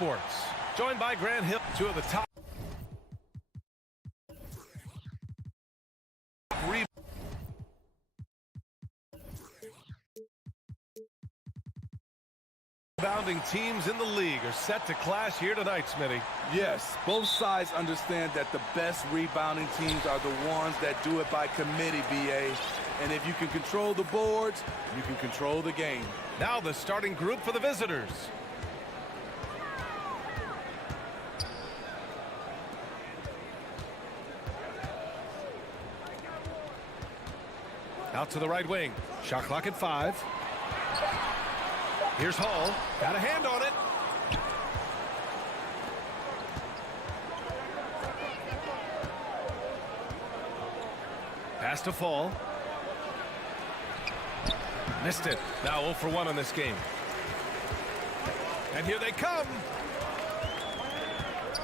Sports. Joined by Grant Hill, two of the top rebounding teams in the league are set to clash here tonight, Smitty. Yes, both sides understand that the best rebounding teams are the ones that do it by committee, BA. And if you can control the boards, you can control the game. Now the starting group for the visitors. Out to the right wing. Shot clock at 5. Here's Hall. Got a hand on it. Pass to Fall. Missed it. Now 0 for 1 on this game. And here they come.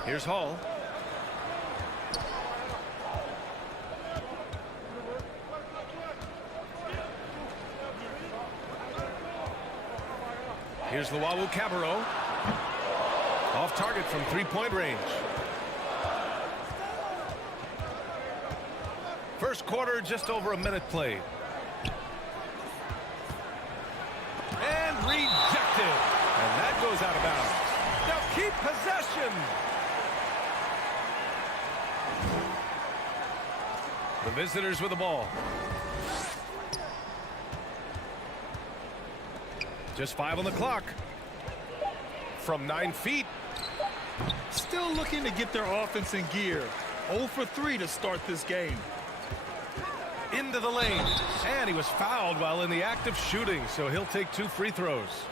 Here's Hall. Here's Luau Cabarro. Off target from three-point range. First quarter, just over a minute played. And rejected. And that goes out of bounds. Now keep possession. The visitors with the ball. Just 5 on the clock. From 9 feet. Still looking to get their offense in gear. 0 for 3 to start this game. Into the lane. And he was fouled while in the act of shooting, so he'll take 2 free throws.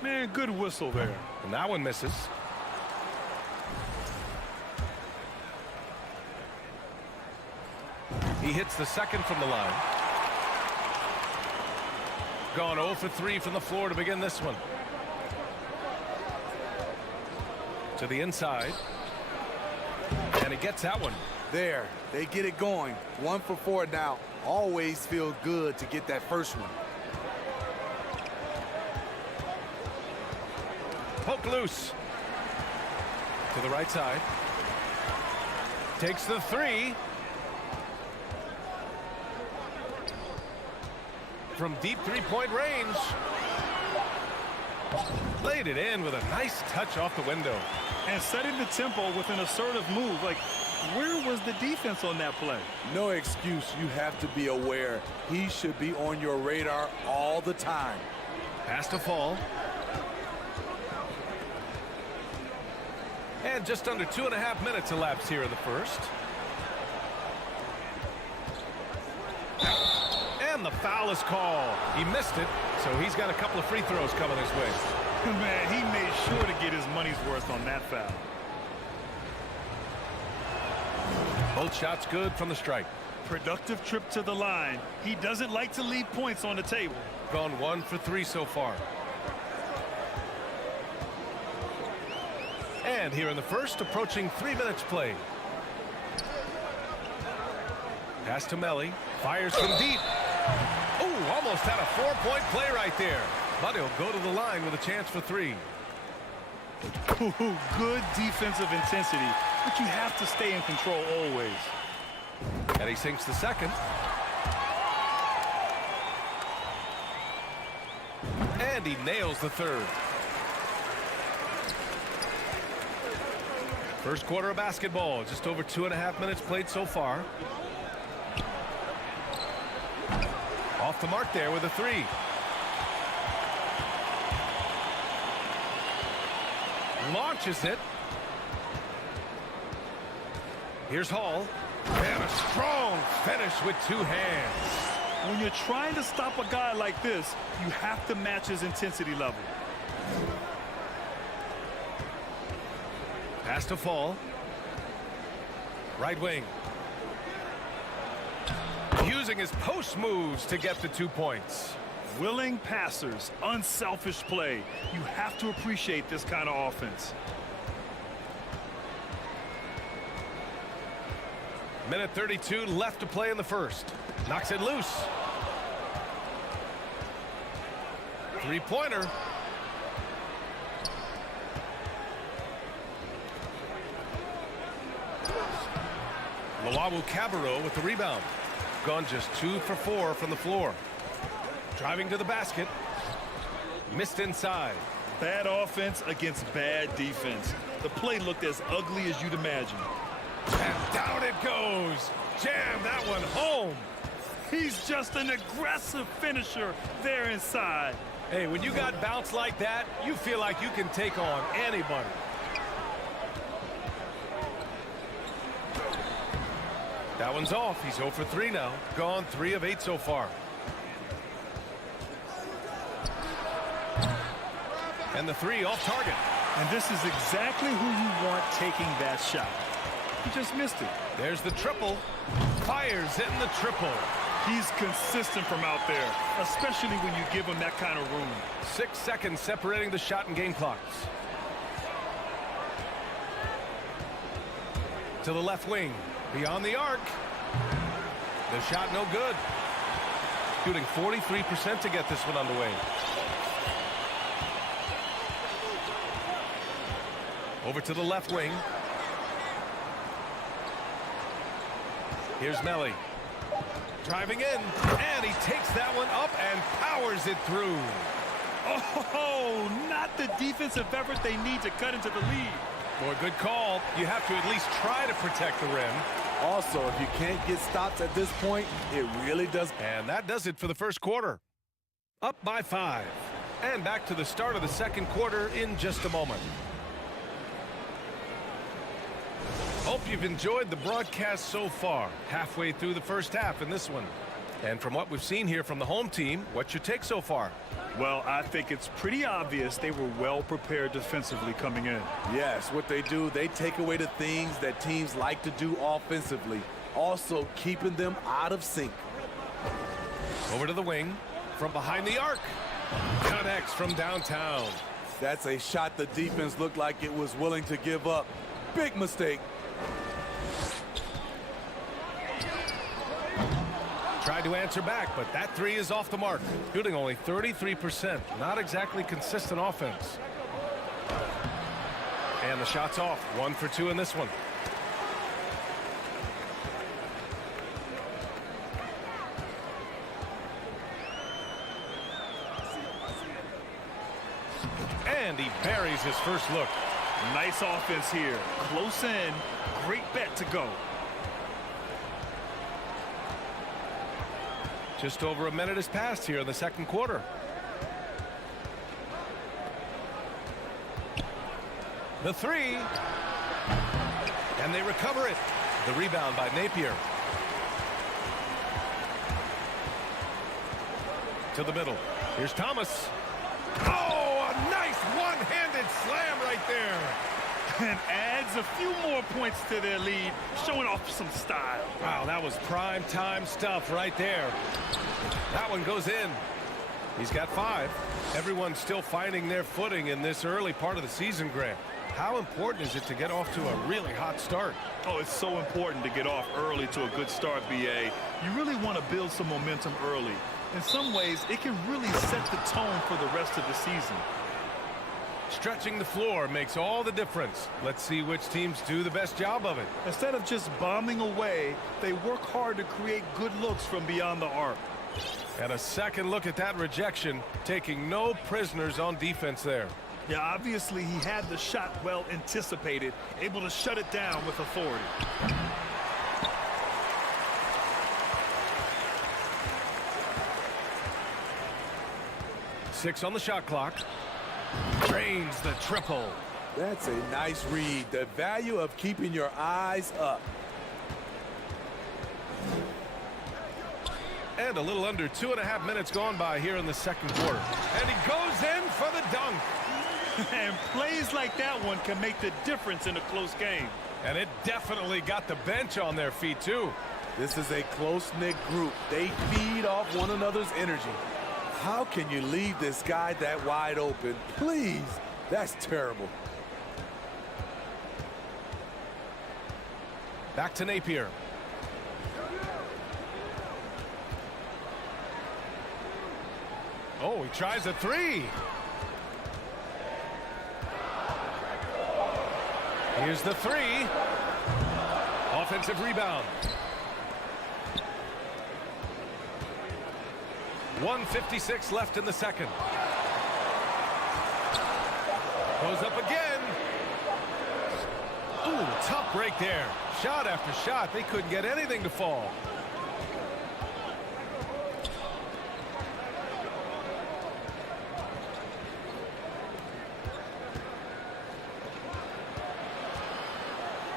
Man, good whistle there. And that one misses. He hits the second from the line. Gone 0 for 3 from the floor to begin this one. To the inside. And he gets that one. There, they get it going. 1 for 4 now. Always feel good to get that first one. Poke loose. To the right side. Takes the 3. From deep three-point range. Laid it in with a nice touch off the window. And setting the tempo with an assertive move. Like, where was the defense on that play? No excuse. You have to be aware. He should be on your radar all the time. Pass to Fall. And just under 2.5 minutes elapsed here in the first. And the foul is called. He missed it, so he's got a couple of free throws coming his way. Man, he made sure to get his money's worth on that foul. Both shots good from the strike. Productive trip to the line. He doesn't like to leave points on the table. Gone 1 for 3 so far. And here in the first, approaching 3 minutes played. Pass to Melly. Fires from deep. Oh, almost had a 4-point play right there. But he'll go to the line with a chance for 3. Ooh, good defensive intensity, but you have to stay in control always. And he sinks the second. And he nails the third. First quarter of basketball, just over 2.5 minutes played so far. Off the mark there with a 3. Launches it. Here's Hall. And a strong finish with 2 hands. When you're trying to stop a guy like this, you have to match his intensity level. Pass to Fall. Right wing. Using his post moves to get the 2 points. Willing passers, unselfish play. You have to appreciate this kind of offense. Minute 32 left to play in the first. Knocks it loose. Cabarro with the rebound. Gone just 2 for 4 from the floor. Driving to the basket. Missed inside. Bad offense against bad defense. The play looked as ugly as you'd imagine. And down it goes. Jam that one home. He's just an aggressive finisher there inside. Hey, when you got bounce like that, you feel like you can take on anybody. That one's off. He's 0 for 3 now. Gone 3 of 8 so far. And the 3 off target. And this is exactly who you want taking that shot. He just missed it. There's the triple. Fires in the triple. He's consistent from out there, especially when you give him that kind of room. 6 seconds separating the shot and game clocks. To the left wing. Beyond the arc. The shot no good. Shooting 43% to get this one underway. Over to the left wing. Here's Melli. Driving in, and he takes that one up and powers it through. Oh, not the defensive effort they need to cut into the lead. Boy, good call. You have to at least try to protect the rim. Also, if you can't get stops at this point, it really does. And that does it for the first quarter. Up by 5. And back to the start of the second quarter in just a moment. Hope you've enjoyed the broadcast so far. Halfway through the first half in this one. And from what we've seen here from the home team, what's your take so far? Well, I think it's pretty obvious they were well prepared defensively coming in. Yes, what they do, they take away the things that teams like to do offensively, also keeping them out of sync. Over to the wing, from behind the arc. Connects from downtown. That's a shot the defense looked like it was willing to give up. Big mistake. Tried to answer back, but that 3 is off the mark. Shooting only 33%. Not exactly consistent offense. And the shot's off. 1 for 2 in this one. And he buries his first look. Nice offense here. Close in. Great bet to go. Just over a minute has passed here in the second quarter. The 3. And they recover it. The rebound by Napier. To the middle. Here's Thomas. Oh, a nice one-handed slam right there. And adds a few more points to their lead, showing off some style. Wow, that was prime time stuff right there. That one goes in. He's got 5. Everyone's still finding their footing in this early part of the season, Grant. How important is it to get off to a really hot start? Oh, it's so important to get off early to a good start, BA. You really want to build some momentum early. In some ways, it can really set the tone for the rest of the season. Stretching the floor makes all the difference. Let's see which teams do the best job of it. Instead of just bombing away, they work hard to create good looks from beyond the arc. And a second look at that rejection, taking no prisoners on defense there. Yeah, obviously he had the shot well anticipated, able to shut it down with authority. Six on the shot clock. Drains the triple. That's a nice read. The value of keeping your eyes up. And a little under 2.5 minutes gone by here in the second quarter. And he goes in for the dunk. And plays like that one can make the difference in a close game. And it definitely got the bench on their feet, too. This is a close-knit group. They feed off one another's energy. How can you leave this guy that wide open? Please, that's terrible. Back to Napier. Oh, he tries a 3. Here's the 3. offensive rebound. 1:56 left in the second. Goes up again. Ooh, tough break there. Shot after shot. They couldn't get anything to fall.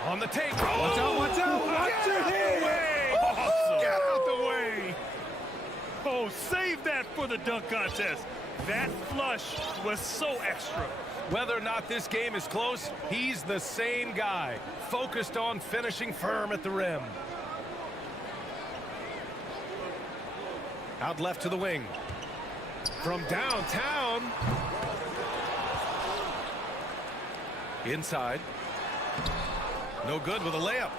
On the take. Watch out, watch out. Watch your head. Awesome. Get out the way. Oh, save that for the dunk contest. That flush was so extra. Whether or not this game is close, he's the same guy, focused on finishing firm at the rim. Out left to the wing. From downtown. Inside. No good with a layup.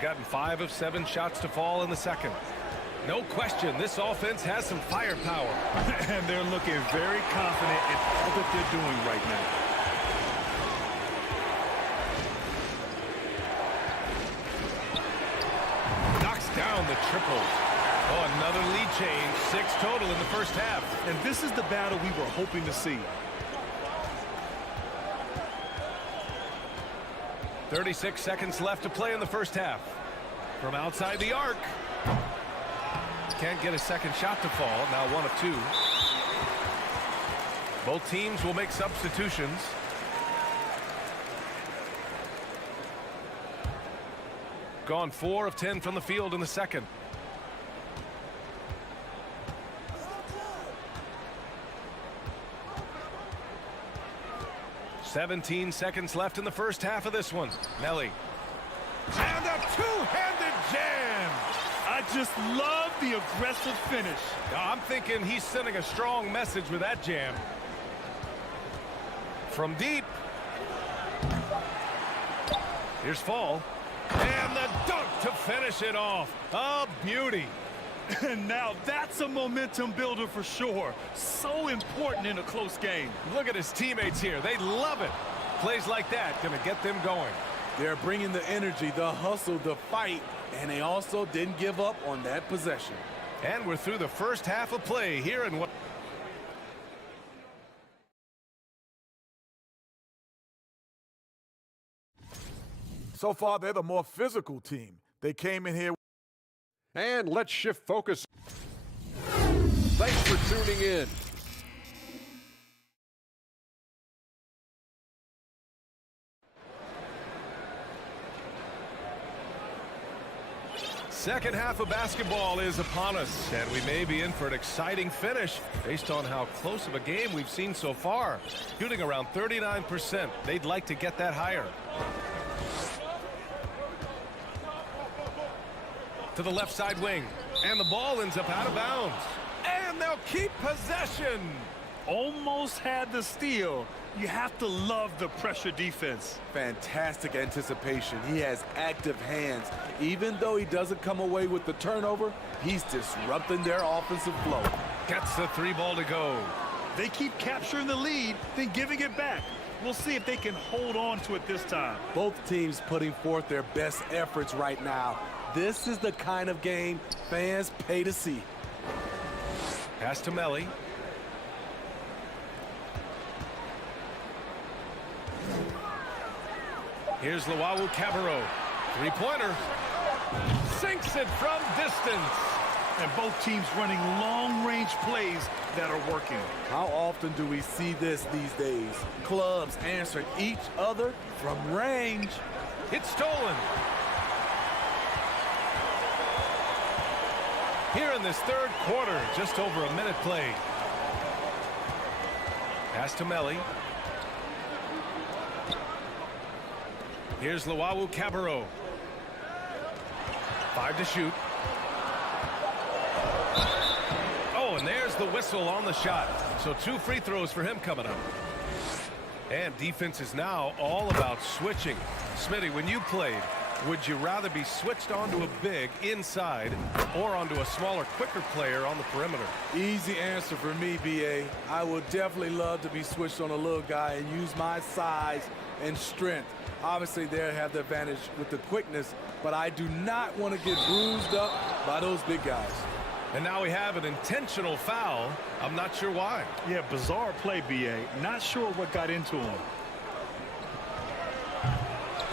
Gotten 5 of 7 shots to fall in the second. No question, this offense has some firepower. And they're looking very confident in all that they're doing right now. Knocks down the triple. Oh, another lead change. 6 total in the first half. And this is the battle we were hoping to see. 36 seconds left to play in the first half. From outside the arc. Can't get a second shot to fall. Now 1 of 2. Both teams will make substitutions. Gone 4 of 10 from the field in the second. "17 seconds left in the first half of this one. Nelly. And a two-handed jam. I just love the aggressive finish. I'm thinking he's sending a strong message with that jam. From deep. Here's Fall. And the dunk to finish it off. A beauty. And now that's a momentum builder for sure. So important in a close game. Look at his teammates here. They love it. Plays like that going to get them going. They're bringing the energy, the hustle, the fight, and they also didn't give up on that possession. And we're through the first half of play here in what... So far, they're the more physical team. They came in here. And let's shift focus. Thanks for tuning in. Second half of basketball is upon us, and we may be in for an exciting finish based on how close of a game we've seen so far. Shooting around 39%. They'd like to get that higher. To the left side wing, and the ball ends up out of bounds. And they'll keep possession. Almost had the steal. You have to love the pressure defense. Fantastic anticipation. He has active hands. Even though he doesn't come away with the turnover, he's disrupting their offensive flow. Gets the 3 ball to go. They keep capturing the lead, then giving it back. We'll see if they can hold on to it this time. Both teams putting forth their best efforts right now. This is the kind of game fans pay to see. Pass to Melly. Here's Luau Cabarro. 3-pointer. Sinks it from distance. And both teams running long-range plays that are working. How often do we see this these days? Clubs answering each other from range. It's stolen. Here in this third quarter, just over a minute played. Pass to Melly. Here's Luau Cabarro. 5 to shoot. Oh, and there's the whistle on the shot. So 2 free throws for him coming up. And defense is now all about switching. Smitty, when you played, would you rather be switched onto a big inside or onto a smaller, quicker player on the perimeter? Easy answer for me, B.A. I would definitely love to be switched on a little guy and use my size and strength. Obviously, they have the advantage with the quickness, but I do not want to get bruised up by those big guys. And now we have an intentional foul. I'm not sure why. Yeah, bizarre play, B.A. Not sure what got into him.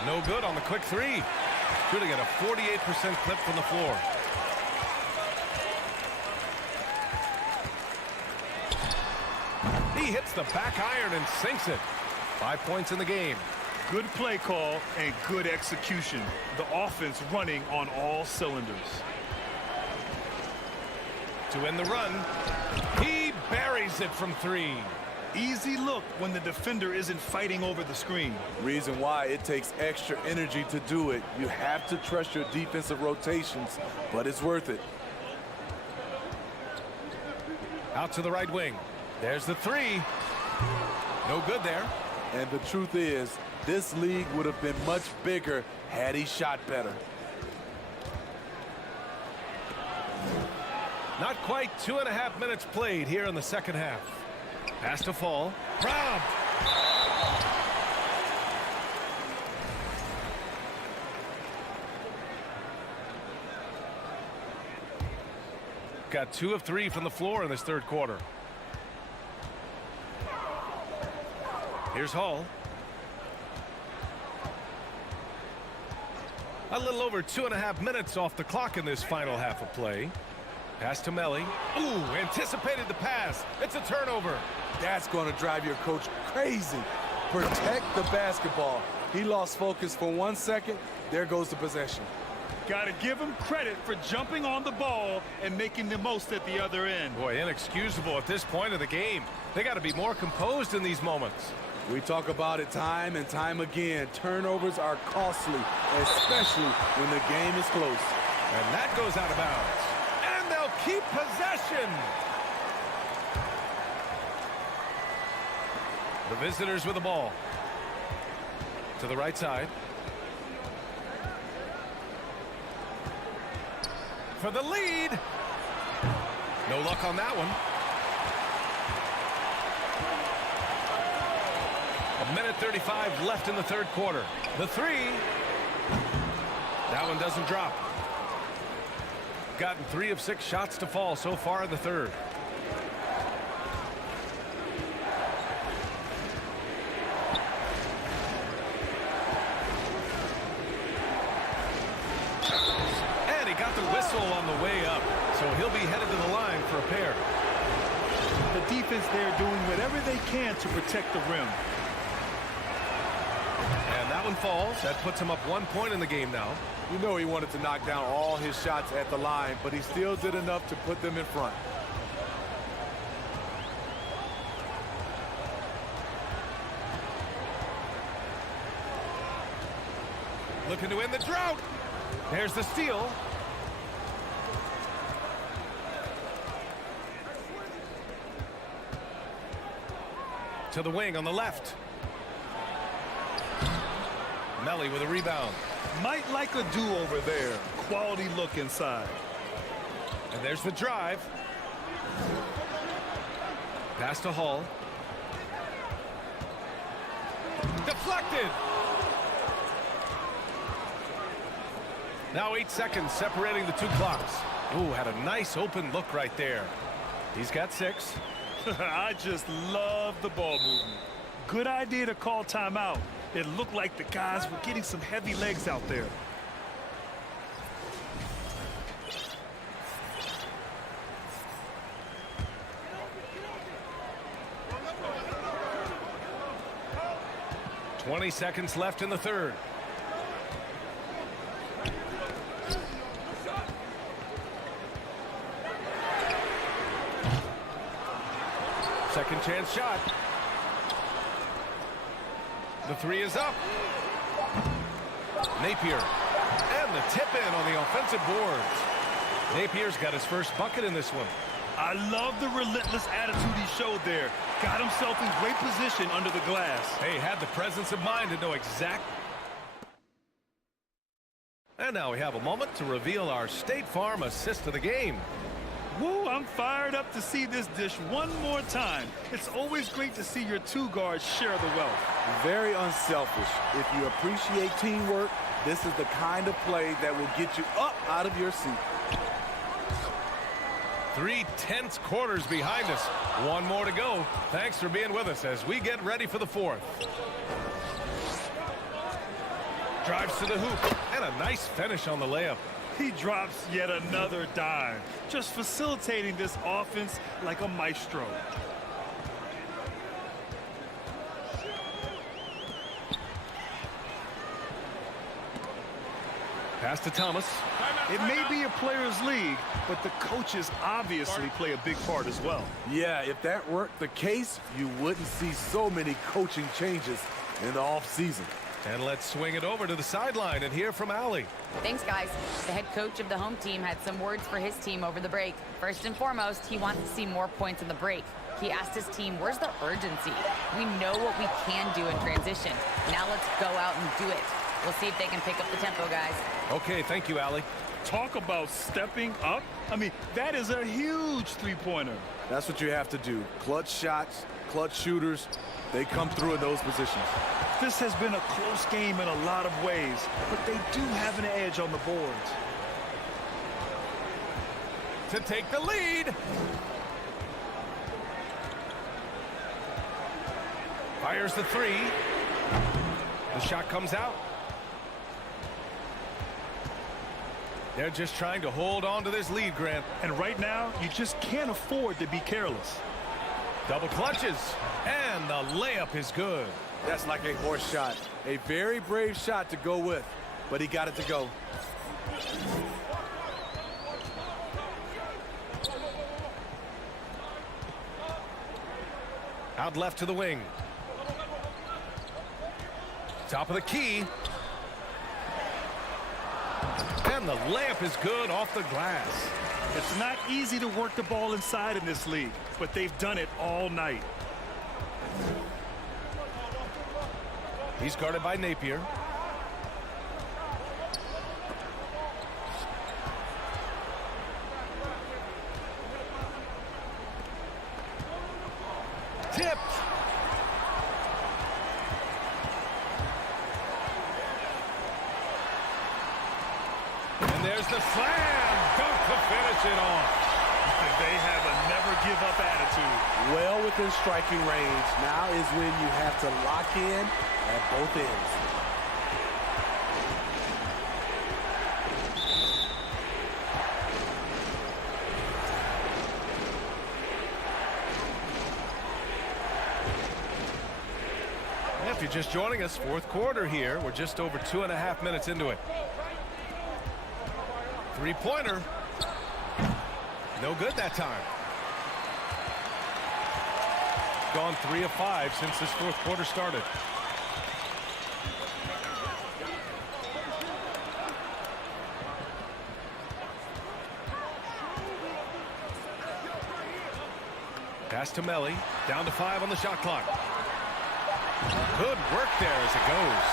No good on the quick three. Shooting at a 48% clip from the floor. He hits the back iron and sinks it. 5 points in the game. Good play call and good execution. The offense running on all cylinders. To end the run, he buries it from three. Easy look when the defender isn't fighting over the screen. Reason why it takes extra energy to do it. You have to trust your defensive rotations, but it's worth it. Out to the right wing. There's the three. No good there. And the truth is, this league would have been much bigger had he shot better. Not quite 2.5 minutes played here in the second half. Pass to fall. Rob. Got 2 of 3 from the floor in this third quarter. Here's Hall. A little over 2.5 minutes off the clock in this final half of play. Pass to Melly. Ooh, anticipated the pass. It's a turnover. That's going to drive your coach crazy. Protect the basketball. He lost focus for 1 second. There goes the possession. Got to give him credit for jumping on the ball and making the most at the other end. Boy, inexcusable at this point of the game. They got to be more composed in these moments. We talk about it time and time again. Turnovers are costly, especially when the game is close. And that goes out of bounds. And they'll keep possession. The visitors with the ball. To the right side. For the lead. No luck on that one. 1:35 left in the third quarter. The three. That one doesn't drop. Gotten 3 of 6 shots to fall so far in the third. And he got the whistle on the way up, so he'll be headed to the line for a pair. The defense there doing whatever they can to protect the rim. And that one falls. That puts him up 1 point in the game now. You know he wanted to knock down all his shots at the line, but he still did enough to put them in front. Looking to end the drought. There's the steal. To the wing on the left. Melly with a rebound. Might like a do-over there. Quality look inside. And there's the drive. Pass to Hall. Deflected. Now 8 seconds separating the 2 clocks. Ooh, had a nice open look right there. He's got 6. I just love the ball movement. Good idea to call timeout. It looked like the guys were getting some heavy legs out there. "20 seconds left in the third. Second chance shot. The 3 is up. Napier. And the tip in on the offensive boards. Napier's got his first bucket in this one. I love the relentless attitude he showed there. Got himself in great position under the glass. Hey, had the presence of mind to know exact. And now we have a moment to reveal our State Farm assist of the game. Woo, I'm fired up to see this dish one more time. It's always great to see your two guards share the wealth. Very unselfish. If you appreciate teamwork, this is the kind of play that will get you up out of your seat. 3 tense quarters behind us. One more to go. Thanks for being with us as we get ready for the fourth. Drives to the hoop, and a nice finish on the layup. He drops yet another dime, just facilitating this offense like a maestro. Pass to Thomas. It may be a players' league, but the coaches obviously play a big part as well. Yeah, if that weren't the case, you wouldn't see so many coaching changes in the offseason. And let's swing it over to the sideline and hear from Allie. Thanks, guys. The head coach of the home team had some words for his team over the break. First and foremost, he wants to see more points in the break. He asked his team, where's the urgency? We know what we can do in transition. Now let's go out and do it. We'll see if they can pick up the tempo, guys. Okay, thank you, Allie. Talk about stepping up. I mean, that is a huge three-pointer. That's what you have to do. Clutch shots, clutch shooters, they come through in those positions. This has been a close game in a lot of ways, but they do have an edge on the boards. To take the lead. Fires the three. The shot comes out. They're just trying to hold on to this lead, Grant. And right now, you just can't afford to be careless. Double clutches, and the layup is good. That's like a horse shot. A very brave shot to go with, but he got it to go. Out left to the wing. Top of the key. And the layup is good off the glass. It's not easy to work the ball inside in this league, but they've done it all night. He's guarded by Napier. Tipped. And there's the slam dunk to finish it off. They have a never-give-up attitude. Well within striking range. Now is when you have to lock in at both ends. If you're just joining us, fourth quarter here. We're just over 2.5 minutes into it. Three-pointer. No good that time. Gone 3 of 5 since this fourth quarter started. Pass to Melly. Down to 5 on the shot clock. Good work there as it goes.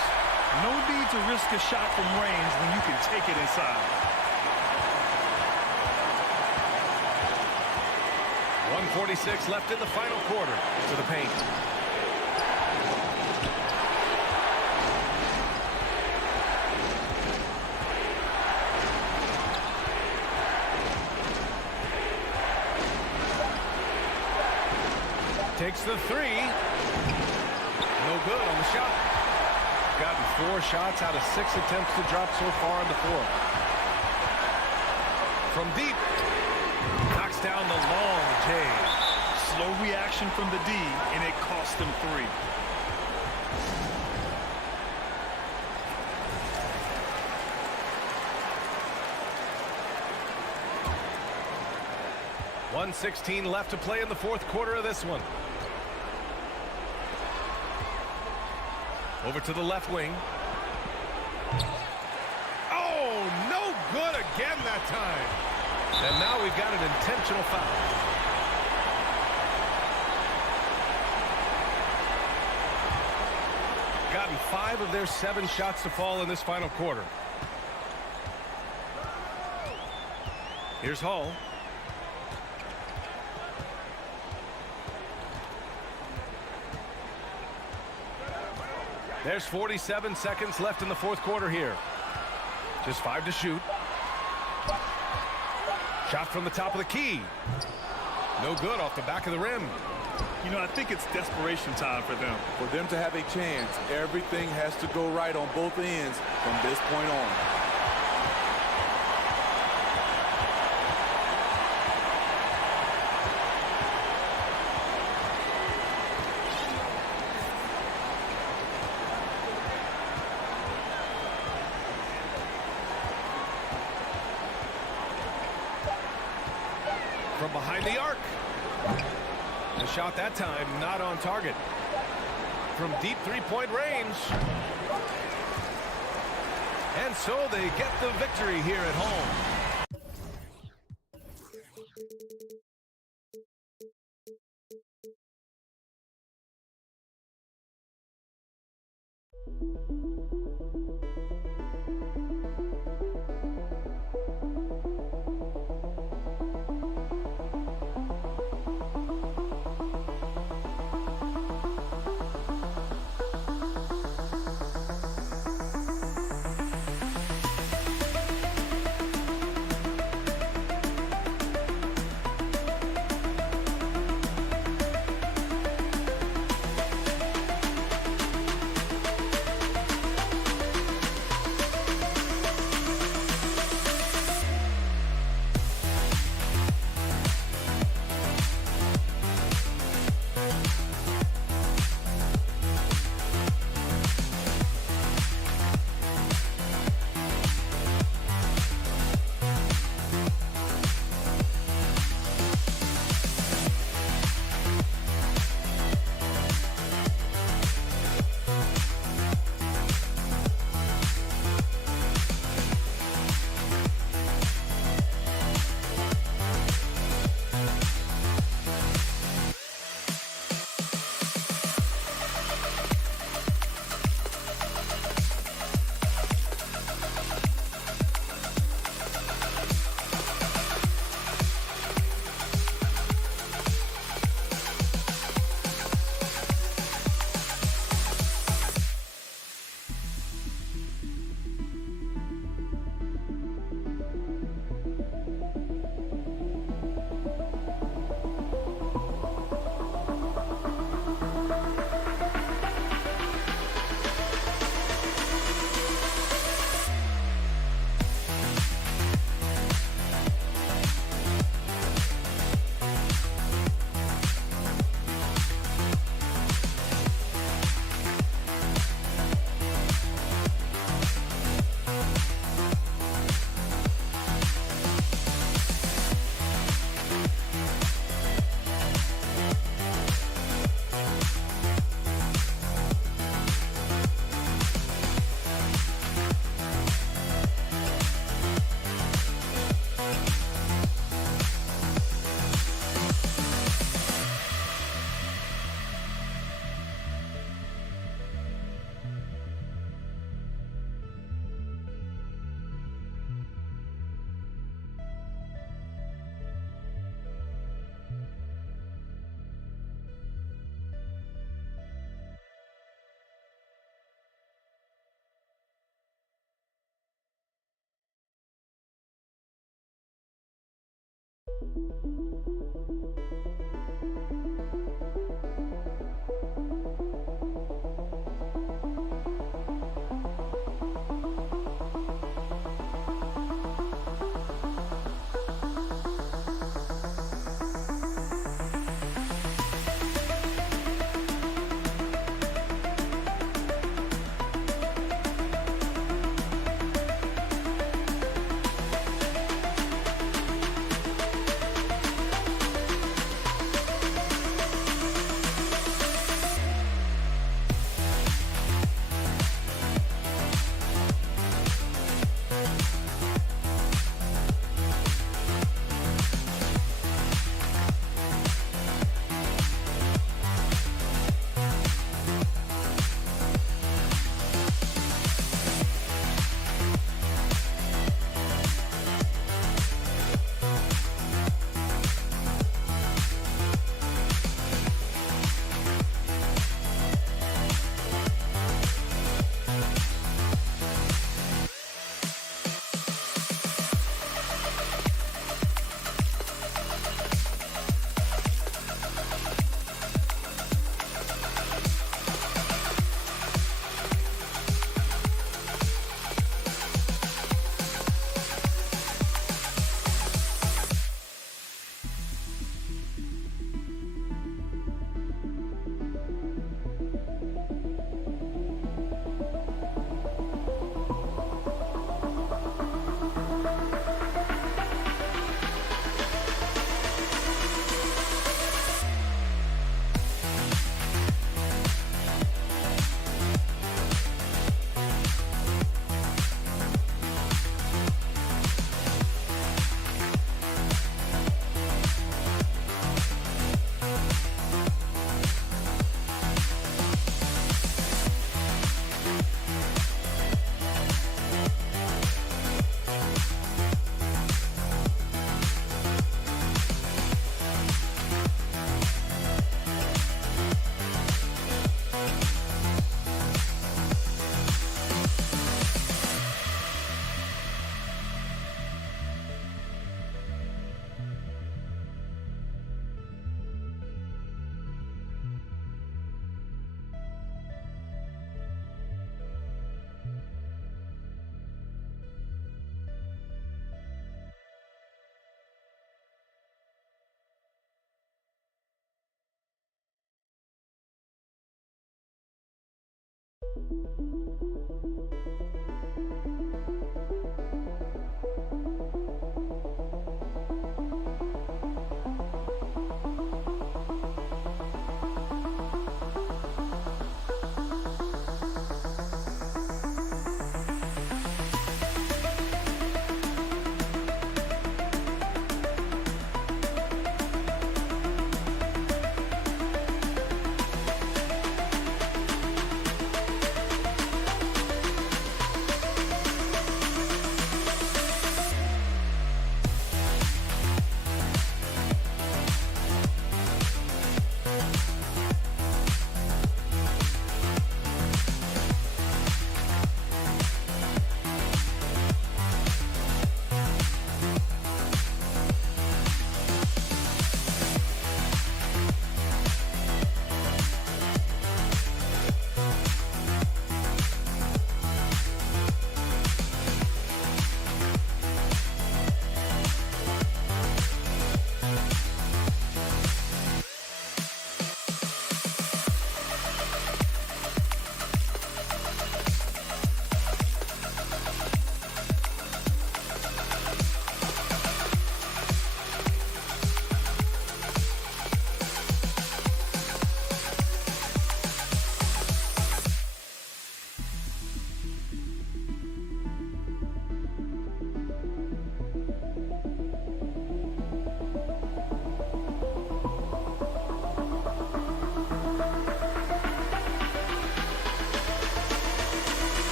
No need to risk a shot from range when you can take it inside. 1:46 left in the final quarter. To the paint. Takes the three. No good on the shot. Gotten 4 shots out of 6 attempts to drop so far in the fourth. From deep. Knocks down the long J. Slow reaction from the D, and it cost them 3. .116 left to play in the fourth quarter of this one. Over to the left wing. Oh, no good again that time. And now we've got an intentional foul. Gotten 5 of their 7 shots to fall in this final quarter. Here's Hall. There's 47 seconds left in the fourth quarter here. Just 5 to shoot. Shot from the top of the key. No good off the back of the rim. You know, I think it's desperation time for them. For them to have a chance, everything has to go right on both ends from this point on. From behind the arc. The shot that time not on target. From deep three-point range. And so they get the victory here at home.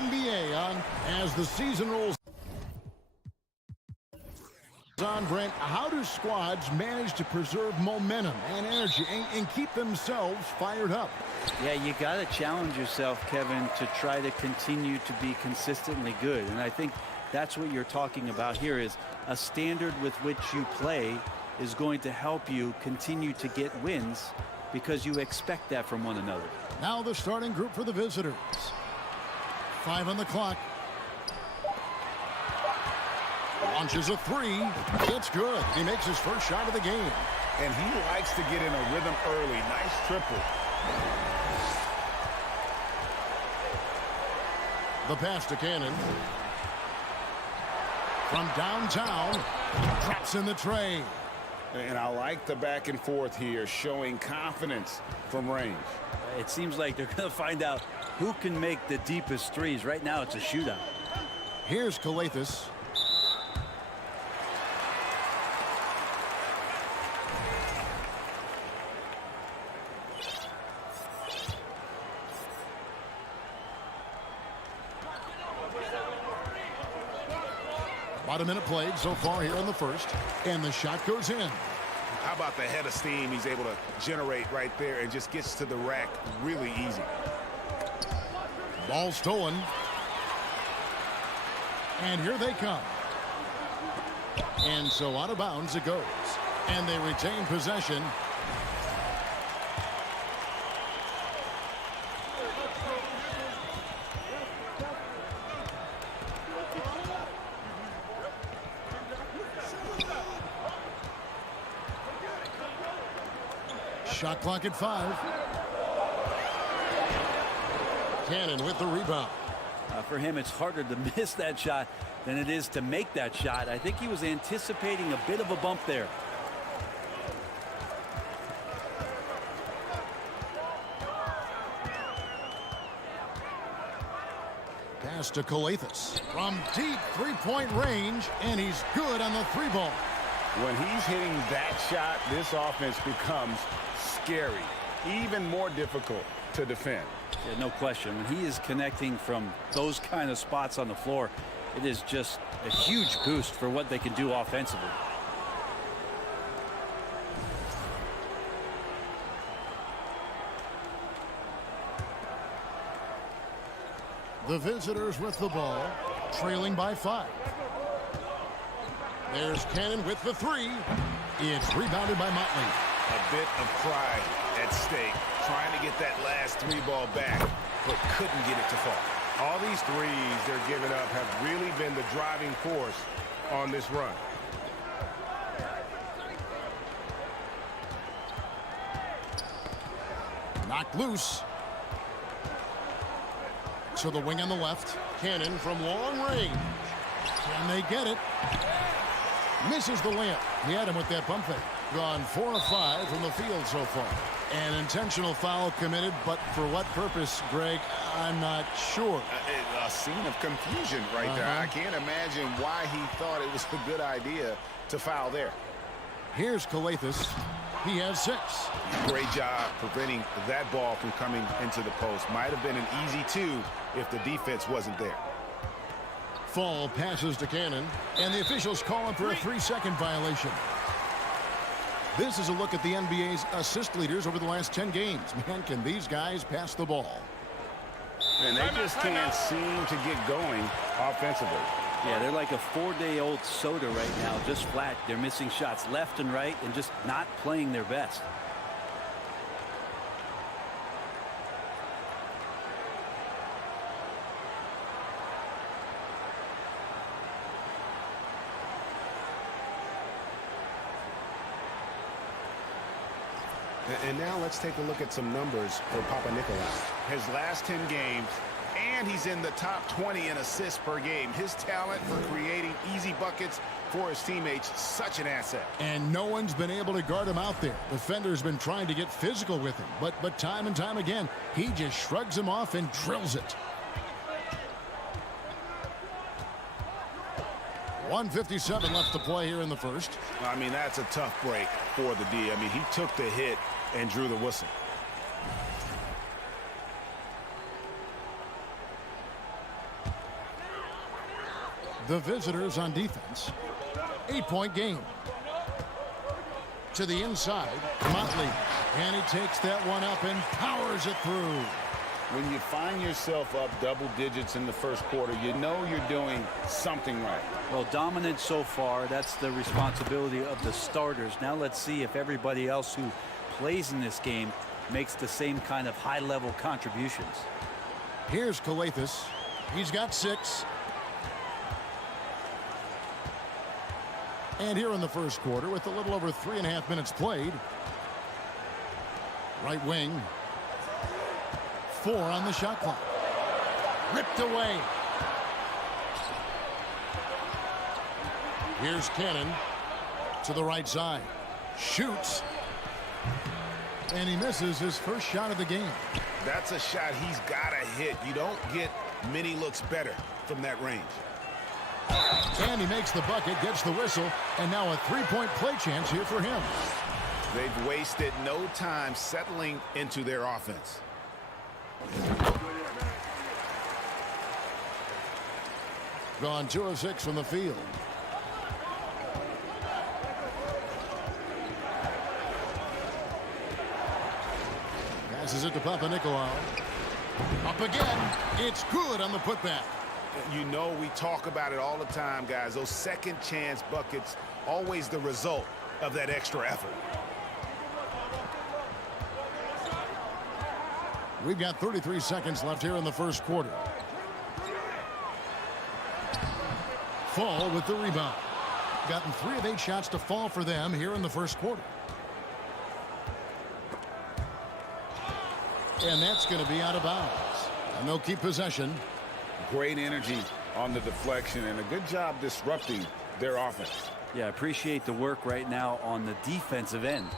NBA on as the season rolls on. Brent, how do squads manage to preserve momentum and energy and keep themselves fired up? Yeah, you got to challenge yourself, Kevin, to try to continue to be consistently good. And I think that's what you're talking about here, is a standard with which you play is going to help you continue to get wins because you expect that from one another. Now the starting group for the visitors. 5 on the clock. Launches a three. It's good. He makes his first shot of the game. And he likes to get in a rhythm early. Nice triple. The pass to Cannon. From downtown, drops in the tray. And I like the back and forth here, showing confidence from range. It seems like they're going to find out who can make the deepest threes. Right now, it's a shootout. Here's Skijesss. About a minute played so far here in the first, and the shot goes in. How about the head of steam he's able to generate right there and just gets to the rack really easy. Ball stolen. And here they come. And so out of bounds it goes. And they retain possession. Shot clock at 5. Cannon with the rebound. For him, it's harder to miss that shot than it is to make that shot. I think he was anticipating a bit of a bump there. Pass to Skijesss from deep three-point range, and he's good on the three ball. When he's hitting that shot, this offense becomes scary, even more difficult to defend. Yeah, no question. When he is connecting from those kind of spots on the floor, it is just a huge boost for what they can do offensively. The visitors with the ball, trailing by 5. There's Cannon with the 3. It's rebounded by Motley. A bit of pride at stake, trying to get that last 3-ball back, but couldn't get it to fall. All these threes they're giving up have really been the driving force on this run. Knocked loose. To the wing on the left. Cannon from long range. Can they get it? Misses the layup. He had him with that pump fake. Gone 4 of 5 from the field so far. An intentional foul committed, but for what purpose, Greg, I'm not sure. A scene of confusion right there. I can't imagine why he thought it was a good idea to foul there. Here's Skijesss. He has 6. Great job preventing that ball from coming into the post. Might have been an easy 2 if the defense wasn't there. Fall passes to Cannon, and the officials call him for a 3-second violation. This is a look at the NBA's assist leaders over the last 10 games. Man, can these guys pass the ball? And they just can't seem to get going offensively. Yeah, they're like a 4-day-old soda right now, just flat. They're missing shots left and right and just not playing their best. And now let's take a look at some numbers for Papa Nicolau. His last 10 games, and he's in the top 20 in assists per game. His talent for creating easy buckets for his teammates, such an asset. And no one's been able to guard him out there. Defender's been trying to get physical with him, but time and time again, he just shrugs him off and drills it. 1:57 left to play here in the first. I mean, that's a tough break for the D. I mean, he took the hit and drew the whistle. The visitors on defense. 8-point game. To the inside, Motley. And he takes that one up and powers it through. When you find yourself up double digits in the first quarter, you know you're doing something right. Well, dominant so far. That's the responsibility of the starters. Now let's see if everybody else who plays in this game makes the same kind of high-level contributions. Here's Skijesss. He's got 6. And here in the first quarter, with a little over 3.5 minutes played. Right wing. 4 on the shot clock. Ripped away. Here's Cannon to the right side. Shoots. And he misses his first shot of the game. That's a shot he's got to hit. You don't get many looks better from that range. And he makes the bucket, gets the whistle, and now a three-point play chance here for him. They've wasted no time settling into their offense. Gone 2 of 6 from the field. Passes it to Papanikolaou. Up again. It's good on the putback. You know, we talk about it all the time, guys. Those second chance buckets, always the result of that extra effort. We've got 33 seconds left here in the first quarter. Fall with the rebound. Gotten 3 of 8 shots to fall for them here in the first quarter. And that's going to be out of bounds. And they'll keep possession. Great energy on the deflection and a good job disrupting their offense. Yeah, appreciate the work right now on the defensive end.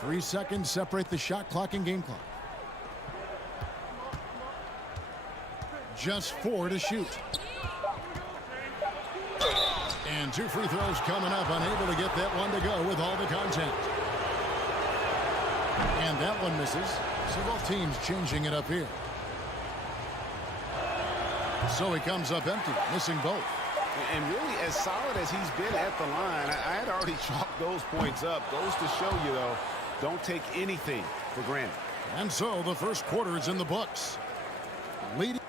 3 seconds separate the shot clock and game clock. Just 4 to shoot. And 2 free throws coming up, unable to get that one to go with all the contact. And that one misses. So both teams changing it up here. So he comes up empty, missing both. And really, as solid as he's been at the line, I had already chalked those points up. Goes to show you, though, don't take anything for granted. And so the first quarter is in the books. Leading.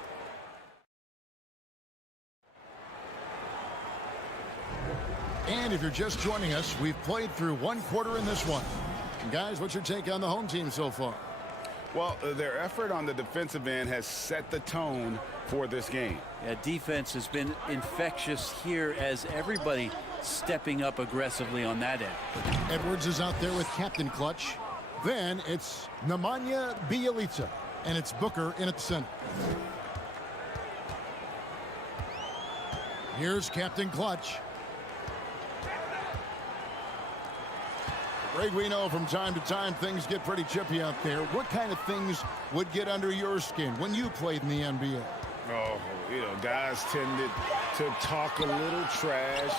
And if you're just joining us, we've played through 1 quarter in this one. And guys, what's your take on the home team so far? Well, their effort on the defensive end has set the tone for this game. Yeah, defense has been infectious here as everybody stepping up aggressively on that end. Edwards is out there with Captain Clutch. Then it's Nemanja Bjelica, and it's Booker in at the center. Here's Captain Clutch. Greg, we know from time to time things get pretty chippy out there. What kind of things would get under your skin when you played in the NBA? Oh, you know, guys tended to talk a little trash,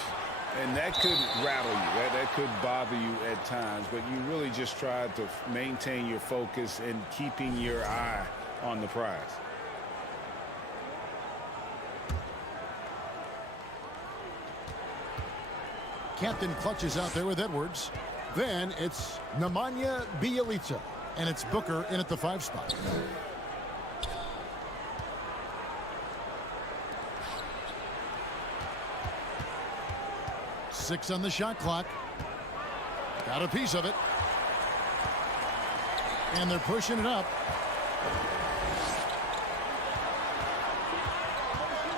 and that could rattle you. That could bother you at times, but you really just tried to maintain your focus and keeping your eye on the prize. Captain Clutch is out there with Edwards. Then it's Nemanja Bjelica, and it's Booker in at the 5 spot. Six on the shot clock. Got a piece of it. And they're pushing it up.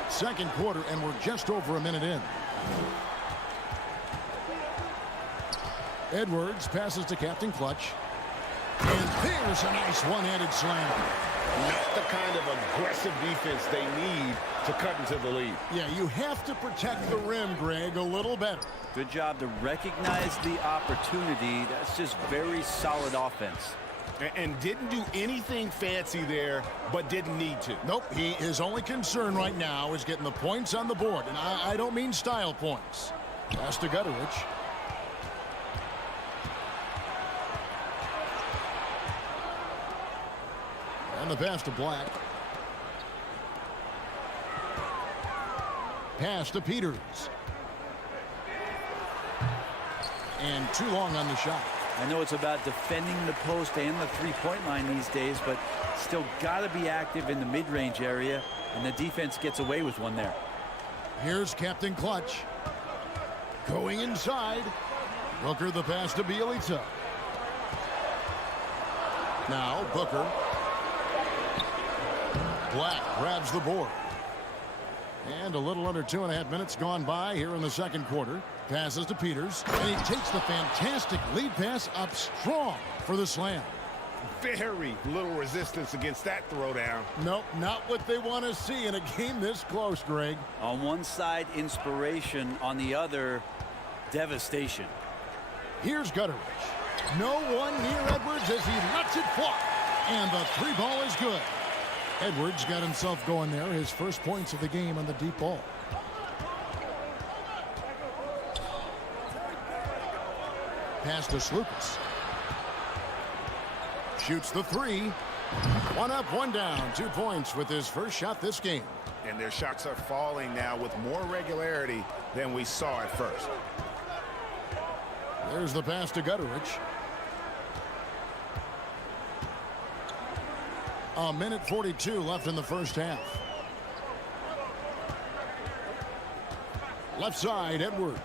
Second quarter, and we're just over a minute in. Edwards passes to Captain Clutch. And there's a nice one-handed slam. Not the kind of aggressive defense they need to cut into the lead. Yeah, you have to protect the rim, Greg, a little better. Good job to recognize the opportunity. That's just very solid offense. And didn't do anything fancy there, but didn't need to. Nope, his only concern right now is getting the points on the board. And I don't mean style points. Pass to Gutterich. And the pass to Black. Pass to Peters. And too long on the shot. I know it's about defending the post and the three-point line these days, but still got to be active in the mid-range area, and the defense gets away with one there. Here's Captain Clutch. Going inside. Booker the pass to Bjelica. Now Booker. Black grabs the board. And a little under 2.5 minutes gone by here in the second quarter. Passes to Peters. And he takes the fantastic lead pass up strong for the slam. Very little resistance against that throwdown. Nope, not what they want to see in a game this close, Greg. On one side, inspiration. On the other, devastation. Here's Gutteridge. No one near Edwards as he lets it fly. And the three ball is good. Edwards got himself going there. His first points of the game on the deep ball. Pass to Slukas. Shoots the three. One up, one down. 2 points with his first shot this game. And their shots are falling now with more regularity than we saw at first. There's the pass to Gutteridge. A minute 42 left in the first half. Left side, Edwards.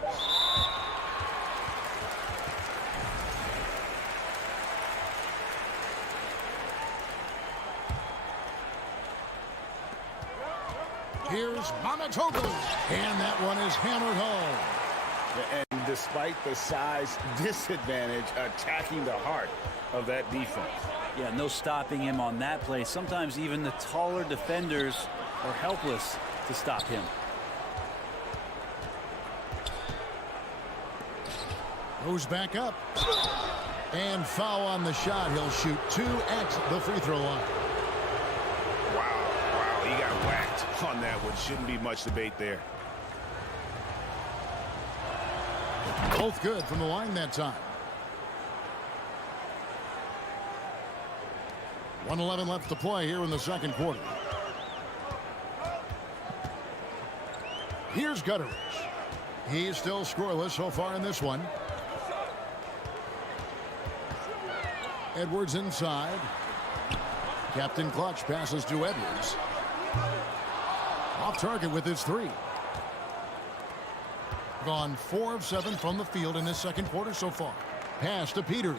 Here's Mamatoglu. And that one is hammered home. And despite the size disadvantage, attacking the heart of that defense. Yeah, no stopping him on that play. Sometimes even the taller defenders are helpless to stop him. Goes back up. And foul on the shot. He'll shoot 2 at the free throw line. Wow, he got whacked on that one. Shouldn't be much debate there. Both good from the line that time. 1:11 left to play here in the second quarter. Here's Gutteridge. He's still scoreless so far in this one. Edwards inside. Captain Clutch passes to Edwards. Off target with his three. Gone 4 of 7 from the field in this second quarter so far. Pass to Peters.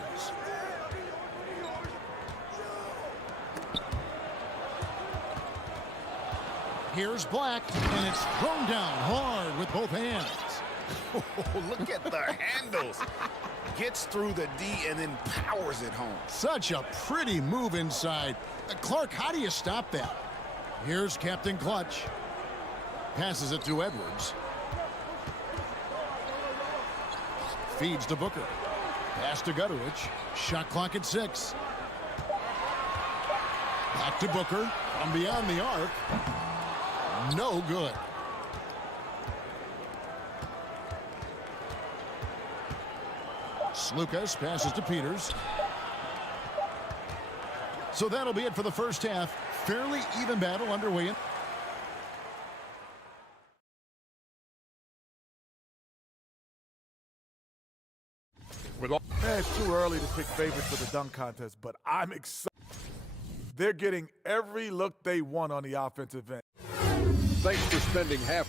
Here's Black, and it's thrown down hard with both hands. Look at the handles. Gets through the D and then powers it home. Such a pretty move inside. Clark, how do you stop that? Here's Captain Clutch. Passes it to Edwards. Feeds to Booker. Pass to Gutteridge. Shot clock at 6. Back to Booker. From beyond the arc. No good. Slukas passes to Peters. So that'll be it for the first half. Fairly even battle underway. It's too early to pick favorites for the dunk contest, but I'm excited. They're getting every look they want on the offensive end. Thanks for spending half.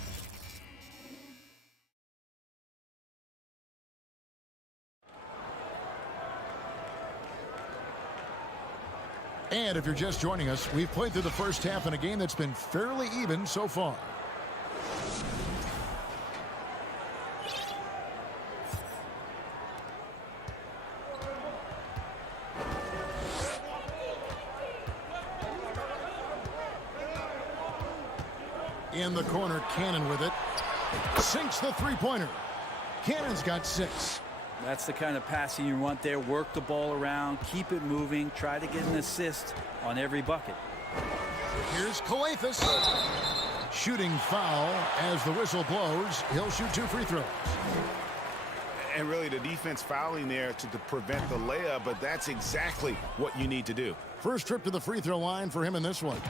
And if you're just joining us, we've played through the first half in a game that's been fairly even so far. In the corner, Cannon with it. Sinks the three-pointer. Cannon's got 6. That's the kind of passing you want there. Work the ball around, keep it moving, try to get an assist on every bucket. Here's Calathes. Shooting foul as the whistle blows. He'll shoot 2 free throws. And really the defense fouling there to prevent the layup, but that's exactly what you need to do. First trip to the free throw line for him in this one.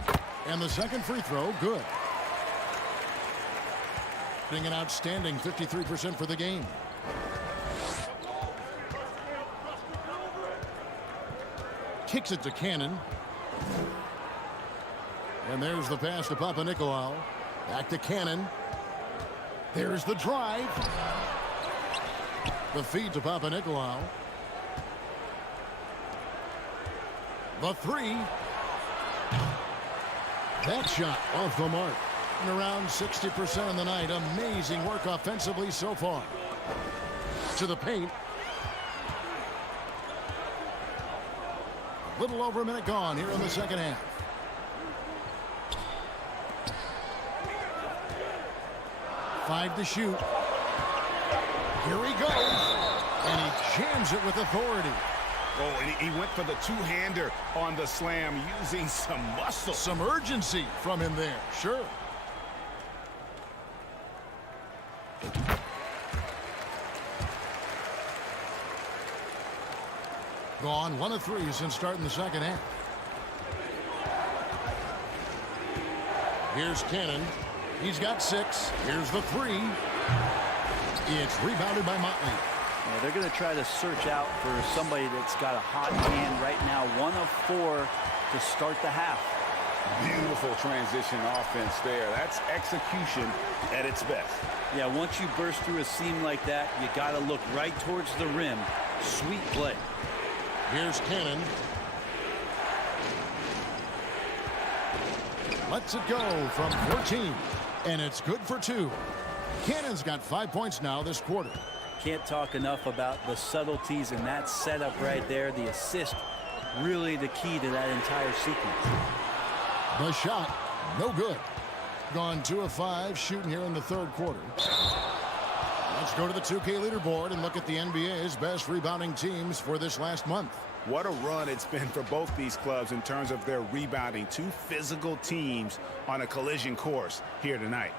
And the second free throw, good. Getting an outstanding 53% for the game. Kicks it to Cannon. And there's the pass to Papanikolaou. Back to Cannon. There's the drive. The feed to Papanikolaou. The 3. That shot off the mark. And around 60% on the night. Amazing work offensively so far. To the paint. Little over a minute gone here in the second half. Five to shoot. Here he goes. And he jams it with authority. Oh, and he went for the two-hander on the slam using some muscle. Some urgency from him there. Sure. Gone 1 of 3 since starting the second half. Here's Cannon. He's got 6. Here's the 3. It's rebounded by Motley. Yeah, they're going to try to search out for somebody that's got a hot hand right now. 1 of 4 to start the half. Beautiful transition offense there. That's execution at its best. Yeah, once you burst through a seam like that, you got to look right towards the rim. Sweet play. Here's Cannon. Lets it go from 14. And it's good for 2. Cannon's got 5 points now this quarter. Can't talk enough about the subtleties in that setup right there. The assist, really the key to that entire sequence. The shot, no good. Gone 2 of 5 shooting here in the third quarter. Let's go to the 2K leaderboard and look at the NBA's best rebounding teams for this last month. What a run it's been for both these clubs in terms of their rebounding. 2 physical teams on a collision course here tonight.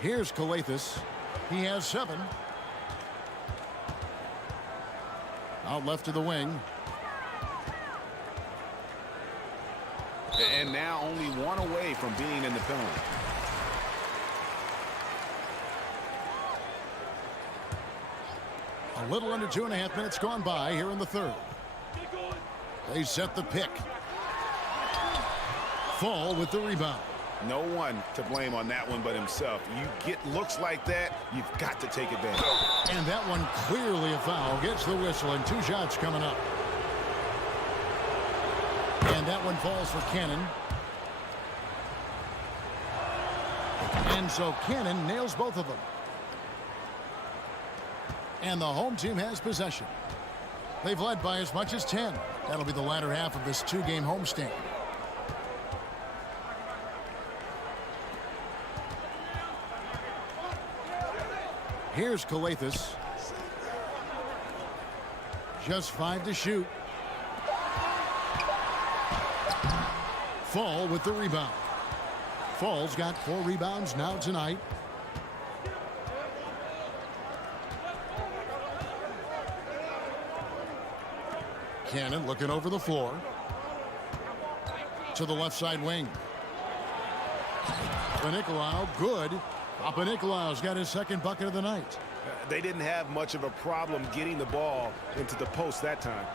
Here's Skijesss. He has 7. Out left to the wing. And now only 1 away from being in the penalty. A little under 2.5 minutes gone by here in the third. They set the pick. Fall with the rebound. No one to blame on that one but himself. You get looks like that, you've got to take advantage. And that one clearly a foul. Gets the whistle and 2 shots coming up. And that one falls for Cannon. And so Cannon nails both of them. And the home team has possession. They've led by as much as 10. That'll be the latter half of this 2-game homestand. Here's Skijesss. Just 5 to shoot. Fall with the rebound. Fall's got 4 rebounds now tonight. Cannon looking over the floor. To the left side wing. Papanikolaou, good. Papanikolaou's got his second bucket of the night. They didn't have much of a problem getting the ball into the post that time.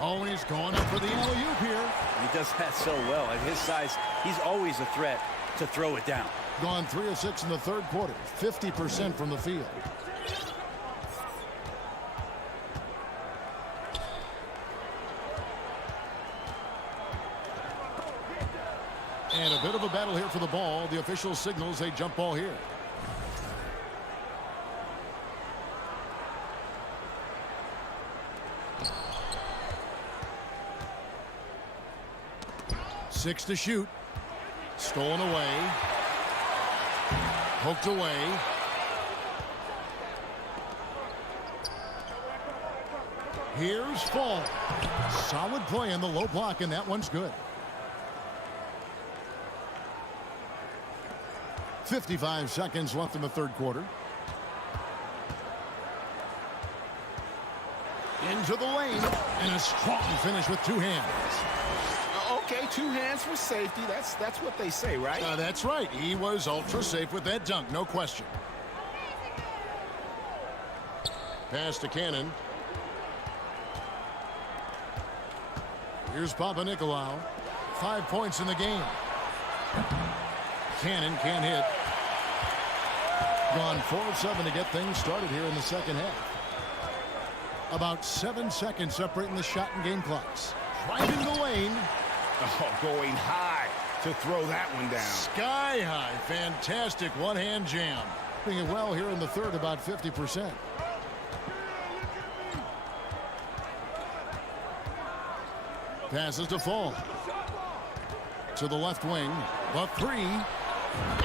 Oh, and he's going up for the alley-oop here. He does that so well. At his size, he's always a threat to throw it down. Gone 3 of 6 in the third quarter. 50% from the field. And a bit of a battle here for the ball. The official signals a jump ball here. Six to shoot. Stolen away. Poked away. Here's Fall. Solid play in the low block, and that one's good. 55 seconds left in the third quarter. Into the lane, and a strong finish with 2 hands. Okay, 2 hands for safety. That's what they say, right? That's right. He was ultra safe with that dunk, no question. Pass to Cannon. Here's Papanikolaou. 5 points in the game. Cannon can't hit. Gone 4 of 7 to get things started here in the second half. About 7 seconds separating the shot and game clocks. Right in the lane. Oh, going high to throw that one down. Sky high. Fantastic one-hand jam. Doing it well here in the third, about 50%. Passes to Fall. To the left wing. The three.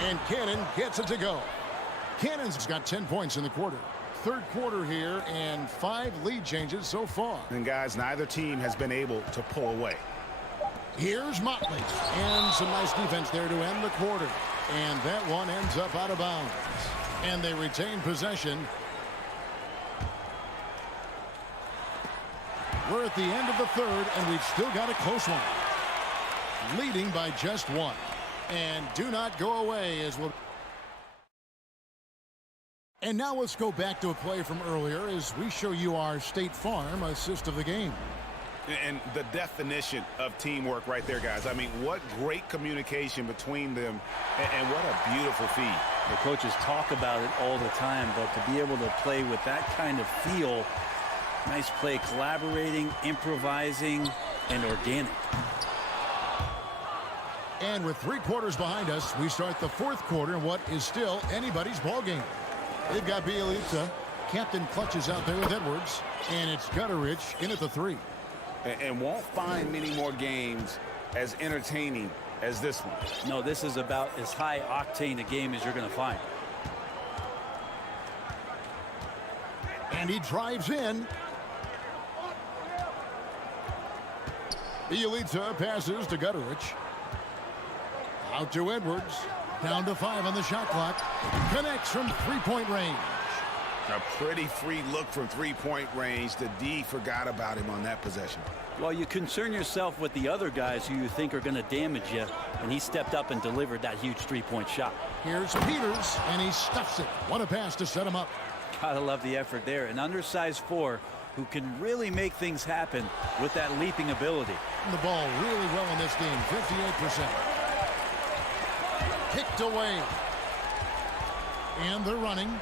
And Cannon gets it to go. Cannon's got 10 points in the quarter. Third quarter here and 5 lead changes so far. And guys, neither team has been able to pull away. Here's Motley. And some nice defense there to end the quarter. And that one ends up out of bounds. And they retain possession. We're at the end of the third, and we've still got a close one. Leading by just 1. And do not go away as we'll... And now let's go back to a play from earlier as we show you our State Farm assist of the game. And the definition of teamwork right there, guys. I mean, what great communication between them, and what a beautiful feed. The coaches talk about it all the time, but to be able to play with that kind of feel, nice play, collaborating, improvising, and organic. And with 3 quarters behind us, we start the fourth quarter in what is still anybody's ball game. They've got Bielitsa. Captain clutches out there with Edwards. And it's Gutterich in at the 3. And won't find many more games as entertaining as this one. No, this is about as high octane a game as you're going to find. And he drives in. Bielitsa passes to Gutterich. Out to Edwards. Down to 5 on the shot clock. Connects from 3-point range. A pretty free look from 3-point range. The D forgot about him on that possession. Well, you concern yourself with the other guys who you think are going to damage you, and he stepped up and delivered that huge 3-point shot. Here's Peters, and he stuffs it. What a pass to set him up. Gotta love the effort there. An undersized 4 who can really make things happen with that leaping ability. The ball really well in this game, 58%. Kicked away. And they're running.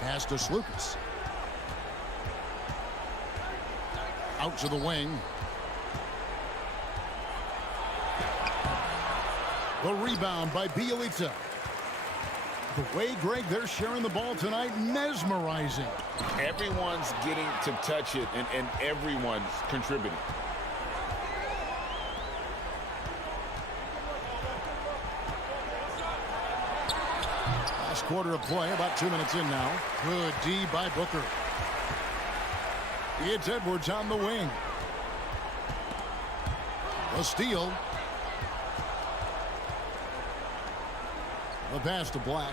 Pass to Slukas. Out to the wing. The rebound by Bielitsa. The way, Greg, they're sharing the ball tonight, mesmerizing. Everyone's getting to touch it, and everyone's contributing. Last quarter of play, about 2 minutes in now. Good D by Booker. It's Edwards on the wing. A steal. The pass to Black.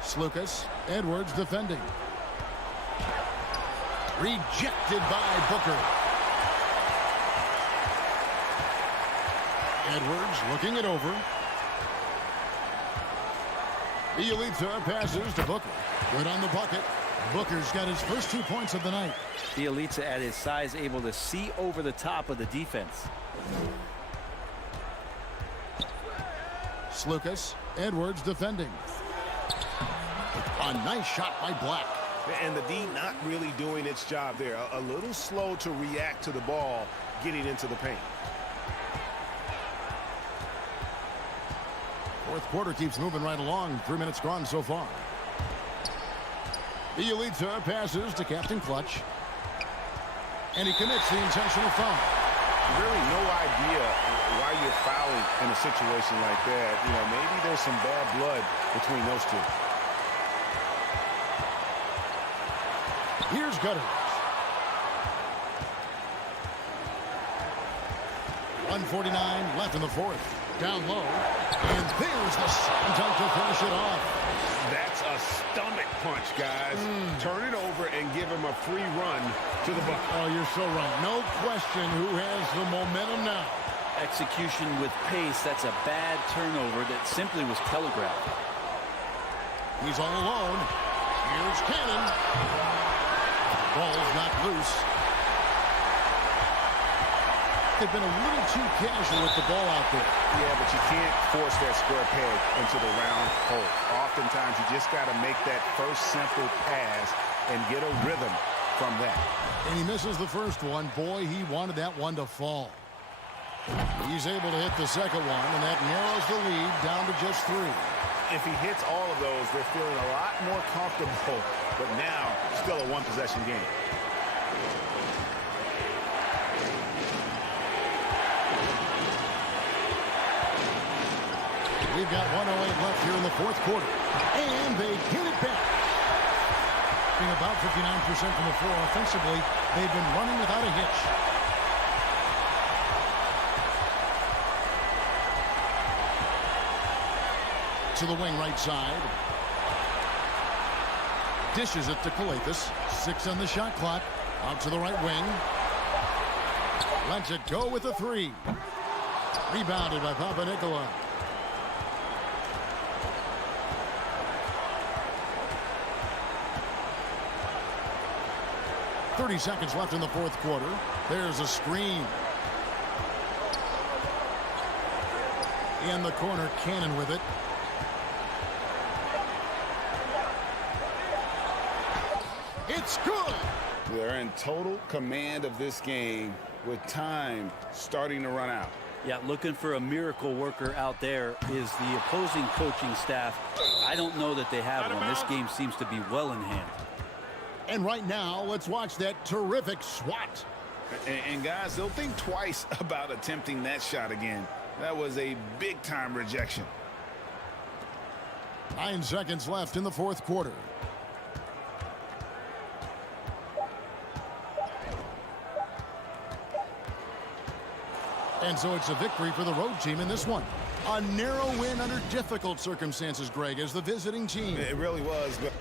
Slukas. Edwards defending. Rejected by Booker. Edwards looking it over. Bielitsa passes to Booker. Good on the bucket. Booker's got his first 2 points of the night. Bielitsa at his size able to see over the top of the defense. Slukas. Edwards defending. A nice shot by Black. And the D not really doing its job there. A little slow to react to the ball getting into the paint. Fourth quarter keeps moving right along. 3 minutes gone so far. Bielitsa passes to Captain Clutch. And he commits the intentional foul. Really no idea why you're fouling in a situation like that. You know, maybe there's some bad blood between those two. Here's Gutter. 1:49 left in the fourth. Down low. And there's the slam dunk to finish it off. That's a stomach punch, guys. Turn it over and give him a free run to the bucket. Oh, you're so right. No question who has the momentum now. Execution with pace. That's a bad turnover that simply was telegraphed. He's all alone. Here's Cannon. Ball's not loose. They've been a little too casual with the ball out there. Yeah, but you can't force that square peg into the round hole. Oftentimes, you just got to make that first simple pass and get a rhythm from that. And he misses the first one. Boy, he wanted that one to fall. He's able to hit the second one, and that narrows the lead down to just 3. If he hits all of those, they're feeling a lot more comfortable. But now, still a one-possession game. We've got 1:08 left here in the fourth quarter. And they get it back. Being about 59% from the floor offensively, they've been running without a hitch. To the wing right side. Dishes it to Skijesss. 6 on the shot clock. Out to the right wing. Lets it go with a 3. Rebounded by Papanikolaou. 30 seconds left in the fourth quarter. There's a screen. In the corner, Cannon with it. It's good. They're in total command of this game with time starting to run out. Yeah, looking for a miracle worker out there is the opposing coaching staff. I don't know that they have one. This game seems to be well in hand. And right now, let's watch that terrific swat. And guys, they'll think twice about attempting that shot again. That was a big-time rejection. 9 seconds left in the fourth quarter. And so it's a victory for the road team in this one. A narrow win under difficult circumstances, Greg, as the visiting team. It really was. But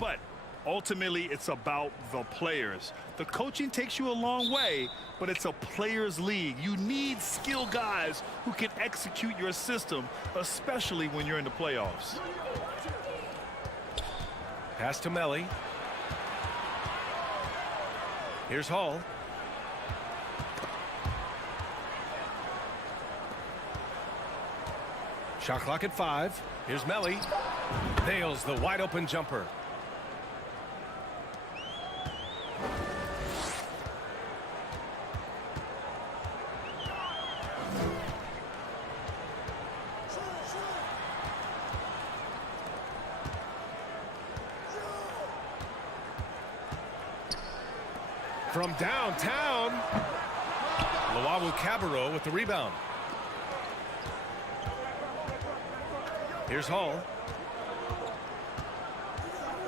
But ultimately, it's about the players. The coaching takes you a long way, but it's a players' league. You need skilled guys who can execute your system, especially when you're in the playoffs. Pass to Melli. Here's Hall. Shot clock at 5. Here's Melli. Nails the wide open jumper. From downtown, Luawu Cabarro with the rebound. Here's Hall.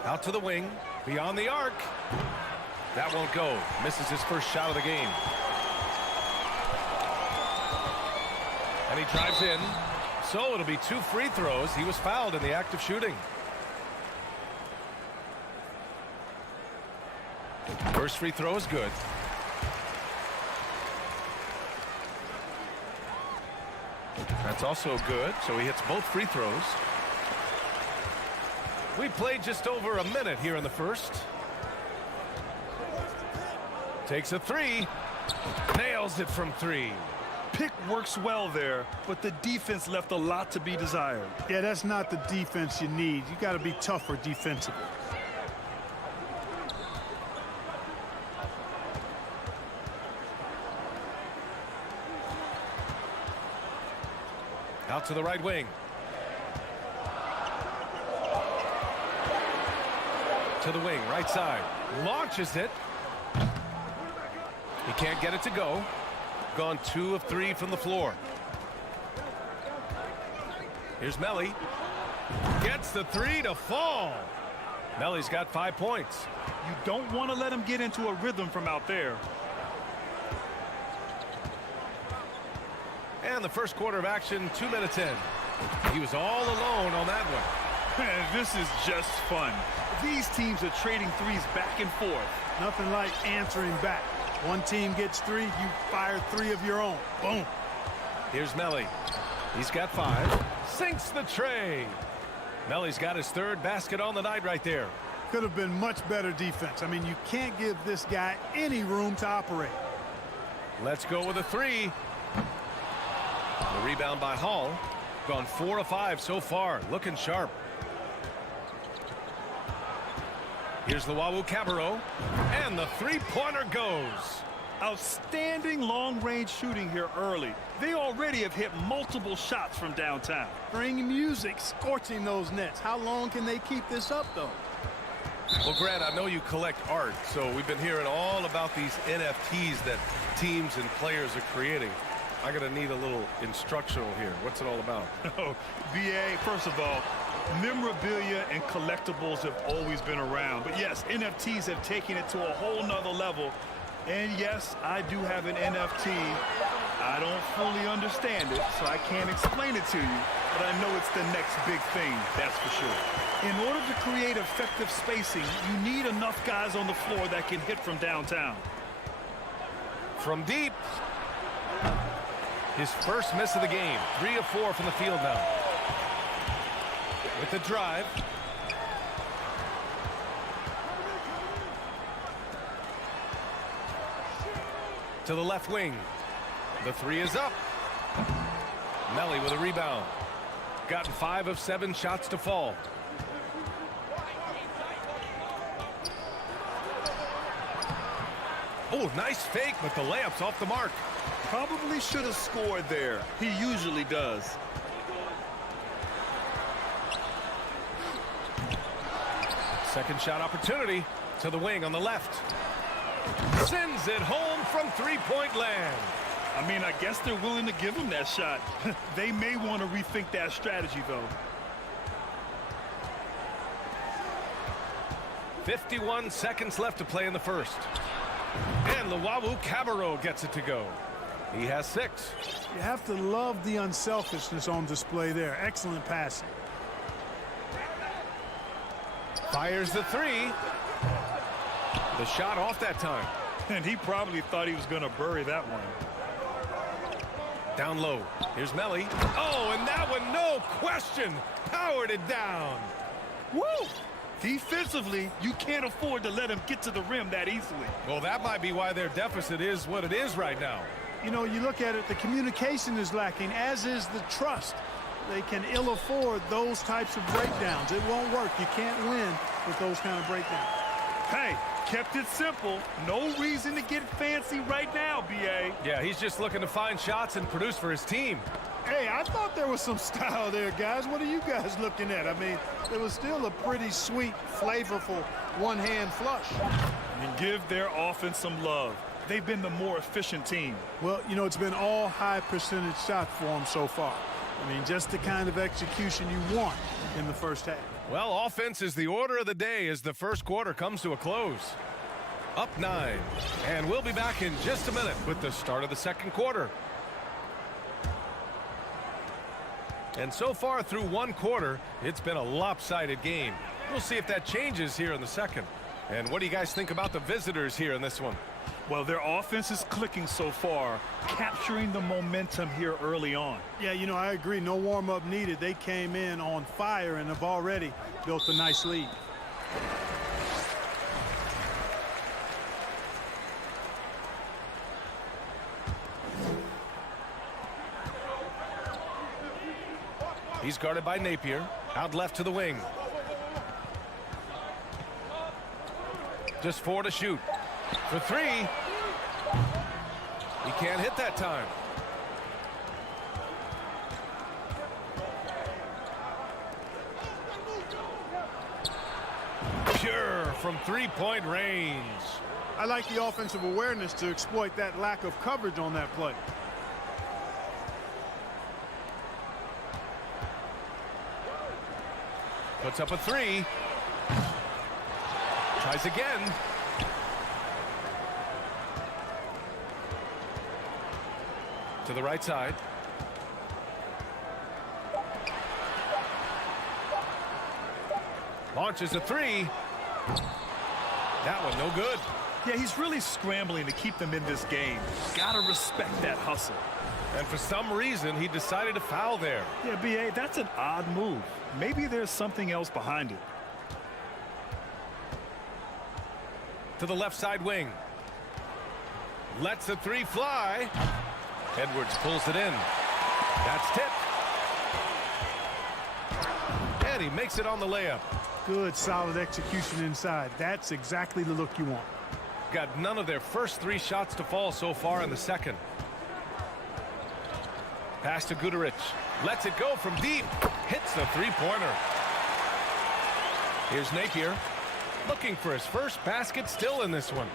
Out to the wing, beyond the arc. That won't go. Misses his first shot of the game. And he drives in. So it'll be 2 free throws. He was fouled in the act of shooting. First free throw is good. That's also good, so he hits both free throws. We played just over a minute here in the first. Takes a 3. Nails it from 3. Pick works well there, but the defense left a lot to be desired. Yeah, that's not the defense you need. You got to be tougher defensively. Out to the right wing. To the wing, right side. Launches it. He can't get it to go. Gone 2 of 3 from the floor. Here's Melli. Gets the 3 to fall. Melli's got 5 points. You don't want to let him get into a rhythm from out there. And the first quarter of action, 2 minutes in. He was all alone on that one. This is just fun. These teams are trading threes back and forth. Nothing like answering back. One team gets 3, you fire 3 of your own. Boom. Here's Melli. He's got 5. Sinks the tray. Melli's got his 3rd basket on the night right there. Could have been much better defense. I mean, you can't give this guy any room to operate. Let's go with a 3. The rebound by Hall. Gone 4 of 5 so far. Looking sharp. Here's the Wawu Cabarro. And the 3-pointer goes. Outstanding long-range shooting here early. They already have hit multiple shots from downtown. Bring music, scorching those nets. How long can they keep this up, though? Well, Grant, I know you collect art, so we've been hearing all about these NFTs that teams and players are creating. I'm going to need a little instructional here. What's it all about? Oh, BA, first of all, memorabilia and collectibles have always been around. But yes, NFTs have taken it to a whole nother level. And yes, I do have an NFT. I don't fully understand it, so I can't explain it to you. But I know it's the next big thing, that's for sure. In order to create effective spacing, you need enough guys on the floor that can hit from downtown. From deep. His first miss of the game. 3 of 4 from the field now. With the drive. To the left wing. The 3 is up. Melli with a rebound. Gotten 5 of 7 shots to fall. Oh, nice fake, but the layup's off the mark. Probably should have scored there. He usually does. Second shot opportunity to the wing on the left. Sends it home from 3-point land. I mean, I guess they're willing to give him that shot. They may want to rethink that strategy, though. 51 seconds left to play in the first. And Wawu Cabarro gets it to go. He has 6. You have to love the unselfishness on display there. Excellent passing. Fires the 3. The shot off that time. And he probably thought he was going to bury that one. Down low. Here's Melli. Oh, and that one, no question, powered it down. Woo! Defensively, you can't afford to let him get to the rim that easily. Well, that might be why their deficit is what it is right now. You know, you look at it, the communication is lacking, as is the trust. They can ill afford those types of breakdowns. It won't work. You can't win with those kind of breakdowns. Hey, kept it simple. No reason to get fancy right now, B.A. Yeah, he's just looking to find shots and produce for his team. Hey, I thought there was some style there, guys. What are you guys looking at? I mean, it was still a pretty sweet, flavorful one-hand flush. And give their offense some love. They've been the more efficient team. Well, you know, it's been all high percentage shots for them so far. I mean, just the kind of execution you want in the first half. Well, offense is the order of the day as the first quarter comes to a close. Up 9. And we'll be back in just a minute with the start of the second quarter. And so far through one quarter, it's been a lopsided game. We'll see if that changes here in the second. And what do you guys think about the visitors here in this one? Well, their offense is clicking so far, capturing the momentum here early on. Yeah, you know, I agree. No warm-up needed. They came in on fire and have already built a nice lead. He's guarded by Napier. Out left to the wing. Just 4 to shoot. For 3. He can't hit that time. Pure from 3-point range. I like the offensive awareness to exploit that lack of coverage on that play. Puts up a 3. Tries again. To the right side. Launches a three. That one no good. Yeah, he's really scrambling to keep them in this game. Gotta respect that hustle. And for some reason, he decided to foul there. Yeah, B.A., that's an odd move. Maybe there's something else behind it. To the left side wing. Lets the three fly. Edwards pulls it in. That's tipped. And he makes it on the layup. Good, solid execution inside. That's exactly the look you want. Got none of their first three shots to fall so far in the second. Pass to Guduric. Lets it go from deep. Hits the three-pointer. Here's Napier. Looking for his first basket still in this one.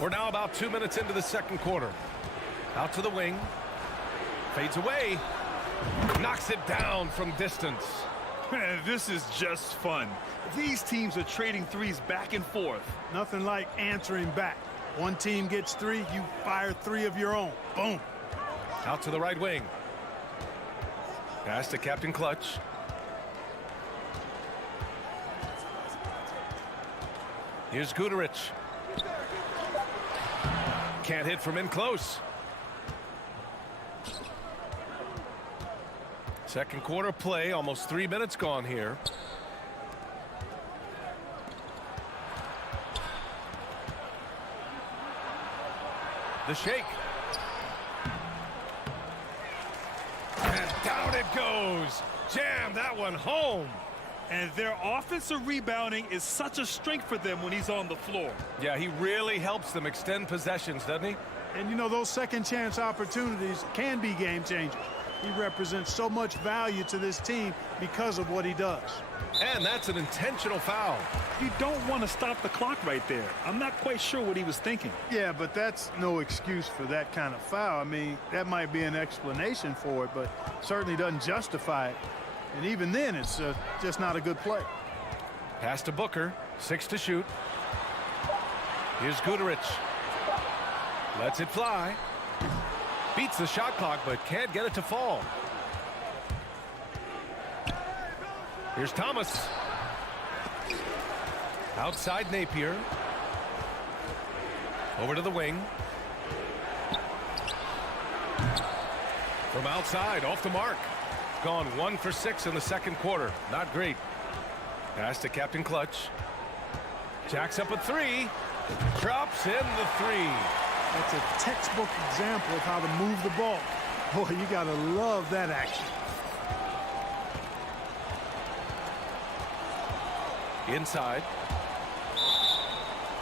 We're now about 2 minutes into the second quarter. Out to the wing. Fades away. Knocks it down from distance. This is just fun. These teams are trading threes back and forth. Nothing like answering back. One team gets three, you fire three of your own. Boom. Out to the right wing. Pass to Captain Clutch. Here's Guduric. Can't hit from in close. Second quarter play, almost 3 minutes gone here. The shake. And down it goes. Jam that one home. And their offensive rebounding is such a strength for them when he's on the floor. Yeah, he really helps them extend possessions, doesn't he? And, you know, those second chance opportunities can be game changers. He represents so much value to this team because of what he does. And that's an intentional foul. You don't want to stop the clock right there. I'm not quite sure what he was thinking. Yeah, but that's no excuse for that kind of foul. I mean, that might be an explanation for it, but certainly doesn't justify it. And even then, it's just not a good play. Pass to Booker. 6 to shoot. Here's Guduric. Lets it fly. Beats the shot clock, but can't get it to fall. Here's Thomas. Outside Napier. Over to the wing. From outside, off the mark. Gone 1 for 6 in the second quarter. Not great. Pass to Captain Clutch. Jacks up a three. Drops in the three. That's a textbook example of how to move the ball. Boy, you got to love that action. Inside.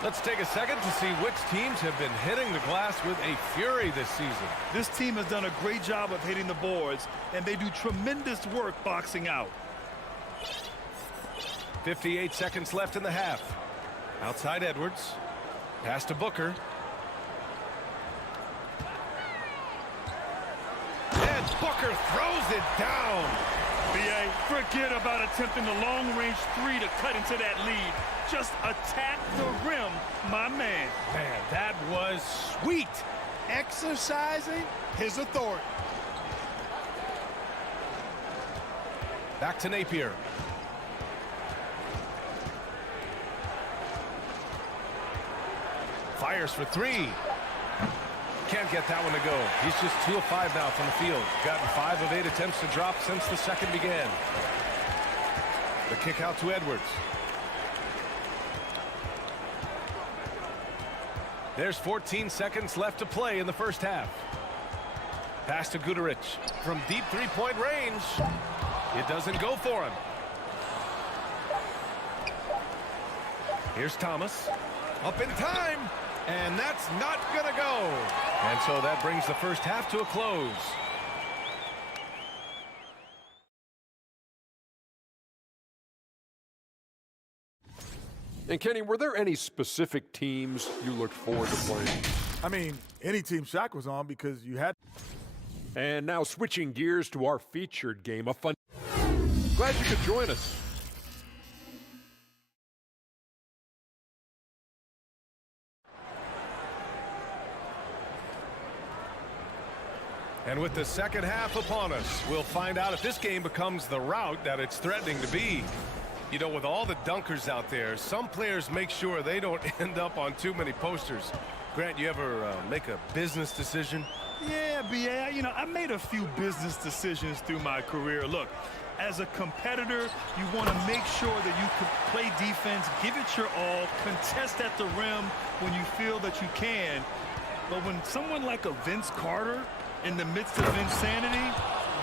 Let's take a second to see which teams have been hitting the glass with a fury this season. This team has done a great job of hitting the boards, and they do tremendous work boxing out. 58 seconds left in the half. Outside Edwards. Pass to Booker. And Booker throws it down. B.A., forget about attempting the long-range three to cut into that lead. Just attack the rim, my man. Man, that was sweet. Exercising his authority. Back to Napier. Fires for three. Can't get that one to go. He's just 2 of 5 now from the field. Gotten 5 of 8 attempts to drop since the second began. The kick out to Edwards. There's 14 seconds left to play in the first half. Pass to Guduric from deep three-point range. It doesn't go for him. Here's Thomas. Up in time. And that's not going to go. And so that brings the first half to a close. And Kenny, were there any specific teams you looked forward to playing? I mean, any team Shaq was on because you had. And now switching gears to our featured game, a fun. Glad you could join us. And with the second half upon us, we'll find out if this game becomes the rout that it's threatening to be. You know, with all the dunkers out there, some players make sure they don't end up on too many posters. Grant, you ever make a business decision? Yeah, B.A., you know, I made a few business decisions through my career. Look, as a competitor, you want to make sure that you can play defense, give it your all, contest at the rim when you feel that you can. But when someone like a Vince Carter in the midst of insanity,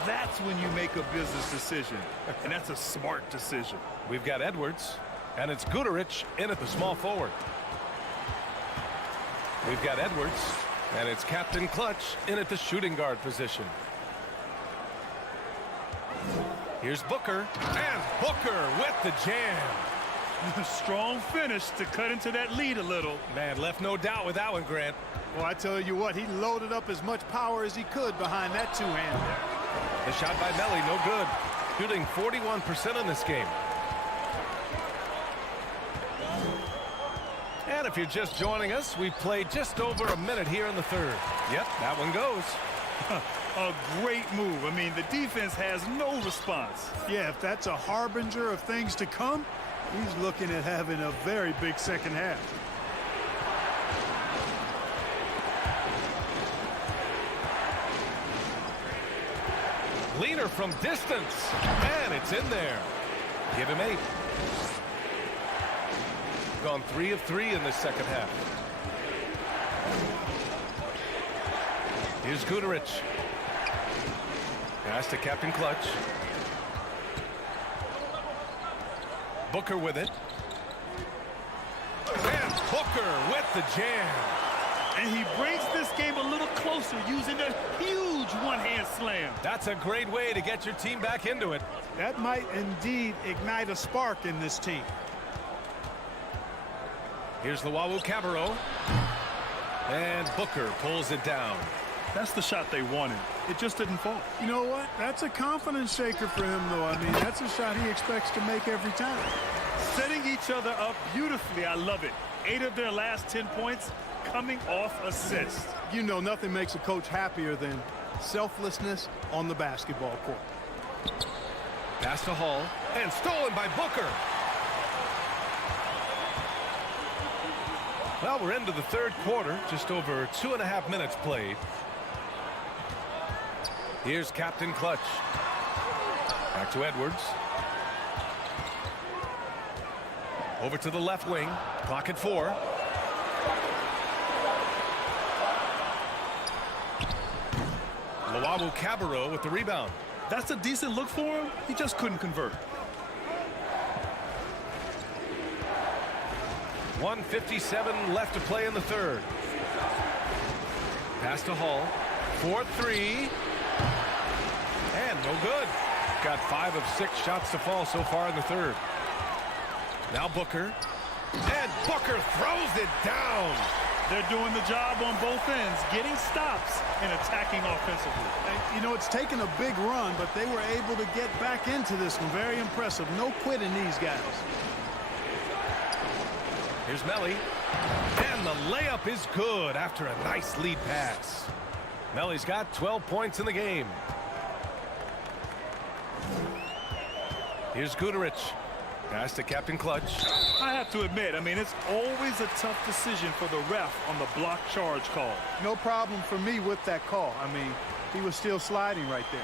that's when you make a business decision. And that's a smart decision. We've got Edwards, and it's Guduric in at the small forward. We've got Edwards, and it's Captain Clutch in at the shooting guard position. Here's Booker, and Booker with the jam. Strong finish to cut into that lead a little. Man, left no doubt with that one, Grant. Well, I tell you what, he loaded up as much power as he could behind that two-hand there. The shot by Melly, no good. Shooting 41% in this game. And if you're just joining us, we've played just over a minute here in the third. Yep, that one goes. A great move. I mean, the defense has no response. Yeah, if that's a harbinger of things to come, he's looking at having a very big second half. Leaner from distance, and it's in there. Give him 8. Gone 3 of 3 in this second half. Here's Guduric. Pass to Captain Clutch. Booker with it. And Booker with the jam. And he brings this game a little closer using a huge one-hand slam. That's a great way to get your team back into it. That might indeed ignite a spark in this team. Here's the Wawu Cabarro. And Booker pulls it down. That's the shot they wanted. It just didn't fall. You know what? That's a confidence shaker for him, though. I mean, that's a shot he expects to make every time. Setting each other up beautifully. I love it. 8 of their last 10 points coming off assists. You know, nothing makes a coach happier than selflessness on the basketball court. Pass to Hall, and stolen by Booker. Well, we're into the third quarter, just over 2.5 minutes played. Here's Captain Clutch. Back to Edwards. Over to the left wing. Clock at 4. Wawu Cabarro with the rebound. That's a decent look for him. He just couldn't convert. 1:57 left to play in the third. Pass to Hall. 4-3. And no good. Got 5 of 6 shots to fall so far in the third. Now Booker. And Booker throws it down. They're doing the job on both ends, getting stops and attacking offensively. And, you know, it's taken a big run, but they were able to get back into this one. Very impressive. No quitting these guys. Here's Melly. And the layup is good after a nice lead pass. Melly's got 12 points in the game. Here's Guduric. Pass to Captain Clutch. I have to admit, I mean, it's always a tough decision for the ref on the block charge call. No problem for me with that call. I mean, he was still sliding right there.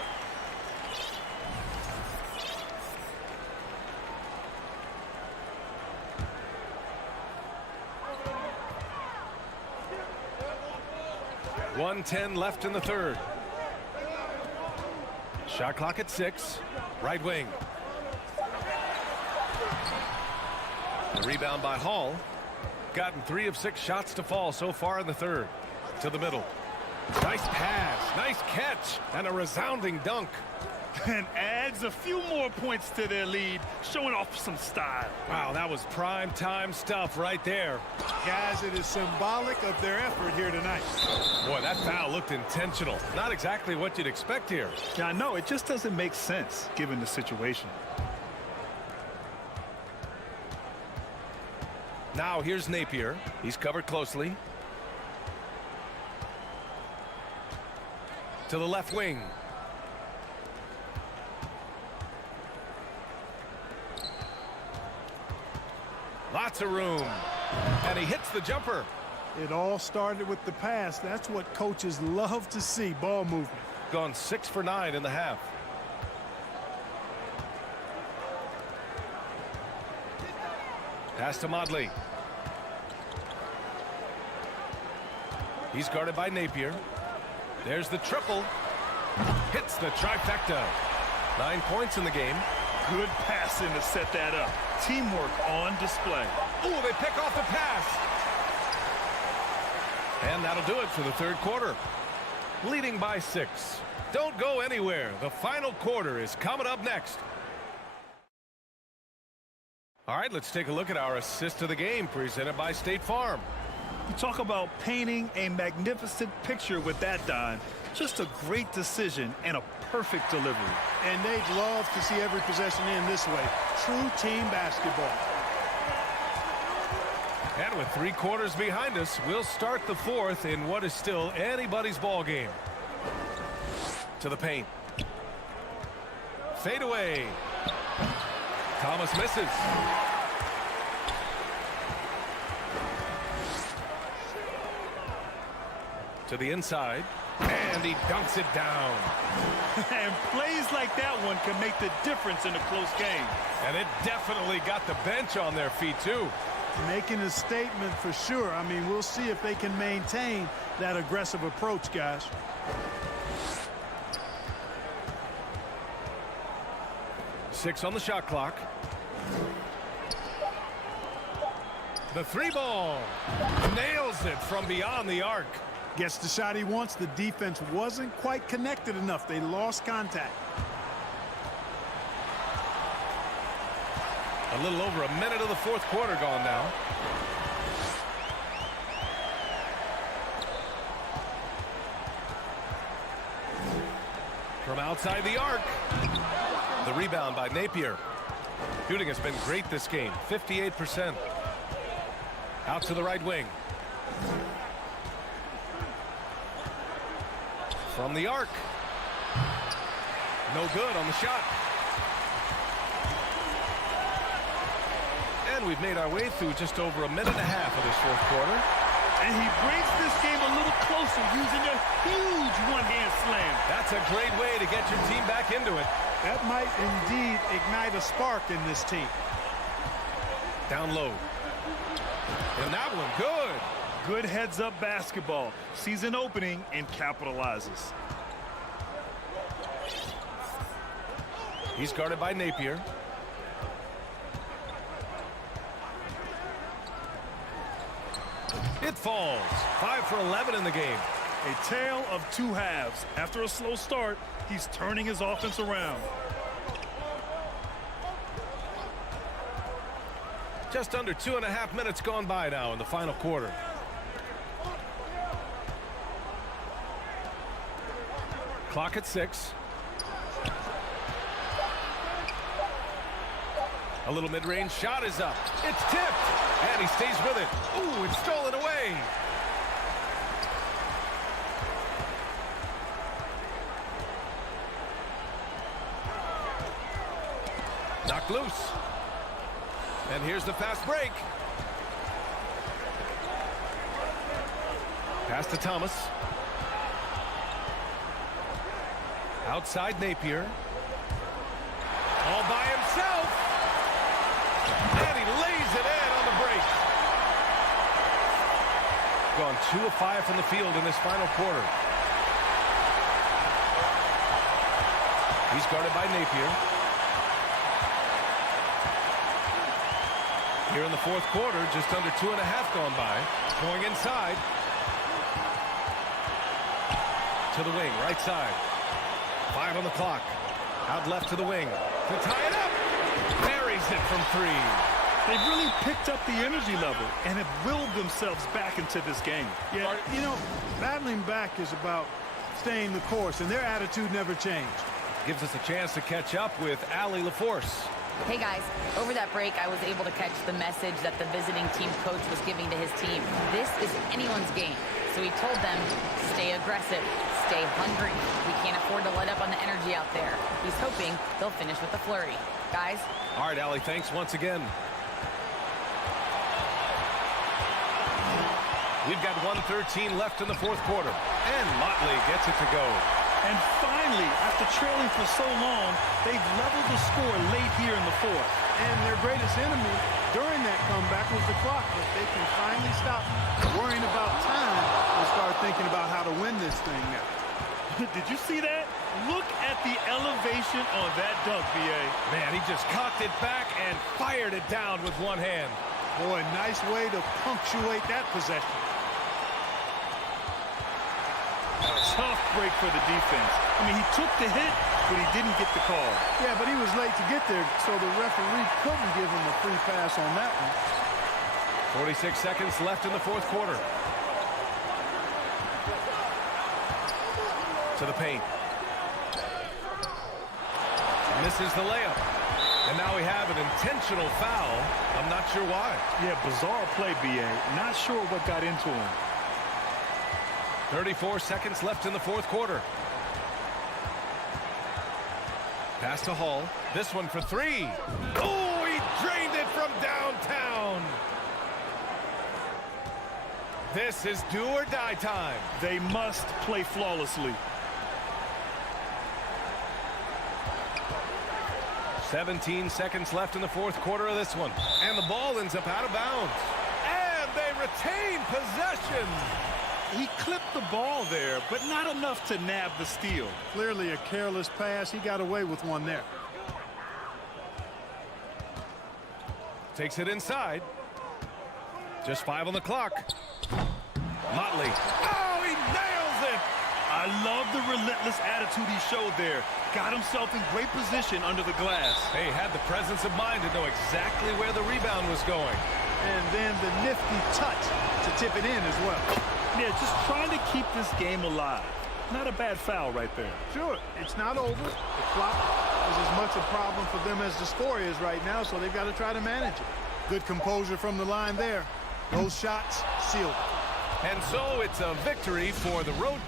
.110 left in the third. Shot clock at 6. Right wing. The rebound by Hall. Gotten 3 of 6 shots to fall so far in the third. To the middle. Nice pass. Nice catch. And a resounding dunk. And adds a few more points to their lead, showing off some style. Wow, that was prime time stuff right there. Guys, it is symbolic of their effort here tonight. Boy, that foul looked intentional. Not exactly what you'd expect here. Yeah, I know. It just doesn't make sense given the situation. Now here's Napier. He's covered closely. To the left wing. Lots of room. And he hits the jumper. It all started with the pass. That's what coaches love to see, ball movement. Gone 6 for 9 in the half. Pass to Modley. He's guarded by Napier. There's the triple. Hits the trifecta. 9 points in the game. Good passing to set that up. Teamwork on display. Ooh, they pick off the pass. And that'll do it for the third quarter. Leading by 6. Don't go anywhere. The final quarter is coming up next. All right, let's take a look at our assist of the game presented by State Farm. You talk about painting a magnificent picture with that, Don. Just a great decision and a perfect delivery. And they'd love to see every possession in this way. True team basketball. And with 3 quarters behind us, we'll start the fourth in what is still anybody's ball game. To the paint. Fade away. Thomas misses. To the inside. And he dunks it down. And plays like that one can make the difference in a close game. And it definitely got the bench on their feet, too. Making a statement for sure. I mean, we'll see if they can maintain that aggressive approach, guys. Six on the shot clock. The 3 ball. Nails it from beyond the arc. Gets the shot he wants. The defense wasn't quite connected enough. They lost contact. A little over a minute of the fourth quarter gone now. From outside the arc. The rebound by Napier. Shooting has been great this game. 58%. Out to the right wing. From the arc. No good on the shot. And we've made our way through just over a minute and a half of this fourth quarter. And he brings this game a little closer using a huge one-hand slam. That's a great way to get your team back into it. That might indeed ignite a spark in this team. Down low. And that one good. Good heads-up basketball. Sees an opening and capitalizes. He's guarded by Napier. It falls. 5 for 11 in the game. A tale of 2 halves. After a slow start, he's turning his offense around. Just under 2.5 minutes gone by now in the final quarter. Clock at 6. A little mid-range shot is up. It's tipped. And he stays with it. Ooh, it's stolen away. Knocked loose. And here's the fast break. Pass to Thomas. Outside Napier. All by himself. And he lays it in on the break. Gone 2 of 5 from the field in this final quarter. He's guarded by Napier. Here in the fourth quarter, just under 2.5 gone by. Going inside. To the wing, right side. 5 on the clock. Out left to the wing. To tie it up. Buries it from 3. They've really picked up the energy level and have willed themselves back into this game. Yeah, you know, battling back is about staying the course, and their attitude never changed. Gives us a chance to catch up with Allie LaForce. Hey guys, over that break I was able to catch the message that the visiting team coach was giving to his team. This is anyone's game. So he told them, stay aggressive, stay hungry. We can't afford to let up on the energy out there. He's hoping they'll finish with a flurry. Guys? All right, Allie, thanks once again. We've got 1:13 left in the fourth quarter. And Motley gets it to go. And finally, after trailing for so long, they've leveled the score late here in the fourth. And their greatest enemy during that comeback was the clock. But they can finally stop worrying about time and start thinking about how to win this thing now. Did you see that? Look at the elevation on that dunk, B.A. Man, he just cocked it back and fired it down with one hand. Boy, nice way to punctuate that possession. Tough break for the defense. I mean, he took the hit, but he didn't get the call. Yeah, but he was late to get there, so the referee couldn't give him a free pass on that one. 46 seconds left in the fourth quarter. To the paint. Misses the layup. And now we have an intentional foul. I'm not sure why. Yeah, bizarre play, B.A. Not sure what got into him. 34 seconds left in the fourth quarter. Pass to Hall. This one for three. Oh, he drained it from downtown. This is do or die time. They must play flawlessly. 17 seconds left in the fourth quarter of this one. And the ball ends up out of bounds. And they retain possession. He clipped the ball there, but not enough to nab the steal. Clearly a careless pass. He got away with one there. Takes it inside. Just 5 on the clock. Motley. Oh, he nails it! I love the relentless attitude he showed there. Got himself in great position under the glass. He had the presence of mind to know exactly where the rebound was going. And then the nifty touch to tip it in as well. Yeah, just trying to keep this game alive. Not a bad foul right there. Sure, it's not over. The clock is as much a problem for them as the score is right now, so they've got to try to manage it. Good composure from the line there. Those shots sealed. And so it's a victory for the road.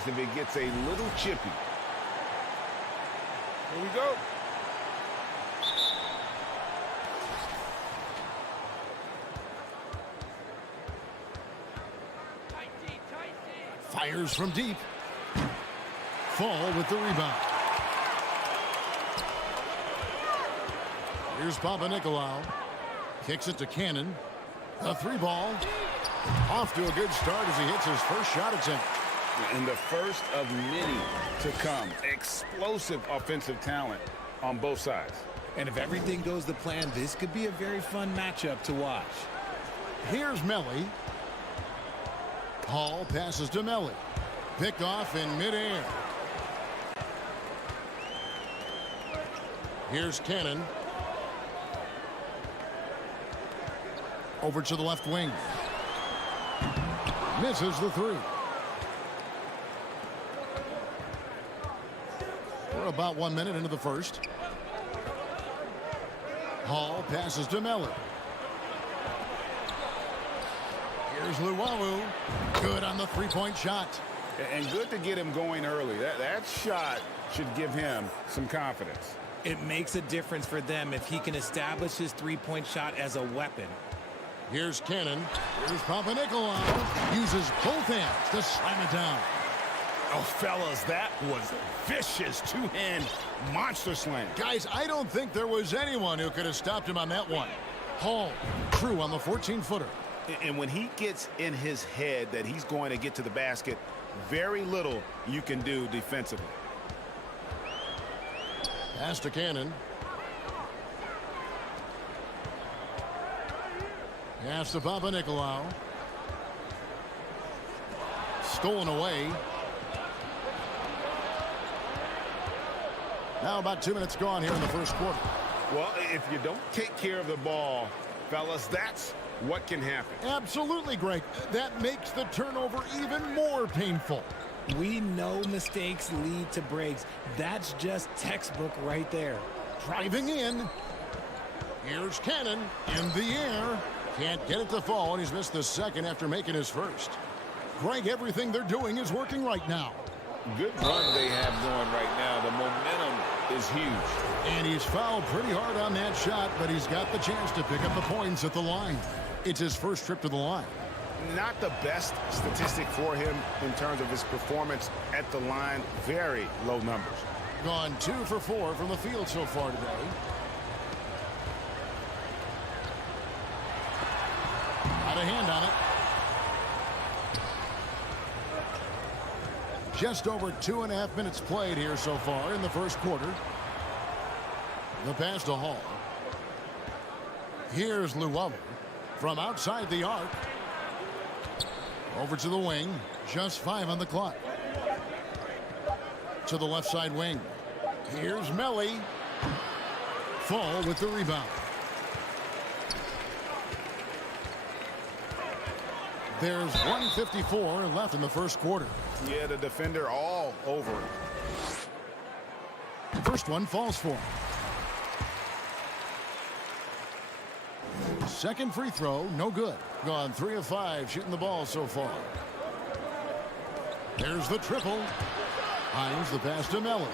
pause if it gets a little chippy. Here we go. Fires from deep. Fall with the rebound. Here's Papanikolaou. Kicks it to Cannon. A three ball. Off to a good start as he hits his first shot attempt. And the first of many to come. Explosive offensive talent on both sides. And if everything goes to plan, this could be a very fun matchup to watch. Here's Melly. Hall passes to Melly. Picked off in midair. Here's Cannon. Over to the left wing. Misses the three. We're about 1 minute into the first. Hall passes to Melly. Here's Luwawu. Good on the three-point shot. And good to get him going early. That shot should give him some confidence. It makes a difference for them if he can establish his three-point shot as a weapon. Here's Cannon. Here's Papanikolaou. Uses both hands to slam it down. Oh, fellas, that was a vicious two-hand monster slam. Guys, I don't think there was anyone who could have stopped him on that one. Hall, true on the 14-footer. And when he gets in his head that he's going to get to the basket, very little you can do defensively. Pass to Cannon. Pass to Papanikolaou. Stolen away. Now about 2 minutes gone here in the first quarter. Well, if you don't take care of the ball, fellas, that's what can happen. Absolutely, Greg. That makes the turnover even more painful. We know mistakes lead to breaks. That's just textbook right there. Driving in. Here's Cannon in the air. Can't get it to fall, and he's missed the second after making his first. Greg, everything they're doing is working right now. Good run they have going right now. The momentum is huge. And he's fouled pretty hard on that shot, but he's got the chance to pick up the points at the line. It's his first trip to the line. Not the best statistic for him in terms of his performance at the line. Very low numbers. Gone 2 for 4 from the field so far today. Got a hand on it. Just over 2.5 minutes played here so far in the first quarter. The pass to Hall. Here's Luwawu from outside the arc. Over to the wing. Just 5 on the clock. To the left side wing. Here's Melly. Fall with the rebound. There's 1:54 left in the first quarter. Yeah, the defender all over him. First one falls for him. Second free throw, no good. Gone 3 of 5 shooting the ball so far. There's the triple. Hines the pass to Melly.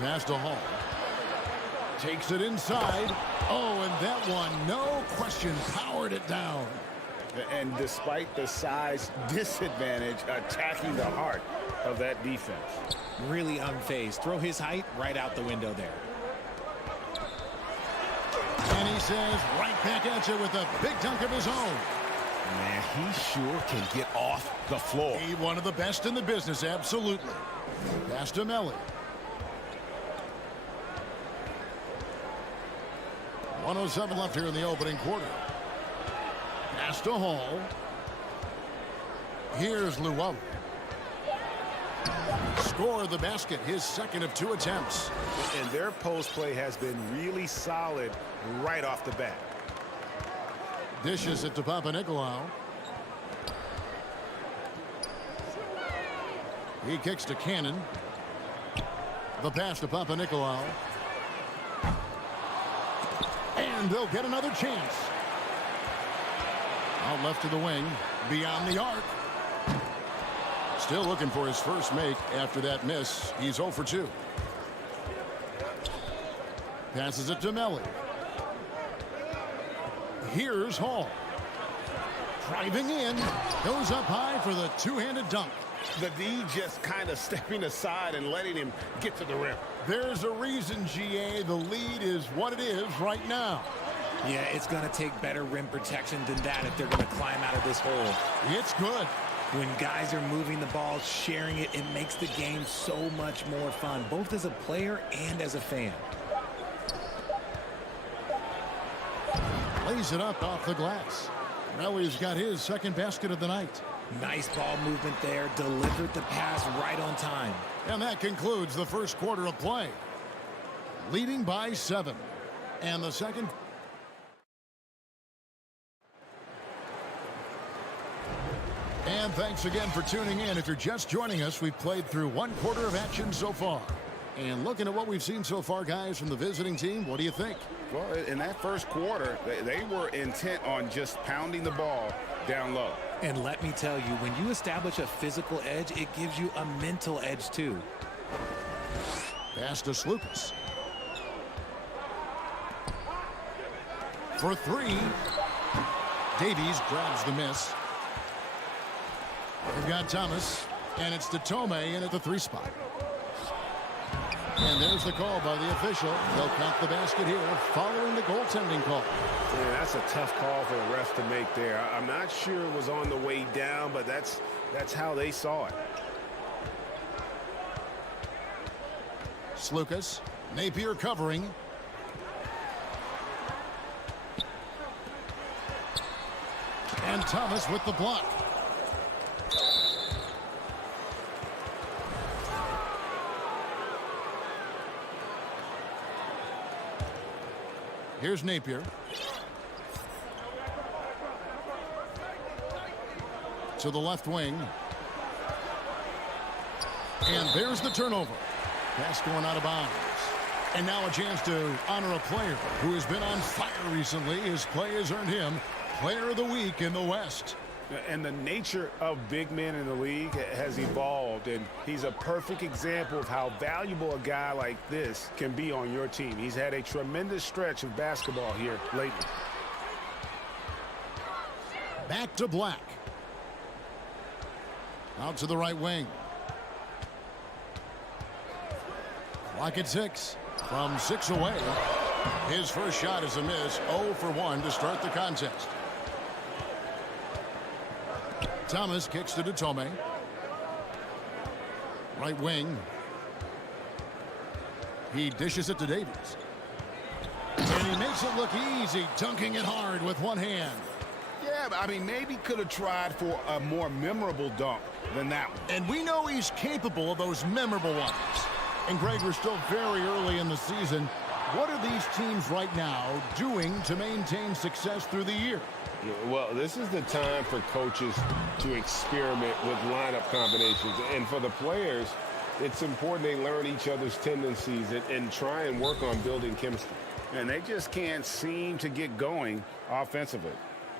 Pass to Hall. Takes it inside. Oh, and that one, no question, powered it down. And despite the size disadvantage, attacking the heart of that defense. Really unfazed. Throw his height right out the window there. And he says right back at you with a big dunk of his own. Man, he sure can get off the floor. He one of the best in the business, absolutely. Pass to Melly. 1:07 left here in the opening quarter. Pass to Hall. Here's Luwawu. Score the basket, his second of 2 attempts. And their post play has been really solid right off the bat. Dishes it to Papanikolaou. He kicks to Cannon. The pass to Papanikolaou. And they'll get another chance. Out left to the wing. beyond the arc. Still looking for his first make after that miss. He's 0 for 2. Passes it to Melly. Here's Hall. Driving in. Goes up high for the two-handed dunk. The D just kind of stepping aside and letting him get to the rim. There's a reason, GA. The lead is what it is right now. Yeah, it's going to take better rim protection than that if they're going to climb out of this hole. It's good. When guys are moving the ball, sharing it, it makes the game so much more fun, both as a player and as a fan. Lays it up off the glass. Melly's got his second basket of the night. Nice ball movement there. Delivered the pass right on time. And that concludes the first quarter of play. Leading by 7. And the second. And thanks again for tuning in. If you're just joining us, we've played through one quarter of action so far. And looking at what we've seen so far, guys, from the visiting team, what do you think? Well, in that first quarter, they were intent on just pounding the ball down low. And let me tell you, when you establish a physical edge, it gives you a mental edge, too. Pass to Lucas. For 3. Davies grabs the miss. We've got Thomas, and it's to Tome in at the 3 spot. And there's the call by the official. They'll count the basket here following the goaltending call. Yeah, that's a tough call for the refs to make there. I'm not sure it was on the way down, but that's how they saw it. Lucas, Napier covering. And Thomas with the block. Here's Napier. To the left wing. And there's the turnover. Pass going out of bounds. And now a chance to honor a player who has been on fire recently. His play has earned him Player of the Week in the West. And the nature of big men in the league has evolved, and he's a perfect example of how valuable a guy like this can be on your team. He's had a tremendous stretch of basketball here lately. Back to Black. Out to the right wing. Clock at 6. From 6 away. His first shot is a miss. 0 for 1 to start the contest. Thomas kicks to Tome. Right wing. He dishes it to Davies. And he makes it look easy, dunking it hard with one hand. Yeah, but I mean, maybe could have tried for a more memorable dunk than that one. And we know he's capable of those memorable ones. And Greg, we're still very early in the season. What are these teams right now doing to maintain success through the year? Well, this is the time for coaches to experiment with lineup combinations. And for the players, it's important they learn each other's tendencies and try and work on building chemistry. And they just can't seem to get going offensively.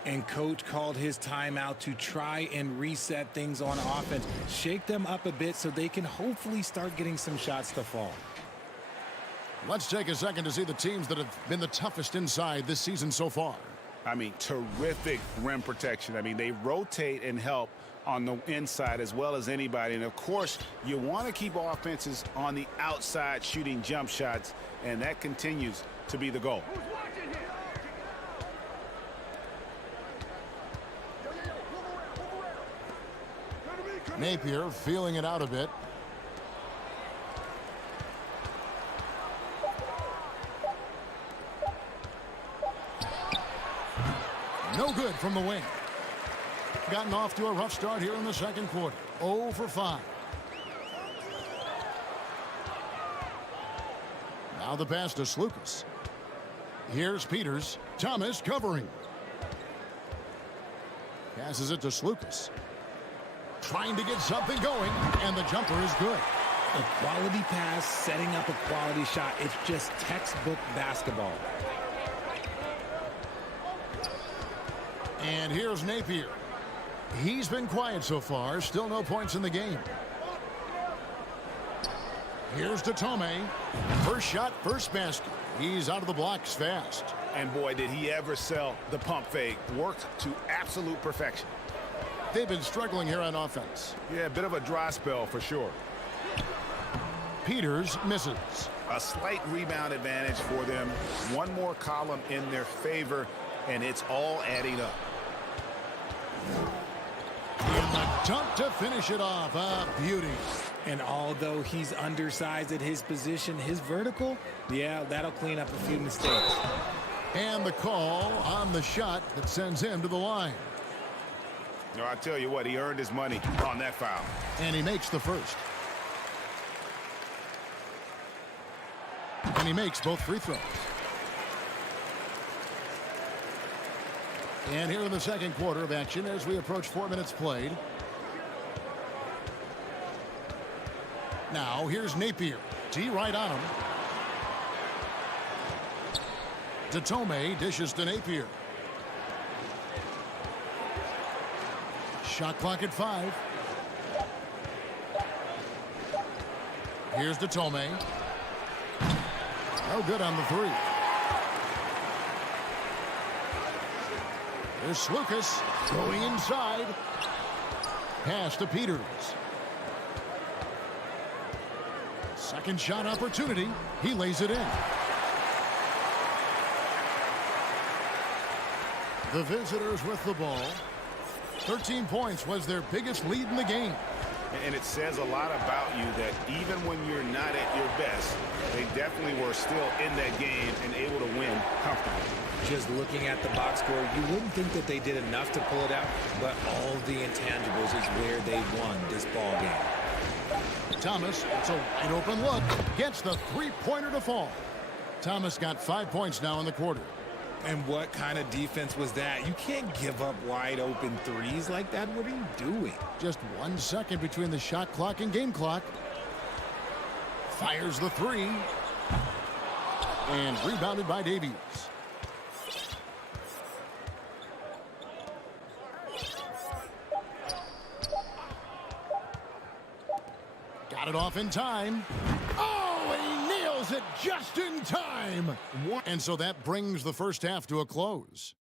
And coach called his timeout to try and reset things on offense, shake them up a bit so they can hopefully start getting some shots to fall. Let's take a second to see the teams that have been the toughest inside this season so far. I mean, terrific rim protection. I mean, they rotate and help on the inside as well as anybody. And, of course, you want to keep offenses on the outside shooting jump shots, and that continues to be the goal. Napier feeling it out a bit. No good from the wing. Gotten off to a rough start here in the second quarter. 0 for 5. Now the pass to Lucas. Here's Peters. Thomas covering. Passes it to Lucas. Trying to get something going, and the jumper is good. A quality pass, setting up a quality shot. It's just textbook basketball. And here's Napier. He's been quiet so far. Still no points in the game. Here's Datome. First shot, first basket. He's out of the blocks fast. And boy, did he ever sell the pump fake. Worked to absolute perfection. They've been struggling here on offense. Yeah, a bit of a dry spell for sure. Peters misses. A slight rebound advantage for them. One more column in their favor, and it's all adding up. And the dunk to finish it off. A beauty. And although he's undersized at his position, his vertical, yeah, that'll clean up a few mistakes. And the call on the shot that sends him to the line. No, I tell you what, he earned his money on that foul. And he makes the first. And he makes both free throws. And here in the second quarter of action as we approach 4 minutes played. Now here's Napier. T right on him. Datome dishes to Napier. Shot clock at 5. Here's Datome. No good on the 3. Here's Slukas going inside. Pass to Peters. Second shot opportunity. He lays it in. The visitors with the ball. 13 points was their biggest lead in the game. And it says a lot about you that even when you're not at your best, they definitely were still in that game and able to win comfortably. Just looking at the box score, you wouldn't think that they did enough to pull it out, but all the intangibles is where they won this ball game. Thomas, it's a wide open look, gets the three-pointer to fall. Thomas got 5 points now in the quarter. And what kind of defense was that? You can't give up wide open threes like that. What are you doing? Just 1 second between the shot clock and game clock. Fires the 3. And rebounded by Davies. Got it off in time. Oh, he nails it just in time. And so that brings the first half to a close.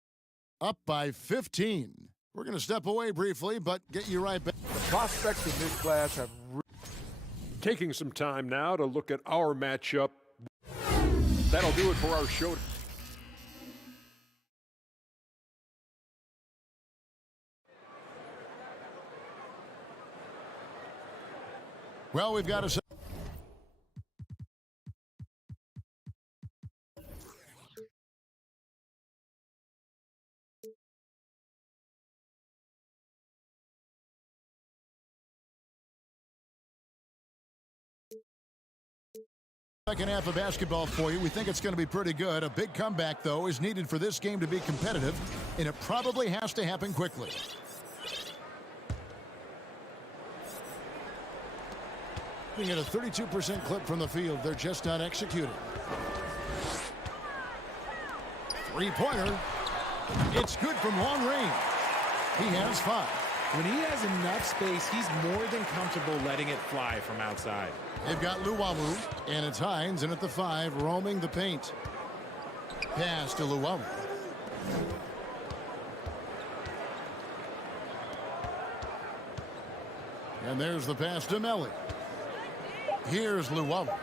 Up by 15. We're going to step away briefly, but get you right back. The prospects in this class have... Taking some time now to look at our matchup. That'll do it for our show. Well, we've got a... Second half of basketball for you. We think it's going to be pretty good. A big comeback, though, is needed for this game to be competitive, and it probably has to happen quickly. Looking at a 32% clip from the field. They're just not executing. Three-pointer. It's good from long range. He has 5. When he has enough space, he's more than comfortable letting it fly from outside. They've got Luwawu, and it's Hines, and at the 5, roaming the paint. Pass to Luwawu. And there's the pass to Melly. Here's Luwawu.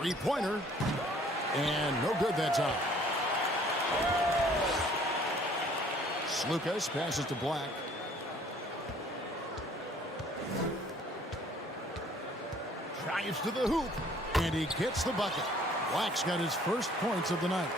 Three-pointer. And no good that time. Slukas passes to Black. Drives to the hoop, and he gets the bucket. Black's got his first points of the night.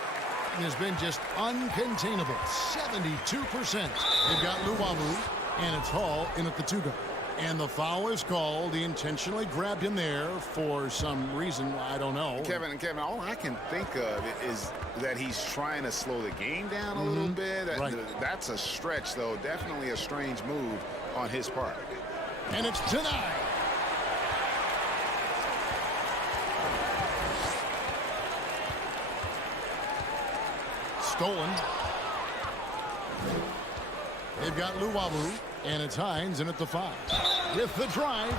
He has been just uncontainable. 72%. They've got Luwawu, and it's Hall in at the 2-guard. And the foul is called. He intentionally grabbed him there for some reason. I don't know. Kevin, all I can think of is that he's trying to slow the game down a little bit. Right. That's a stretch, though. Definitely a strange move on his part. And it's denied. Stolen. They've got Luwawu, And it's Hines in at the 5. With the drive.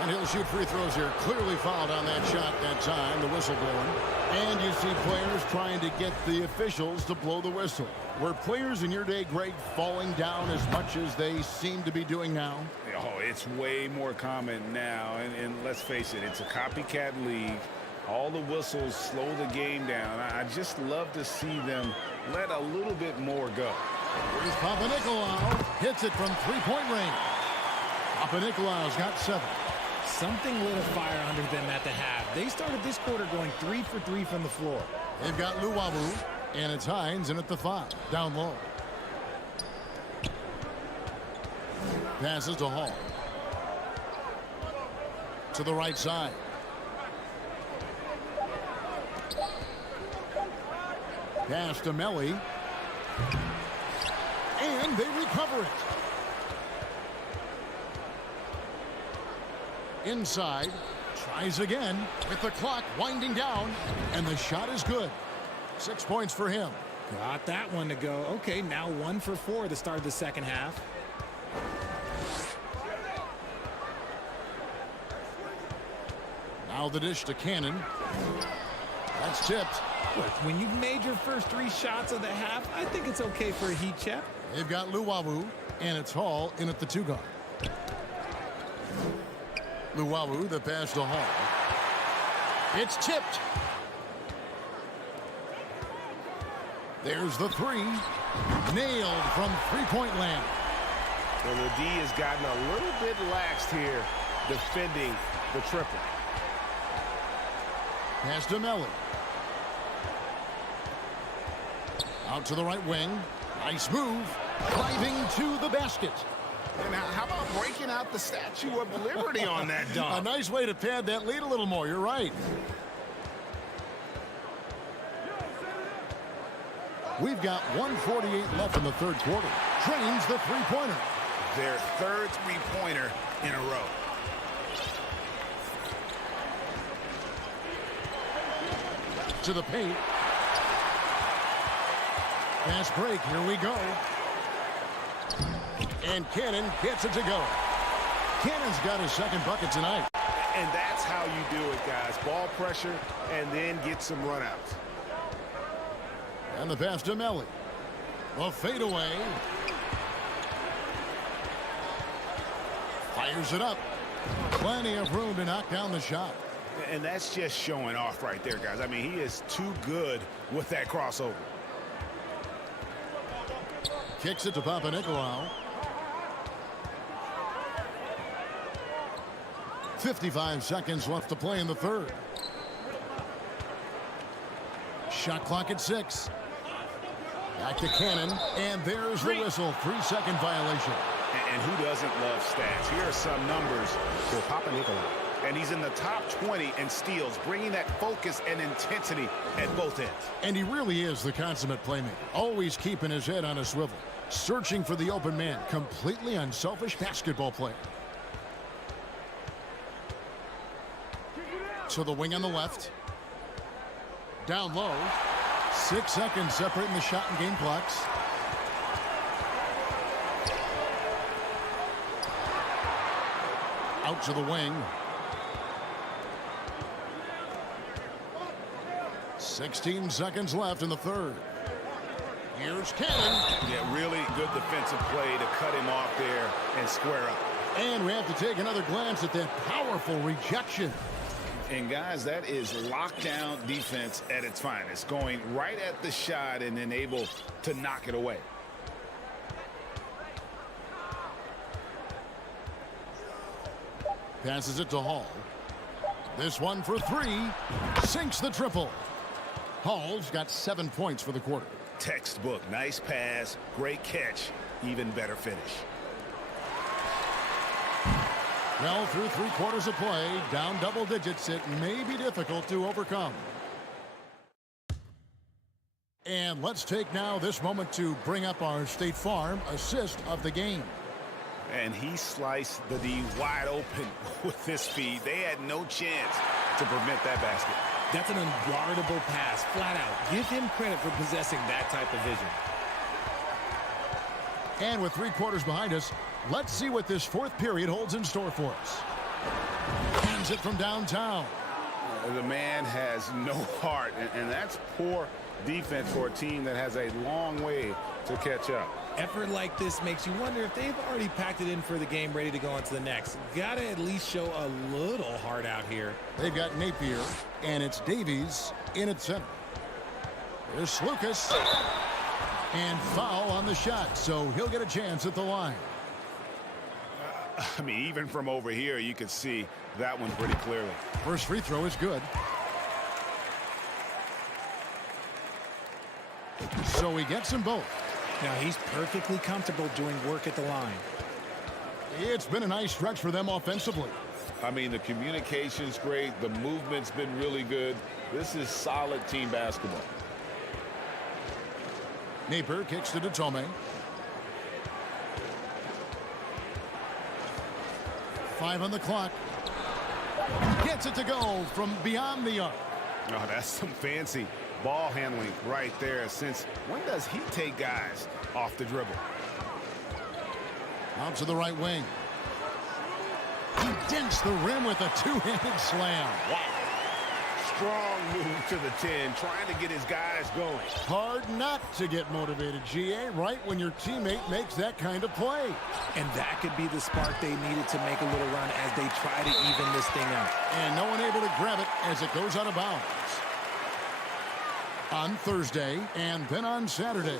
And he'll shoot free throws here. Clearly fouled on that shot that time, the whistle blowing. And you see players trying to get the officials to blow the whistle. Were players in your day, Greg, falling down as much as they seem to be doing now? Oh, it's way more common now. And let's face it, it's a copycat league. All the whistles slow the game down. I just love to see them let a little bit more go. Here's Papanikolaou. Hits it from three-point range. Papanikolaou's got 7. Something lit a fire under them at the half. They started this quarter going 3 for 3 from the floor. They've got Luwawu, and it's Hines in at the 5. Down low. Passes to Hall. To the right side. Pass to Melly. And they recover it. Inside, tries again with the clock winding down, and the shot is good. 6 points for him. Got that one to go. Okay, now 1 for 4 to start the second half. Now the dish to Cannon. That's tipped. Look, when you've made your first 3 shots of the half, I think it's okay for a heat check. They've got Luwawu, and it's Hall in at the 2 guard. Luwawu, the pass to Hall. It's tipped. There's the 3. Nailed from three-point land. Well, the D has gotten a little bit laxed here defending the triple. Pass to Melly. Out to the right wing. Nice move. Driving to the basket. And how about breaking out the Statue of Liberty on that dunk? A nice way to pad that lead a little more. You're right. We've got 1:48 left in the third quarter. Drains the three-pointer. Their third three-pointer in a row. To the paint. Fast break. Here we go. And Cannon gets it to go. Cannon's got his second bucket tonight. And that's how you do it, guys. Ball pressure and then get some runouts. And the pass to Melly. A fadeaway. Fires it up. Plenty of room to knock down the shot. And that's just showing off right there, guys. I mean, he is too good with that crossover. Kicks it to Papanikolaou. 55 seconds left to play in the third. Shot clock at 6. Back to Cannon, and there's the whistle. 3-second violation. And who doesn't love stats? Here are some numbers for Papanikolaou. And he's in the top 20 in steals, bringing that focus and intensity at both ends. And he really is the consummate playmaker. Always keeping his head on a swivel. Searching for the open man. Completely unselfish basketball player. To the wing on the left. Down low. 6 seconds separating the shot and game clocks. Out to the wing. 16 seconds left in the third. Here's Cannon. Yeah, really good defensive play to cut him off there and square up. And we have to take another glance at that powerful rejection. And guys, that is lockdown defense at its finest. Going right at the shot and then able to knock it away. Passes it to Hall. This one for 3. Sinks the triple. Hall's got 7 points for the quarter. Textbook. Nice pass. Great catch. Even better finish. Well, through 3 quarters of play, down double digits, it may be difficult to overcome. And let's take now this moment to bring up our State Farm assist of the game. And he sliced the D wide open with his feed. They had no chance to prevent that basket. That's an unguardable pass, flat out. Give him credit for possessing that type of vision. And with 3 quarters behind us, Let's see what this fourth period holds in store for us. Hands it from downtown. The man has no heart, and that's poor defense for a team that has a long way to catch up. Effort like this makes you wonder if they've already packed it in for the game, ready to go on to the next. Gotta at least show a little heart out here. They've got Napier, and it's Davies in at center. There's Skijesss. And foul on the shot, so he'll get a chance at the line. I mean, even from over here, you can see that one pretty clearly. First free throw is good. So he gets them both. Now he's perfectly comfortable doing work at the line. It's been a nice stretch for them offensively. I mean, the communication's great. The movement's been really good. This is solid team basketball. Napier kicks to Tome. 5 on the clock. Gets it to go from beyond the arc. Oh, that's some fancy ball handling right there. Since when does he take guys off the dribble? Out to the right wing. He dents the rim with a two-handed slam. Wow. Strong move to the 10, trying to get his guys going. Hard not to get motivated, GA, right when your teammate makes that kind of play. And that could be the spark they needed to make a little run as they try to even this thing out. And no one able to grab it as it goes out of bounds. On Thursday and then on Saturday.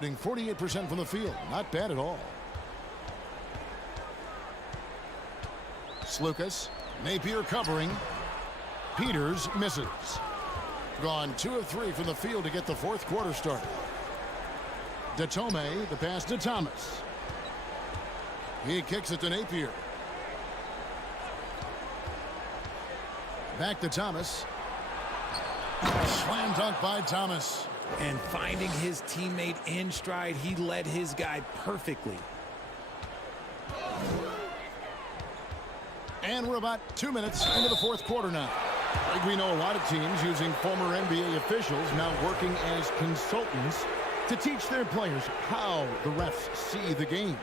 Shooting 48% from the field. Not bad at all. Skijesss. Napier covering. Peters misses. Gone 2 of 3 from the field to get the fourth quarter started. Tome, the pass to Thomas. He kicks it to Napier. Back to Thomas. Slam dunk by Thomas. And finding his teammate in stride, he led his guy perfectly. And we're about 2 minutes into the fourth quarter now. I think we know a lot of teams using former NBA officials now working as consultants to teach their players how the refs see the game.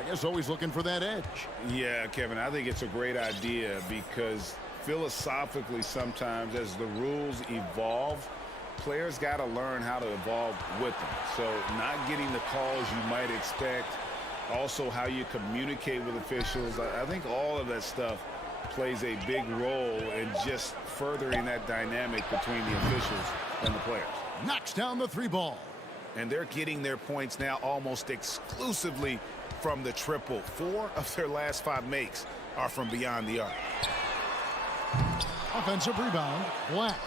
I guess always looking for that edge. Yeah, Kevin, I think it's a great idea because philosophically sometimes as the rules evolve, players got to learn how to evolve with them. So not getting the calls you might expect, also how you communicate with officials. I think all of that stuff plays a big role in just furthering that dynamic between the officials and the players. Knocks down the 3 ball. And they're getting their points now almost exclusively from the triple. 4 of their last 5 makes are from beyond the arc. Offensive rebound. Black.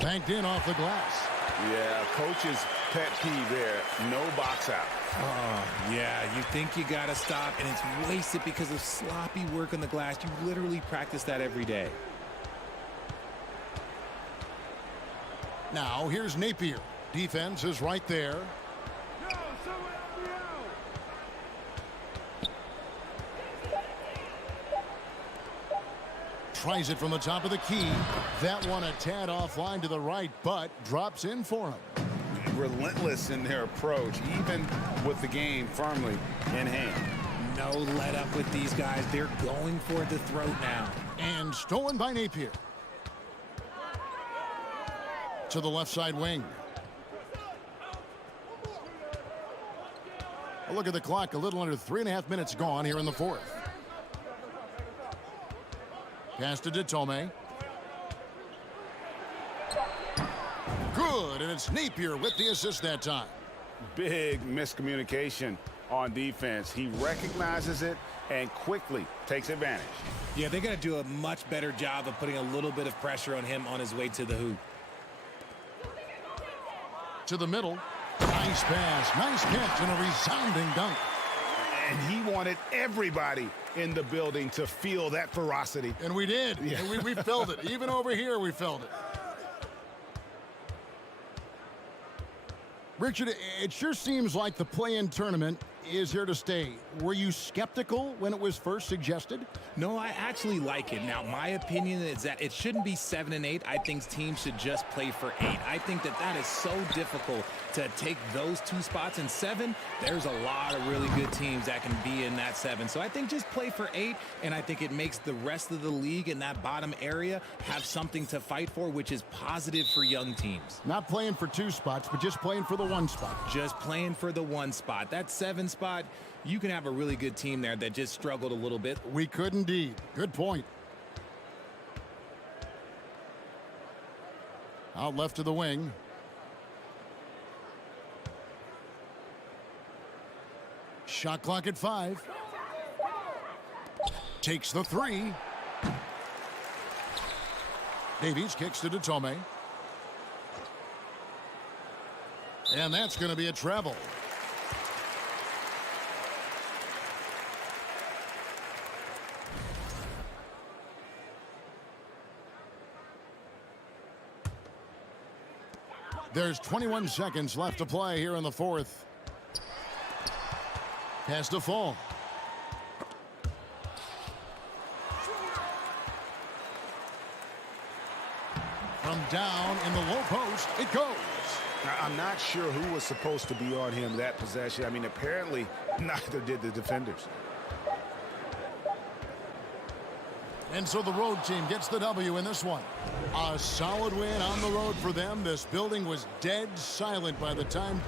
Banked in off the glass. Yeah, coach's pet peeve there. No box out. Oh, yeah, you think you got to stop, and it's wasted because of sloppy work on the glass. You literally practice that every day. Now, here's Napier. Defense is right there. Tries it from the top of the key. That one a tad offline to the right, but drops in for him. Relentless in their approach, even with the game firmly in hand. No let up with these guys. They're going for the throat now. And stolen by Napier. To the left side wing. A look at the clock. A little under 3.5 minutes gone here in the fourth. Pass to Tome. Good, and it's Napier with the assist that time. Big miscommunication on defense. He recognizes it and quickly takes advantage. Yeah, they got to do a much better job of putting a little bit of pressure on him on his way to the hoop. To the middle. Nice pass, nice catch, and a resounding dunk. And he wanted everybody in the building to feel that ferocity. And we did. Yeah. And we felt it. Even over here, we felt it. Richard, it sure seems like the play-in tournament is here to stay. Were you skeptical when it was first suggested? No, I actually like it. Now, my opinion is that it shouldn't be 7 and 8. I think teams should just play for 8. I think that is so difficult to take those 2 spots. In 7, there's a lot of really good teams that can be in that 7. So I think just play for 8, and I think it makes the rest of the league in that bottom area have something to fight for, which is positive for young teams. Not playing for 2 spots, but just playing for the 1 spot. Just playing for the 1 spot. That 7 spot, you can have a really good team there that just struggled a little bit. We could indeed. Good point. Out left to the wing. Shot clock at 5. Takes the 3. Davies kicks to Tome. And that's going to be a travel. There's 21 seconds left to play here in the 4th. Has to fall. From down in the low post, it goes. I'm not sure who was supposed to be on him that possession. I mean, apparently neither did the defenders. And so the road team gets the W in this one. A solid win on the road for them. This building was dead silent by the time.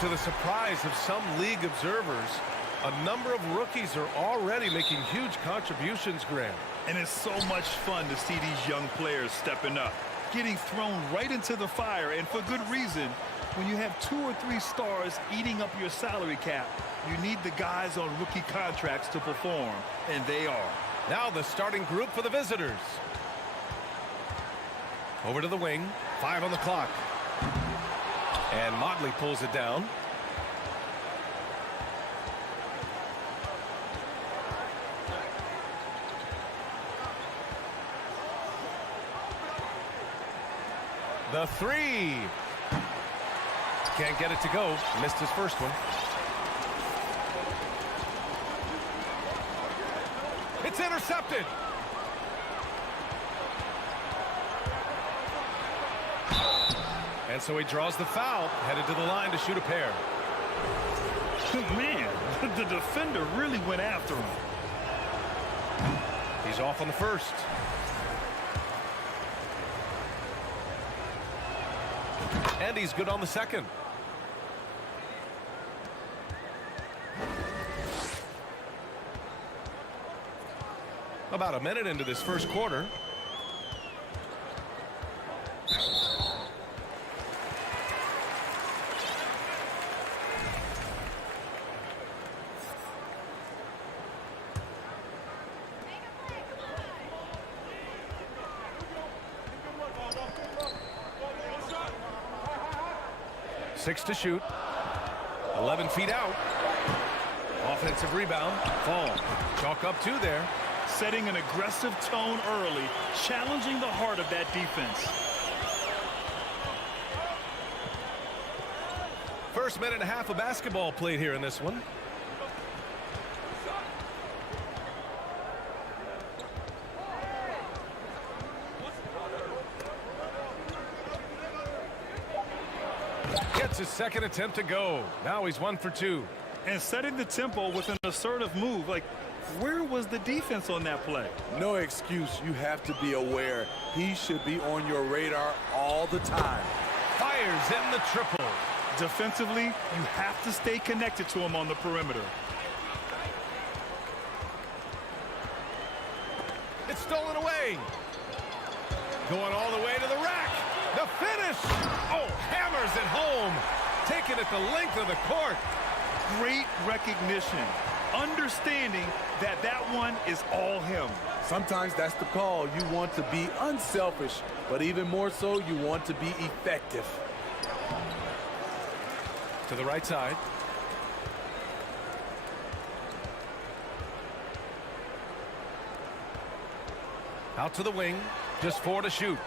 To the surprise of some league observers, a number of rookies are already making huge contributions, Graham. And it's so much fun to see these young players stepping up, getting thrown right into the fire, and for good reason. When you have 2 or 3 stars eating up your salary cap, you need the guys on rookie contracts to perform, and they are. Now the starting group for the visitors. Over to the wing, 5 on the clock. And Motley pulls it down. The 3. Can't get it to go. Missed his first one. It's intercepted. And so he draws the foul, headed to the line to shoot a pair. Man, the defender really went after him. He's off on the first. And he's good on the second. About a minute into this first quarter. 6 to shoot. 11 feet out. Offensive rebound. Fall. Chalk up 2 there. Setting an aggressive tone early, challenging the heart of that defense. First minute and a half of basketball played here in this one. Gets his second attempt to go. Now he's 1 for 2. And setting the tempo with an assertive move. Like, where was the defense on that play? No excuse. You have to be aware. He should be on your radar all the time. Fires in the triple. Defensively, you have to stay connected to him on the perimeter. It's stolen away. Going all the way to the rack. The finish. Oh, hammers it home. Taking it the length of the court. Great recognition. Understanding that that one is all him. Sometimes that's the call. You want to be unselfish, but even more so, you want to be effective. To the right side. Out to the wing. Just 4 to shoot.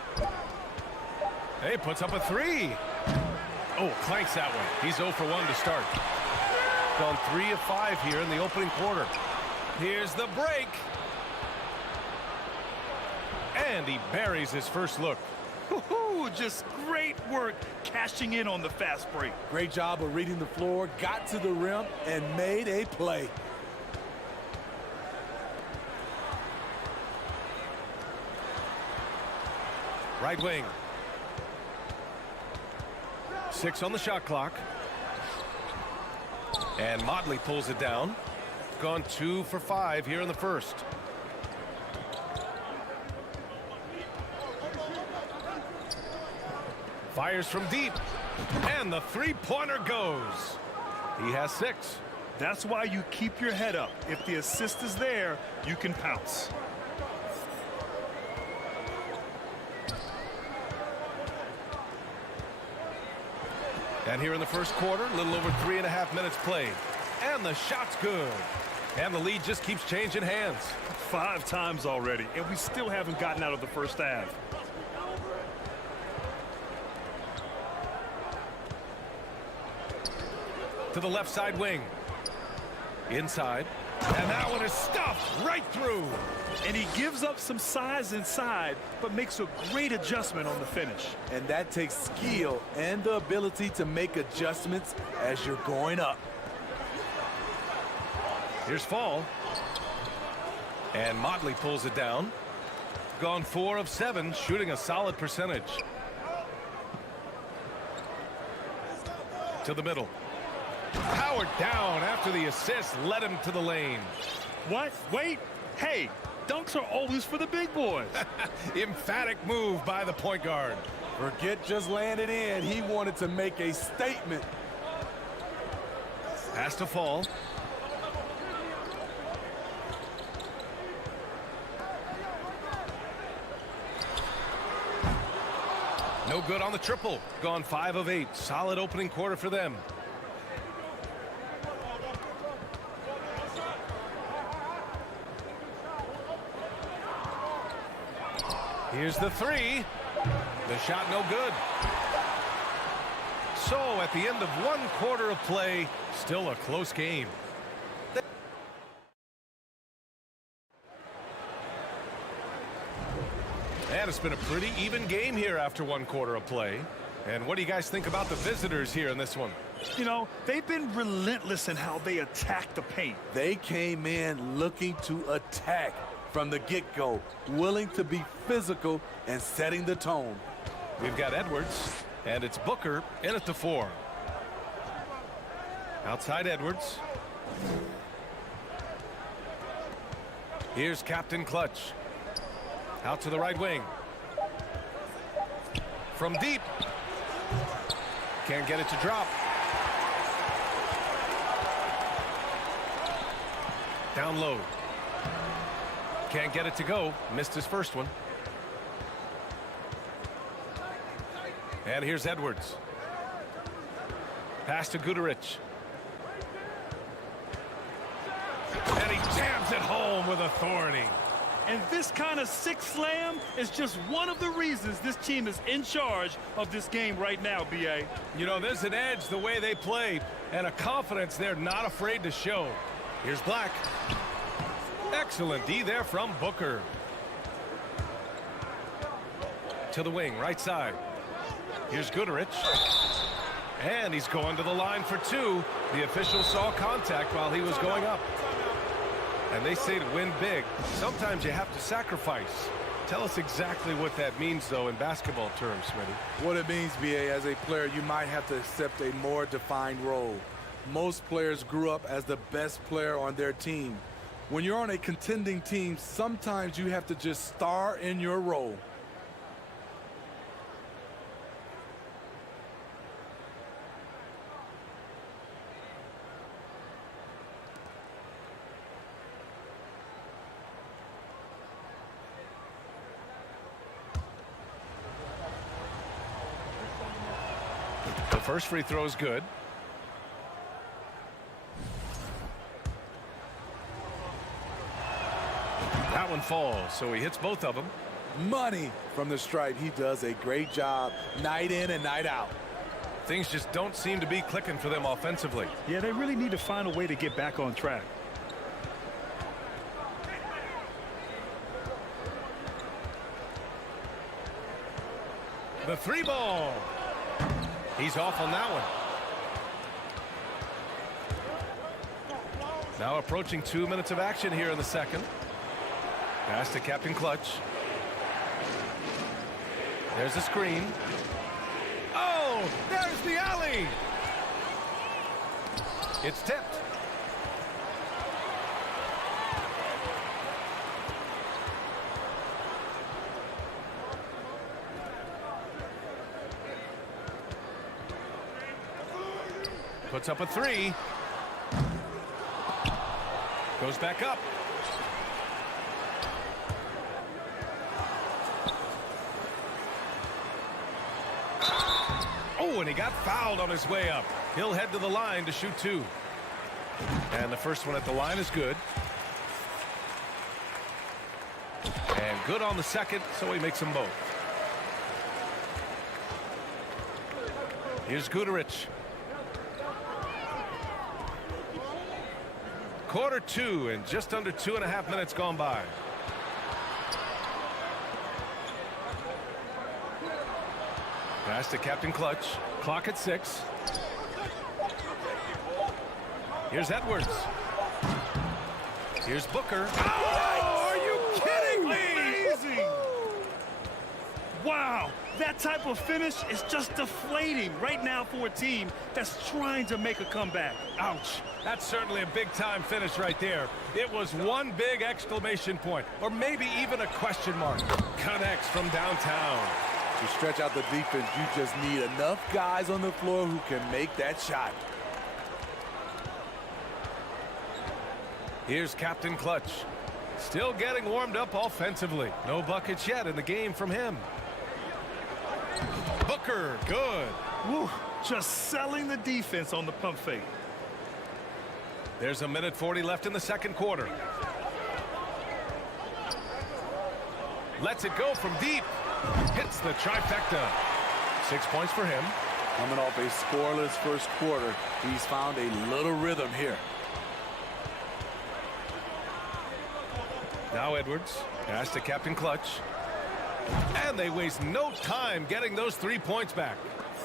Hey, puts up a 3. Oh, clanks that one. He's 0 for 1 to start. Gone 3 of 5 here in the opening quarter. Here's the break. And he buries his first look. Just great work cashing in on the fast break. Great job of reading the floor, got to the rim, and made a play. Right wing. 6 on the shot clock. And Motley pulls it down. Gone 2 for 5 here in the first. Fires from deep. And the three-pointer goes. He has 6. That's why you keep your head up. If the assist is there, you can pounce. And here in the first quarter, a little over 3.5 minutes played. And the shot's good. And the lead just keeps changing hands. 5 times already, and we still haven't gotten out of the first half. To the left side wing. Inside. And that one is stuffed right through. And he gives up some size inside, but makes a great adjustment on the finish. And that takes skill and the ability to make adjustments as you're going up. Here's Fall. And Motley pulls it down. Gone 4 of 7, shooting a solid percentage. To the middle. Powered down after the assist led him to the lane. What? Wait. Hey, dunks are always for the big boys. Emphatic move by the point guard. Forget just laying it in. He wanted to make a statement. Has to Fall. No good on the triple. Gone 5 of 8. Solid opening quarter for them. Here's the 3. The shot no good. So at the end of 1 quarter of play, still a close game. And it's been a pretty even game here after 1 quarter of play. And what do you guys think about the visitors here in this one? You know, they've been relentless in how they attack the paint. They came in looking to attack from the get-go, willing to be physical and setting the tone. We've got Edwards, and it's Booker in at the 4. Outside Edwards. Here's Captain Clutch. Out to the right wing. From deep. Can't get it to drop. Down low. Can't get it to go. Missed his first one. And here's Edwards. Pass to Guduric. And he jams it home with authority. And this kind of six slam is just one of the reasons this team is in charge of this game right now, B.A. You know, there's an edge the way they play and a confidence they're not afraid to show. Here's Black. Excellent D there from Booker. To the wing, right side. Here's Guduric. And he's going to the line for two. The official saw contact while he was going up. And they say to win big, sometimes you have to sacrifice. Tell us exactly what that means, though, in basketball terms, Smitty. What it means, B.A., as a player, you might have to accept a more defined role. Most players grew up as the best player on their team. When you're on a contending team, sometimes you have to just star in your role. The first free throw is good. That one falls, so he hits both of them. Money from the stripe. He does a great job night in and night out. Things just don't seem to be clicking for them offensively. Yeah, they really need to find a way to get back on track. The three ball. He's off on that one. Now approaching 2 minutes of action here in the second. Pass to Captain Clutch. There's the screen. Oh, there's the alley. It's tipped. Puts up a three. Goes back up. Oh, and he got fouled on his way up. He'll head to the line to shoot two. And the first one at the line is good. And good on the second, so he makes them both. Here's Guduric. Quarter two and just under 2.5 minutes gone by. Pass to Captain Clutch. Clock at 6. Here's Edwards. Here's Booker. Oh, are you kidding me? Amazing! Wow, that type of finish is just deflating right now for a team that's trying to make a comeback. Ouch. That's certainly a big-time finish right there. It was one big exclamation point, or maybe even a question mark. Connects from downtown. To stretch out the defense, you just need enough guys on the floor who can make that shot. Here's Captain Clutch. Still getting warmed up offensively. No buckets yet in the game from him. Booker, good. Woo, just selling the defense on the pump fake. There's 1:40 left in the second quarter. Lets it go from deep. Hits the trifecta. 6 points for him. Coming off a scoreless first quarter, he's found a little rhythm here. Now Edwards. Pass to Captain Clutch. And they waste no time getting those 3 points back.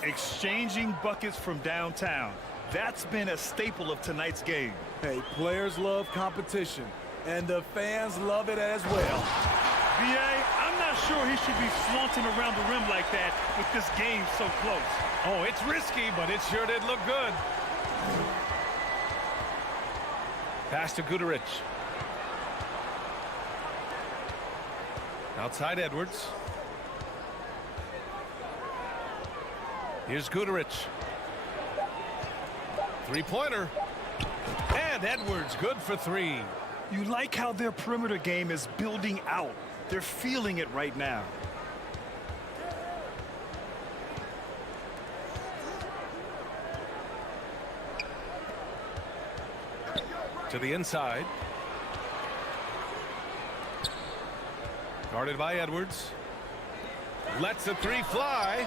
Exchanging buckets from downtown. That's been a staple of tonight's game. Hey, players love competition, and the fans love it as well. B.A., I'm not sure he should be flaunting around the rim like that with this game so close. Oh, it's risky, but it sure did look good. Pass to Guduric. Outside Edwards. Here's Guduric. Three-pointer. And Edwards good for 3. You like how their perimeter game is building out. They're feeling it right now. To the inside. Guarded by Edwards. Lets the three fly.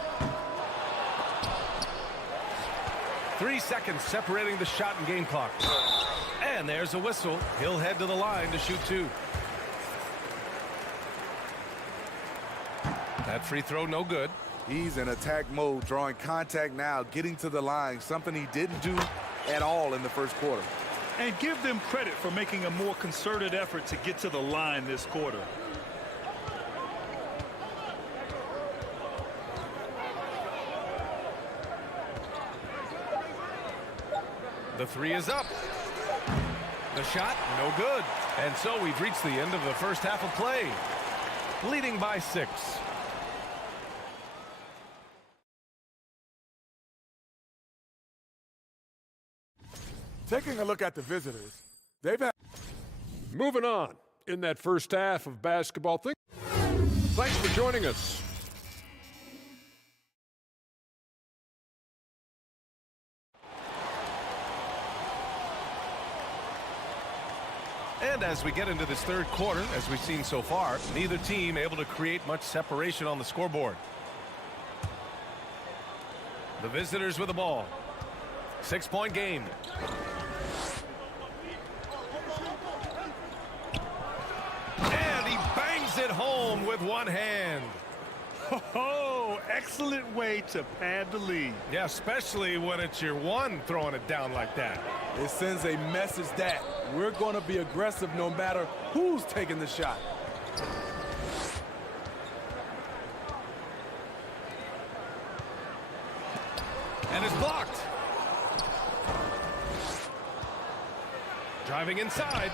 3 seconds separating the shot and game clock. And there's a whistle. He'll head to the line to shoot 2. That free throw no good. He's in attack mode, drawing contact now, getting to the line, something he didn't do at all in the first quarter. And give them credit for making a more concerted effort to get to the line this quarter. The three is up. The shot, no good. And so we've reached the end of the first half of play. Leading by 6. Taking a look at the visitors, they've had... Moving on in that first half of basketball. Thanks for joining us. And as we get into this third quarter, as we've seen so far, neither team able to create much separation on the scoreboard. The visitors with the ball. 6-point game. And he bangs it home with one hand. Oh, excellent way to pad the lead. Yeah, especially when it's your one throwing it down like that. It sends a message that we're going to be aggressive no matter who's taking the shot. And it's blocked. Driving inside.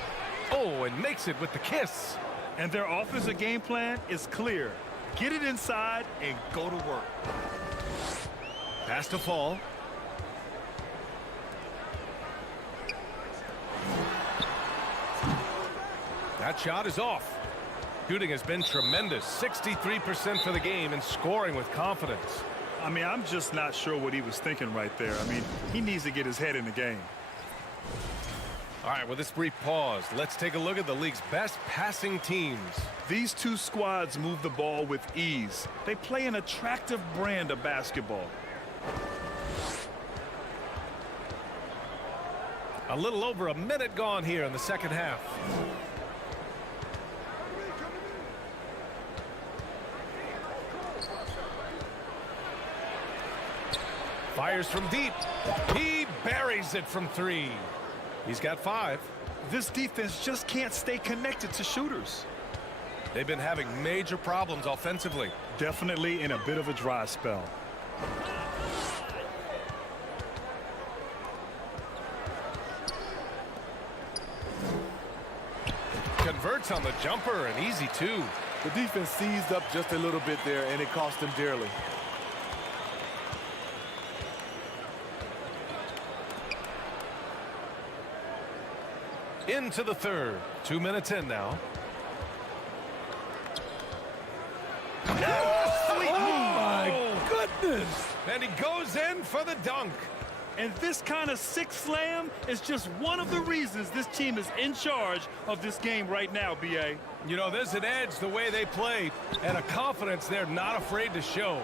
Oh, and makes it with the kiss. And their offensive game plan is clear. Get it inside and go to work. Pass to fall. That shot is off. Shooting has been tremendous. 63% for the game and scoring with confidence. I mean, I'm just not sure what he was thinking right there. I mean, he needs to get his head in the game. All right, with this brief pause, let's take a look at the league's best passing teams. These two squads move the ball with ease. They play an attractive brand of basketball. A little over a minute gone here in the second half. Fires from deep. He buries it from 3. He's got 5. This defense just can't stay connected to shooters. They've been having major problems offensively. Definitely in a bit of a dry spell. Converts on the jumper, and easy 2. The defense seized up just a little bit there, and it cost them dearly. Into the third. 2 minutes in now. Goodness! And he goes in for the dunk. And this kind of sick slam is just one of the reasons this team is in charge of this game right now, B.A. You know, there's an edge the way they play and a confidence they're not afraid to show.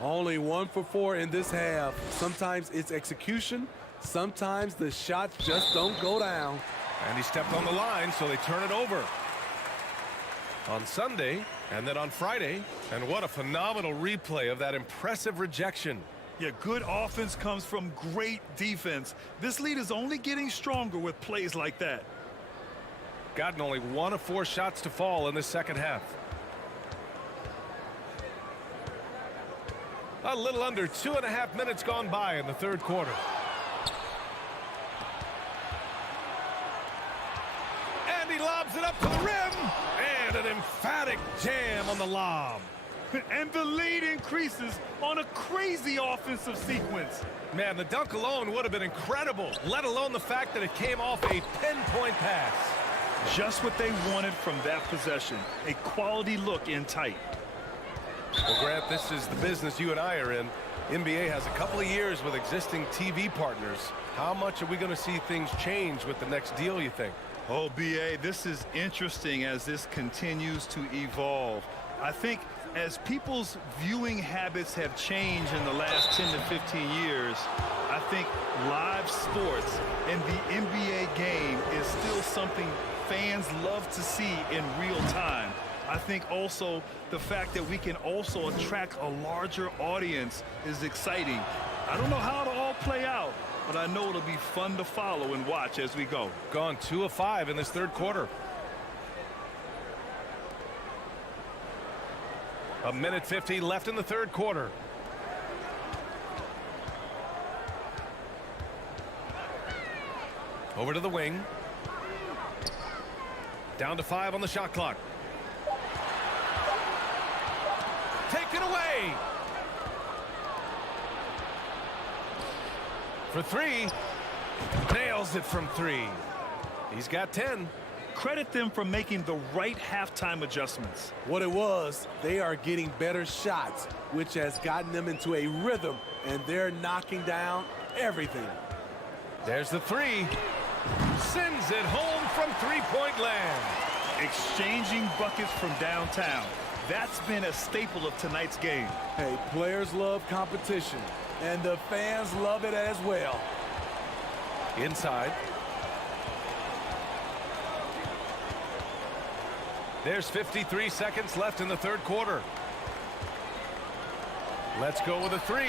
Only 1 for 4 in this half. Sometimes it's execution. Sometimes the shots just don't go down. And he stepped on the line, so they turn it over. On Sunday, and then on Friday. And what a phenomenal replay of that impressive rejection. Yeah, good offense comes from great defense. This lead is only getting stronger with plays like that. Gotten only 1 of 4 shots to fall in the second half. A little under 2.5 minutes gone by in the third quarter. And he lobs it up to the rim. And an emphatic jam on the lob. And the lead increases on a crazy offensive sequence. Man, the dunk alone would have been incredible, let alone the fact that it came off a pinpoint pass. Just what they wanted from that possession. A quality look in tight. Well, Grant, this is the business you and I are in. NBA has a couple of years with existing TV partners. How much are we going to see things change with the next deal, you think? Oh, BA, this is interesting as this continues to evolve. I think as people's viewing habits have changed in the last 10 to 15 years, I think live sports and the NBA game is still something fans love to see in real time. I think also the fact that we can also attract a larger audience is exciting. I don't know how it'll all play out, but I know it'll be fun to follow and watch as we go. Gone 2 of 5 in this third quarter. A minute 50 left in the third quarter. Over to the wing. Down to 5 on the shot clock. Take it away. For 3. Nails it from 3. He's got 10. Credit them for making the right halftime adjustments. What it was, they are getting better shots, which has gotten them into a rhythm, and they're knocking down everything. There's the 3. Sends it home from three-point land. Exchanging buckets from downtown. That's been a staple of tonight's game. Hey, players love competition, and the fans love it as well. Inside. There's 53 seconds left in the third quarter. Let's go with a 3.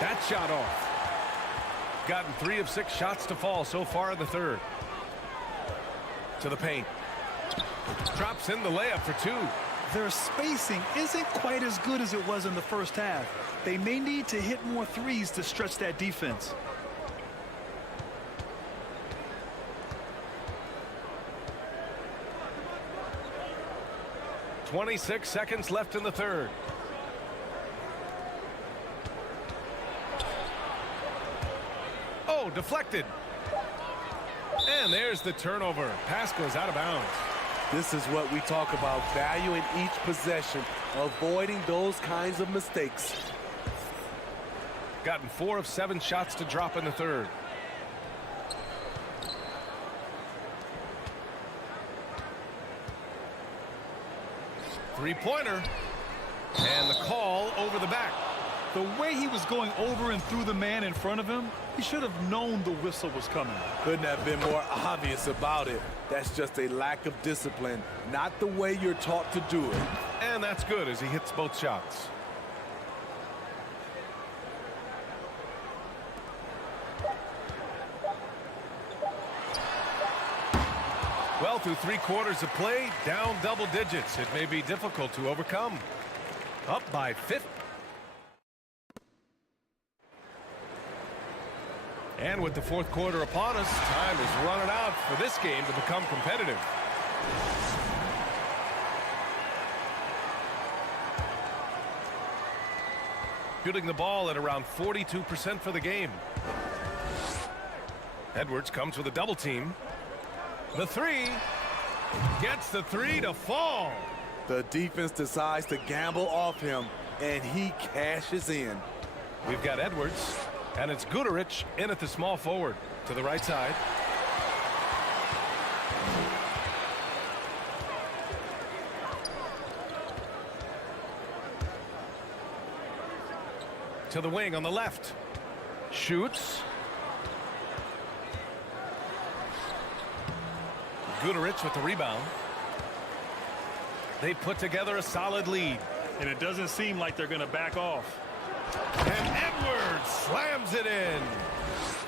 That shot off. Gotten 3 of 6 shots to fall so far in the third. To the paint. Drops in the layup for 2. Their spacing isn't quite as good as it was in the first half. They may need to hit more threes to stretch that defense. .26 seconds left in the third. Oh, deflected. And there's the turnover. Pass goes out of bounds. This is what we talk about, valuing each possession, avoiding those kinds of mistakes. Gotten 4 of 7 shots to drop in the third. Three-pointer. And the call over the back. The way he was going over and through the man in front of him, he should have known the whistle was coming. Couldn't have been more obvious about it. That's just a lack of discipline, not the way you're taught to do it. And that's good as he hits both shots. Well, through 3 quarters of play, down double digits. It may be difficult to overcome. Up by 50. And with the fourth quarter upon us, time is running out for this game to become competitive. Shooting the ball at around 42% for the game. Edwards comes with a double team. The 3 gets the 3 to fall. The defense decides to gamble off him, and he cashes in. We've got Edwards, and it's Guduric in at the small forward to the right side. To the wing on the left. Shoots. Guduric with the rebound. They put together a solid lead. And it doesn't seem like they're going to back off. And Edwards slams it in.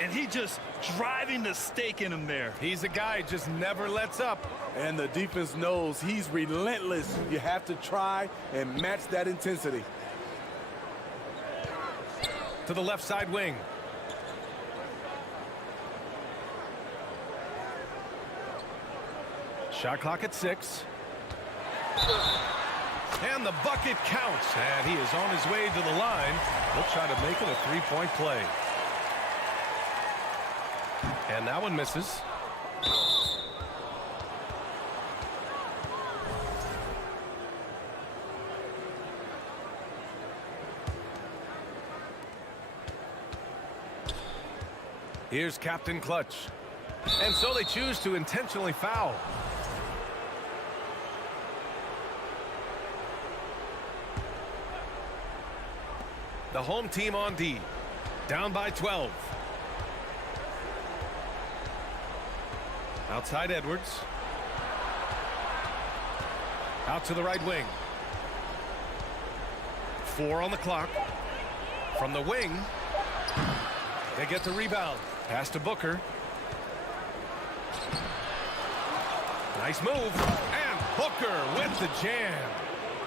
And he just driving the stake in him there. He's a guy who just never lets up. And the defense knows he's relentless. You have to try and match that intensity. To the left side wing. Shot clock at 6. And the bucket counts. And he is on his way to the line. He'll try to make it a three-point play. And that one misses. Here's Captain Clutch. And so they choose to intentionally foul. The home team on D. Down by 12. Outside Edwards. Out to the right wing. 4 on the clock. From the wing. They get the rebound. Pass to Booker. Nice move. And Booker with the jam.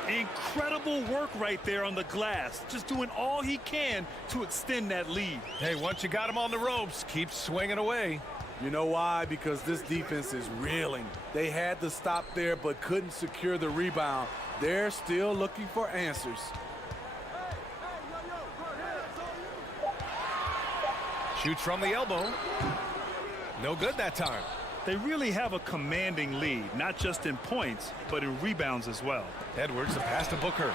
Incredible work right there on the glass. Just doing all he can to extend that lead. Hey, once you got him on the ropes, keep swinging away. You know why? Because this defense is reeling. They had to stop there but couldn't secure the rebound. They're still looking for answers. Shoots from the elbow. No good that time. They really have a commanding lead, not just in points, but in rebounds as well. Edwards, the pass to Booker.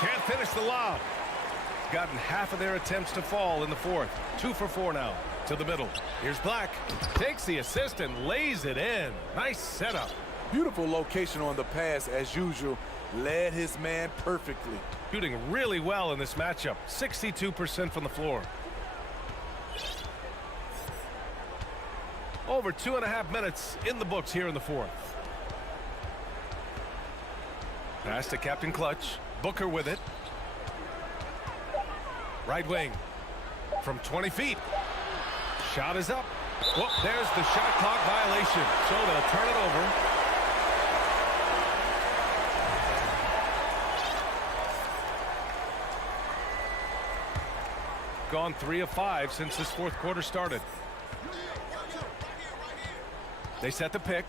Can't finish the lob. Gotten half of their attempts to fall in the fourth. 2 for 4 now. To the middle. Here's Black. Takes the assist and lays it in. Nice setup. Beautiful location on the pass as usual. Led his man perfectly. Shooting really well in this matchup. 62% from the floor. Over 2.5 minutes in the books here in the fourth. Pass to Captain Clutch. Booker with it. Right wing. From 20 feet. Shot is up. Whoop, there's the shot clock violation. So they'll turn it over. Gone 3 of 5 since this fourth quarter started. They set the pick.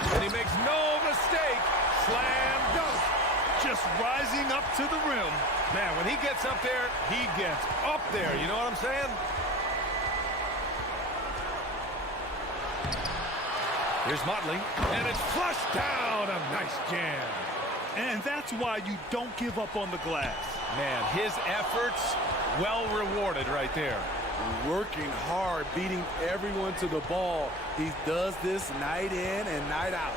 And he makes no mistake. Slam dunk. Just rising up to the rim. Man, when he gets up there, he gets up there. You know what I'm saying? Here's Motley. And it's flushed down. A nice jam. And that's why you don't give up on the glass. Man, his efforts well rewarded right there. Working hard, beating everyone to the ball. He does this night in and night out.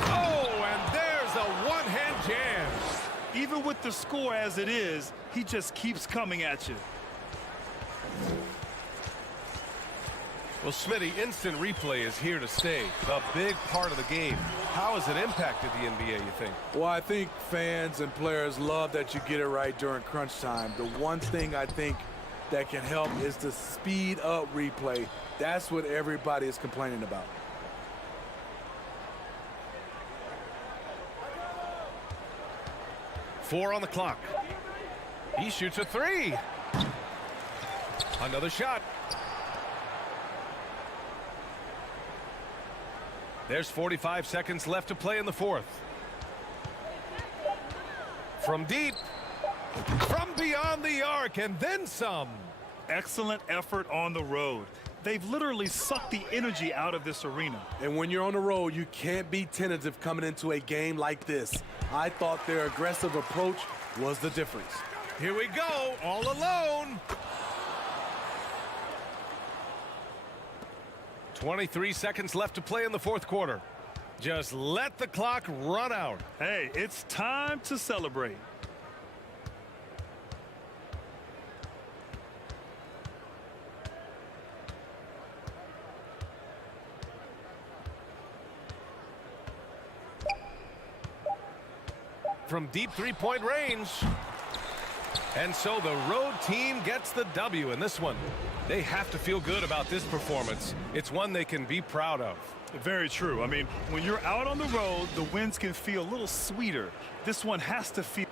Oh, and there's a one-hand jam. Even with the score as it is, he just keeps coming at you. Well, Smitty, instant replay is here to stay. A big part of the game. How has it impacted the NBA, you think? Well, I think fans and players love that you get it right during crunch time. The one thing I think that can help is to speed up replay. That's what everybody is complaining about. Four on the clock. He shoots a 3. Another shot. There's 45 seconds left to play in the fourth. From deep. From beyond the arc and then some. Excellent effort on the road. They've literally sucked the energy out of this arena. And when you're on the road, you can't be tentative coming into a game like this. I thought their aggressive approach was the difference. Here we go, all alone. 23 seconds left to play in the fourth quarter. Just let the clock run out. Hey, it's time to celebrate. From deep three-point range. And so the road team gets the W in this one. They have to feel good about this performance. It's one they can be proud of. Very true. I mean, when you're out on the road, the wins can feel a little sweeter. This one has to feel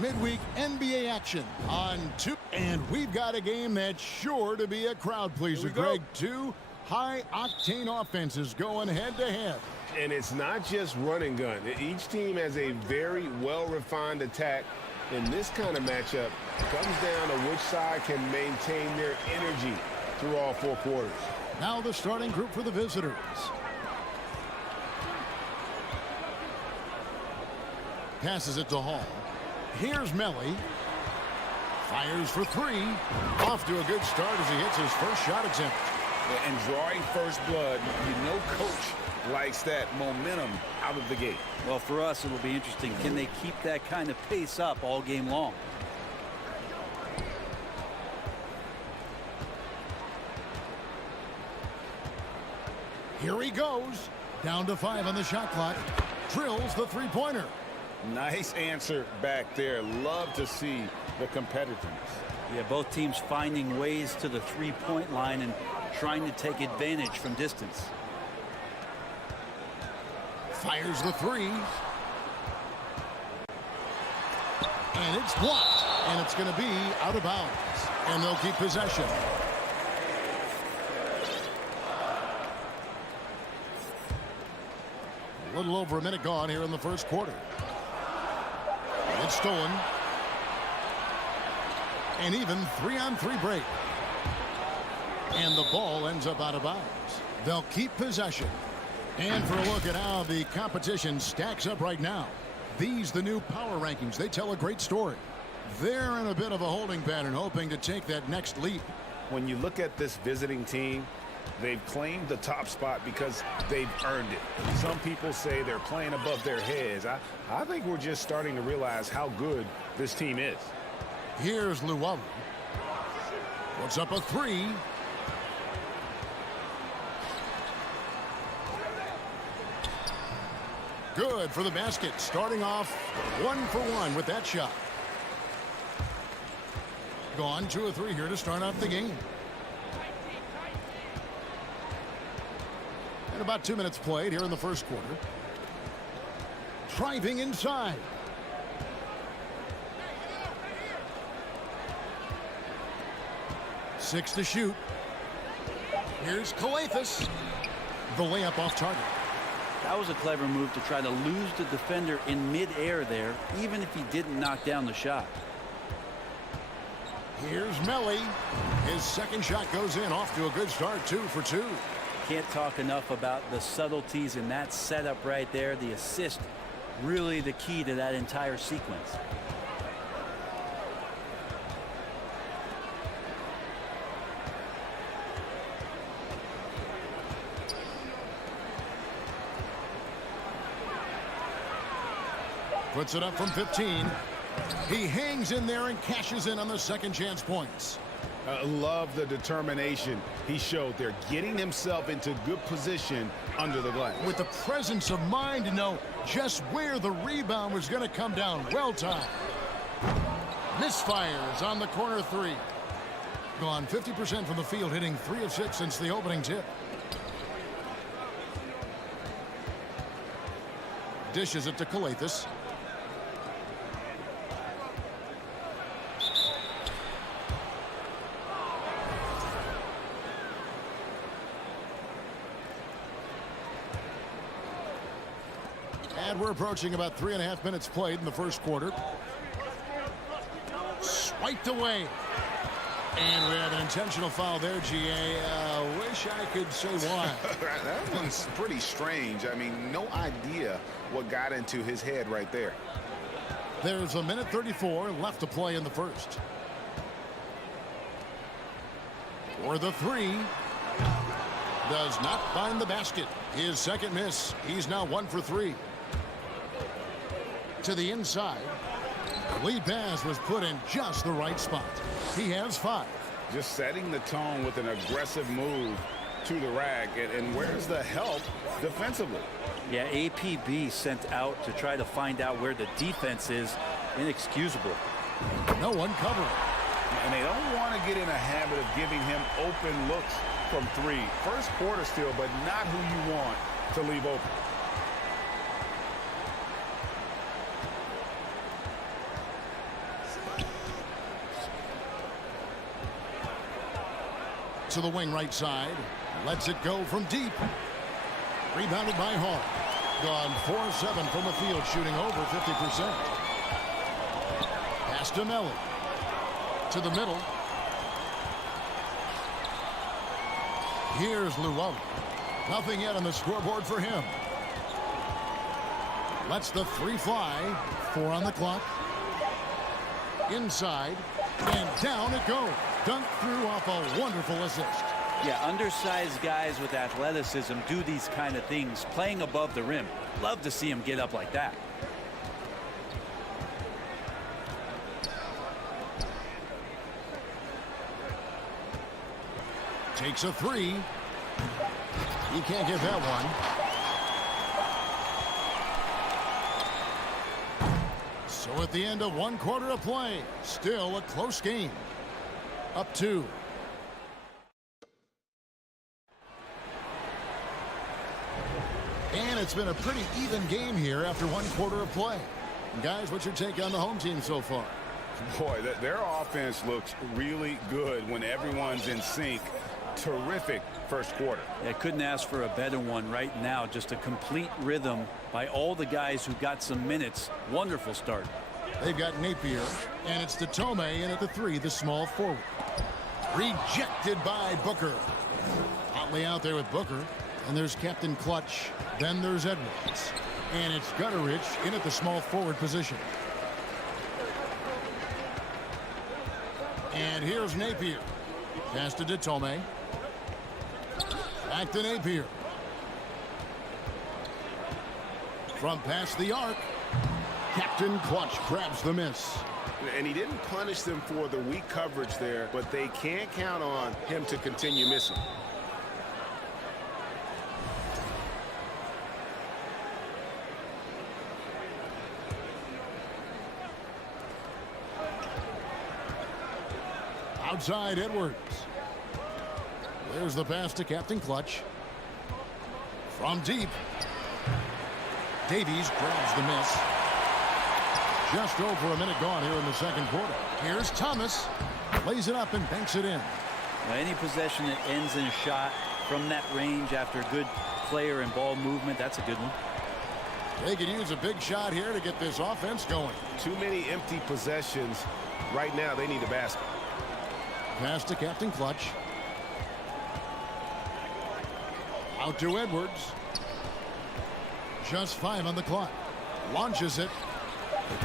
Midweek NBA action on 2. And we've got a game that's sure to be a crowd pleaser, Greg. Two high-octane offenses going head-to-head. And it's not just run and gun. Each team has a very well-refined attack. In this kind of matchup, it comes down to which side can maintain their energy through all 4 quarters. Now the starting group for the visitors. Passes it to Hall. Here's Melly. Fires for 3. Off to a good start as he hits his first shot attempt. And drawing first blood, you know coach likes that momentum out of the gate. Well, for us, it'll be interesting. Can they keep that kind of pace up all game long? Here he goes. Down to 5 on the shot clock. Drills the three-pointer. Nice answer back there. Love to see the competitiveness. Yeah, both teams finding ways to the three-point line and trying to take advantage from distance. Fires the 3. And it's blocked. And it's going to be out of bounds. And they'll keep possession. A little over a minute gone here in the first quarter. It's stolen. And even 3-on-3 break. And the ball ends up out of bounds. They'll keep possession. And for a look at how the competition stacks up right now. These, the new power rankings, they tell a great story. They're in a bit of a holding pattern, hoping to take that next leap. When you look at this visiting team, they've claimed the top spot because they've earned it. Some people say they're playing above their heads. I think we're just starting to realize how good this team is. Here's Luwawu. Puts up a 3. Good for the basket. Starting off 1 for 1 with that shot. Gone 2 of 3 here to start off the game. And about 2 minutes played here in the first quarter. Driving inside. Six to shoot. Here's Skijesss. The layup off target. That was a clever move to try to lose the defender in midair there, even if he didn't knock down the shot. Here's Melly. His second shot goes in. Off to a good start. 2 for 2. Can't talk enough about the subtleties in that setup right there. The assist, really the key to that entire sequence. Puts it up from 15. He hangs in there and cashes in on the second chance points. Love the determination he showed there, getting himself into good position under the glass. With the presence of mind to know just where the rebound was going to come down. Well timed. Misfires on the corner 3. Gone 50% from the field, hitting 3 of 6 since the opening tip. Dishes it to Skijesss. And we're approaching about 3.5 minutes played in the first quarter. Swiped away. And we have an intentional foul there, GA. Wish I could say why. That one's pretty strange. I mean, no idea what got into his head right there. There's 1:34 left to play in the first. For the three. Does not find the basket. His second miss. He's now 1 for 3. To the inside. Lead pass was put in just the right spot. He has 5. Just setting the tone with an aggressive move to the rack. And where's the help defensively? Yeah, APB sent out to try to find out where the defense is. Inexcusable. No one covering. And they don't want to get in a habit of giving him open looks from 3. First quarter still, but not who you want to leave open. To the wing right side. Lets it go from deep. Rebounded by Hall. Gone 4-7 from the field, shooting over 50%. Pass to Melly. To the middle. Here's Llewellyn. Nothing yet on the scoreboard for him. Lets the 3 fly. 4 on the clock. Inside. And down it goes. Dunked through off a wonderful assist. Yeah, undersized guys with athleticism do these kind of things, playing above the rim. Love to see him get up like that. Takes a 3. He can't get that one. So at the end of 1 quarter of play, still a close game. Up 2. And it's been a pretty even game here after 1 quarter of play. Guys, what's your take on the home team so far? Boy, their offense looks really good when everyone's in sync. Terrific first quarter. I couldn't ask for a better one right now. Just a complete rhythm by all the guys who got some minutes. Wonderful start. They've got Napier, and it's Tome in at the 3, the small forward. Rejected by Booker. Hotly out there with Booker. And there's Captain Clutch. Then there's Edwards. And it's Gutterich in at the small forward position. And here's Napier. Pass to Tome. Back to Napier. From past the arc. Captain Clutch grabs the miss. And he didn't punish them for the weak coverage there, but they can't count on him to continue missing. Outside Edwards. There's the pass to Captain Clutch. From deep. Davies grabs the miss. Just over a minute gone here in the second quarter. Here's Thomas. Lays it up and banks it in. Now, any possession that ends in a shot from that range after good player and ball movement, that's a good one. They could use a big shot here to get this offense going. Too many empty possessions. Right now, they need a basket. Pass to Captain Clutch. Out to Edwards. Just 5 on the clock. Launches it.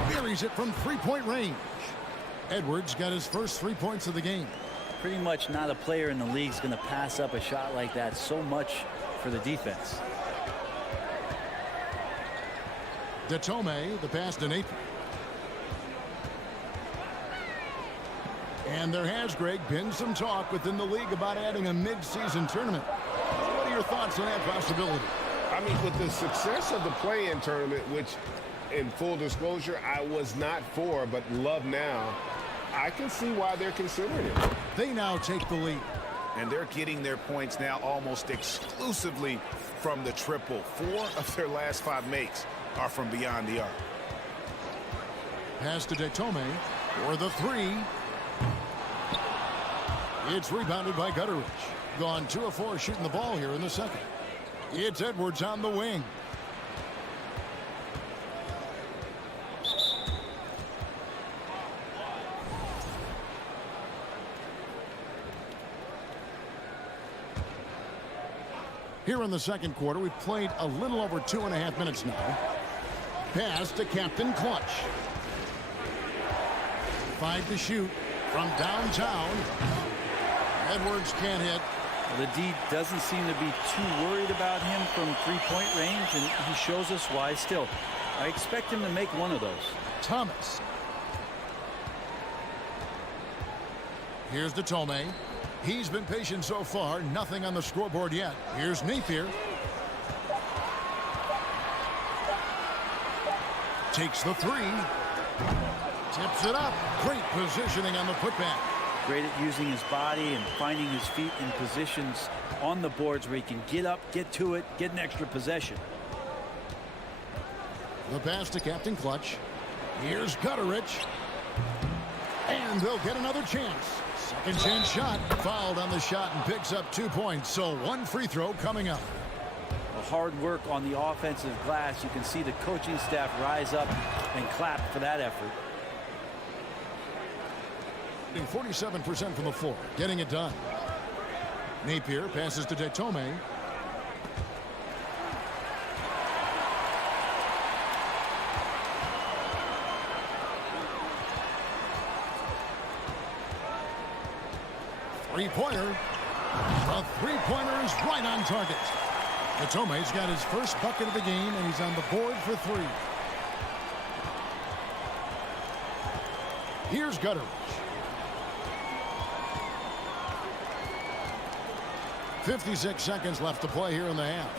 Buries it from 3-point range. Edwards got his first 3 points of the game. Pretty much not a player in the league is going to pass up a shot like that so much for the defense. Tome, the pass to Napier. And there has, Greg, been some talk within the league about adding a mid-season tournament. What are your thoughts on that possibility? I mean, with the success of the play-in tournament, which, in full disclosure, I was not for, but love now, I can see why they're considering it. They now take the lead. And they're getting their points now almost exclusively from the triple. 4 of their last 5 makes are from beyond the arc. Pass to Tome for the 3. It's rebounded by Gutterich. Gone 2 of 4 shooting the ball here in the second. It's Edwards on the wing. Here in the second quarter, we've played a little over 2.5 minutes now. Pass to Captain Clutch. 5 to shoot from downtown. Edwards can't hit. Well, the D doesn't seem to be too worried about him from three-point range, and he shows us why still. I expect him to make one of those. Thomas. Here's Datome. He's been patient so far. Nothing on the scoreboard yet. Here's Napier. Takes the three. Tips it up. Great positioning on the putback. Great at using his body and finding his feet in positions on the boards where he can get up, get to it, get an extra possession. The pass to Captain Clutch. Here's Gutterich. And they'll get another chance. Second chance shot. Fouled on the shot and picks up 2 points. So one free throw coming up. Hard work on the offensive glass. You can see the coaching staff rise up and clap for that effort. 47% from the floor, getting it done. Napier passes to Datome. Three-pointer. The three-pointer is right on target. Datome's got his first bucket of the game, and he's on the board for 3. Here's Gutterich. 56 seconds left to play here in the half.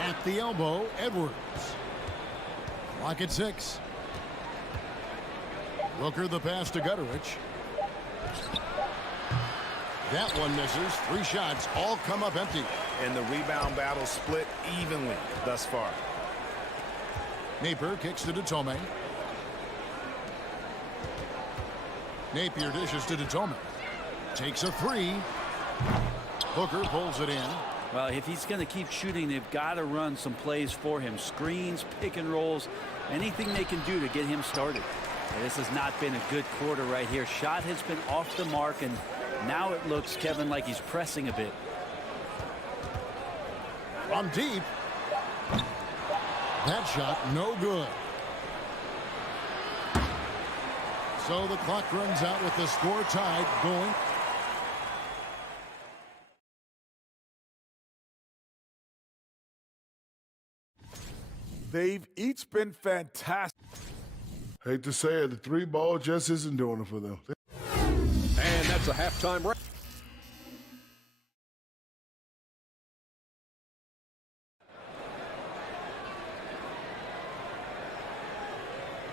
At the elbow, Edwards. Clock at 6. Booker the pass to Gutterich. That one misses. 3 shots all come up empty. And the rebound battle split evenly thus far. Napier kicks to Datome. Napier dishes to Datome. Takes a 3. Booker pulls it in. Well, if he's going to keep shooting, they've got to run some plays for him. Screens, pick and rolls, anything they can do to get him started. And this has not been a good quarter right here. Shot has been off the mark, and now it looks, Kevin, like he's pressing a bit. From deep. That shot, no good. So the clock runs out with the score tied going. They've each been fantastic. Hate to say it, the 3 ball just isn't doing it for them. And that's a halftime break.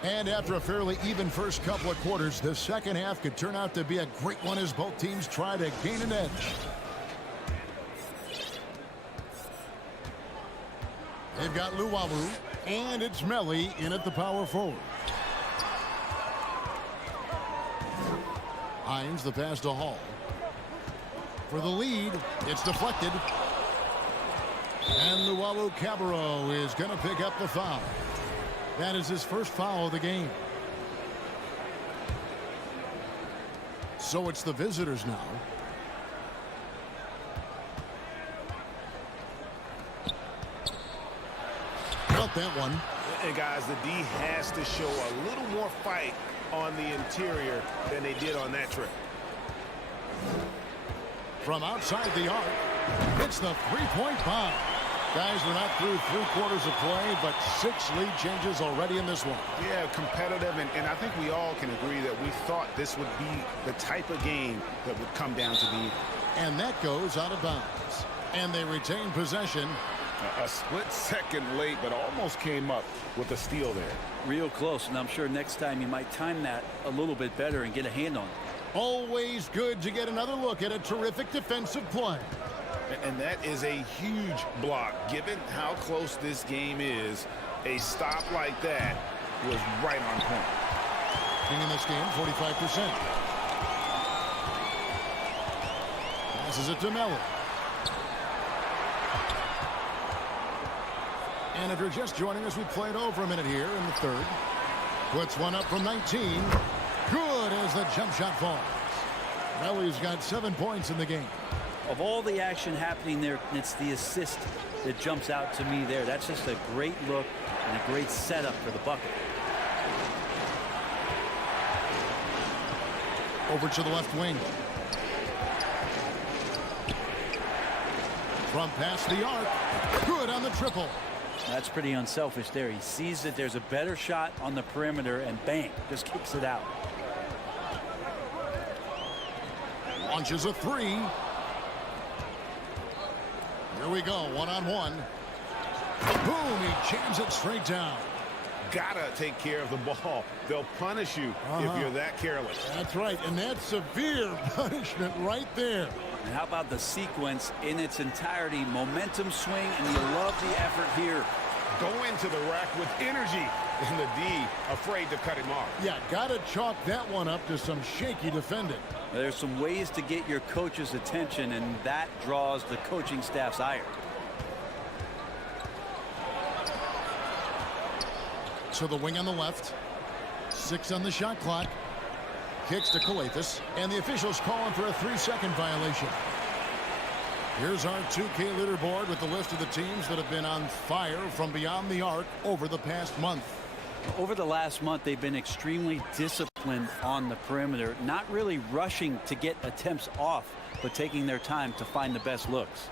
And after a fairly even first couple of quarters, the second half could turn out to be a great one as both teams try to gain an edge. They've got Luwawu, and it's Melli in at the power forward. Hines the pass to Hall. For the lead, it's deflected. And Luwawu Cabarro is going to pick up the foul. That is his first foul of the game. So it's the visitors now. Got that one. And guys, the D has to show a little more fight on the interior than they did on that trip. From outside the arc, it's the three-point bomb. Guys, we're not through 3 quarters of play, but 6 lead changes already in this one. Yeah, competitive, and I think we all can agree that we thought this would be the type of game that would come down to the end. And that goes out of bounds. And they retain possession. A split second late, but almost came up with a steal there. Real close, and I'm sure next time you might time that a little bit better and get a hand on it. Always good to get another look at a terrific defensive play. And that is a huge block. Given how close this game is, a stop like that was right on point. King in this game, 45%. Passes it to Melli. And if you're just joining us, we played over a minute here in the third. Puts one up from 19. Good as the jump shot falls. Melly's got 7 points in the game. Of all the action happening there, it's the assist that jumps out to me there. That's just a great look and a great setup for the bucket. Over to the left wing. From past the arc. Good on the triple. That's pretty unselfish there. He sees that there's a better shot on the perimeter and bang, just kicks it out. Launches a three. Here we go, one-on-one. Boom, he jams it straight down. Gotta take care of the ball. They'll punish you if you're that careless. That's right, and that's severe punishment right there. And how about the sequence in its entirety? Momentum swing, and you love the effort here. Go into the rack with energy, and the D afraid to cut him off. Yeah, gotta chalk that one up to some shaky defending. There's some ways to get your coach's attention, and that draws the coaching staff's ire. So the wing on the left. 6 on the shot clock. Kicks to Skijesss, and the officials calling for a 3-second violation. Here's our 2K leaderboard with the list of the teams that have been on fire from beyond the arc over the past month. Over the last month, they've been extremely disciplined on the perimeter, not really rushing to get attempts off, but taking their time to find the best looks.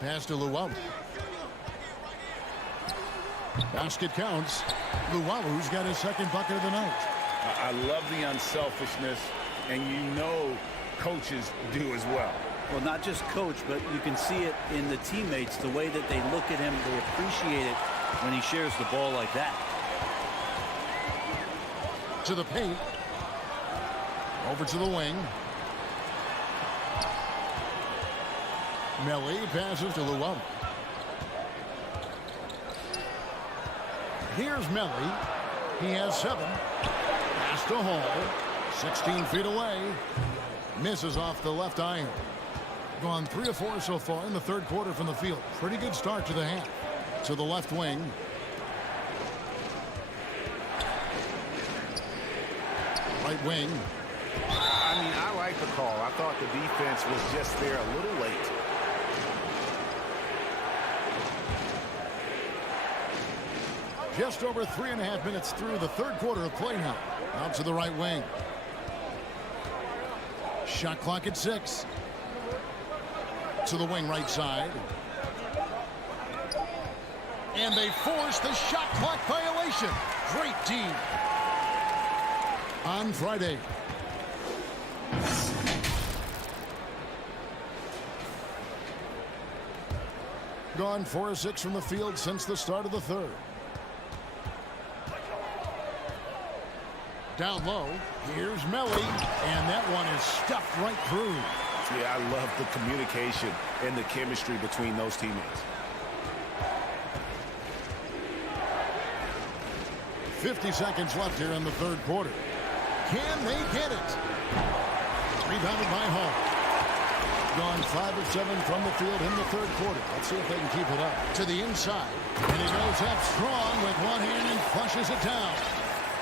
Pass to Luwawu. Basket counts. Luwawu's got his second bucket of the night. I love the unselfishness, and you know coaches do as well. Well, not just coach, but you can see it in the teammates, the way that they look at him. They appreciate it when he shares the ball like that. To the paint. Over to the wing. Melly passes to Luwawu. Here's Melly. He has 7. Pass to Hall. 16 feet away. Misses off the left iron. Gone 3 of 4 so far in the third quarter from the field. Pretty good start to the half. To the left wing. Right wing. I mean, I like the call. I thought the defense was just there a little late. Just over 3.5 minutes through the third quarter of play now. Out to the right wing. Shot clock at 6. To the wing right side. And they force the shot clock violation. Great D. On Friday. Gone 4 of 6 from the field since the start of the third. Down low, here's Melly, and that one is stuffed right through. Yeah, I love the communication and the chemistry between those teammates. 50 seconds left here in the third quarter. Can they get it? Rebounded by Hall. Gone 5 of 7 from the field in the third quarter. Let's see if they can keep it up. To the inside, and he goes up strong with one hand and flushes it down.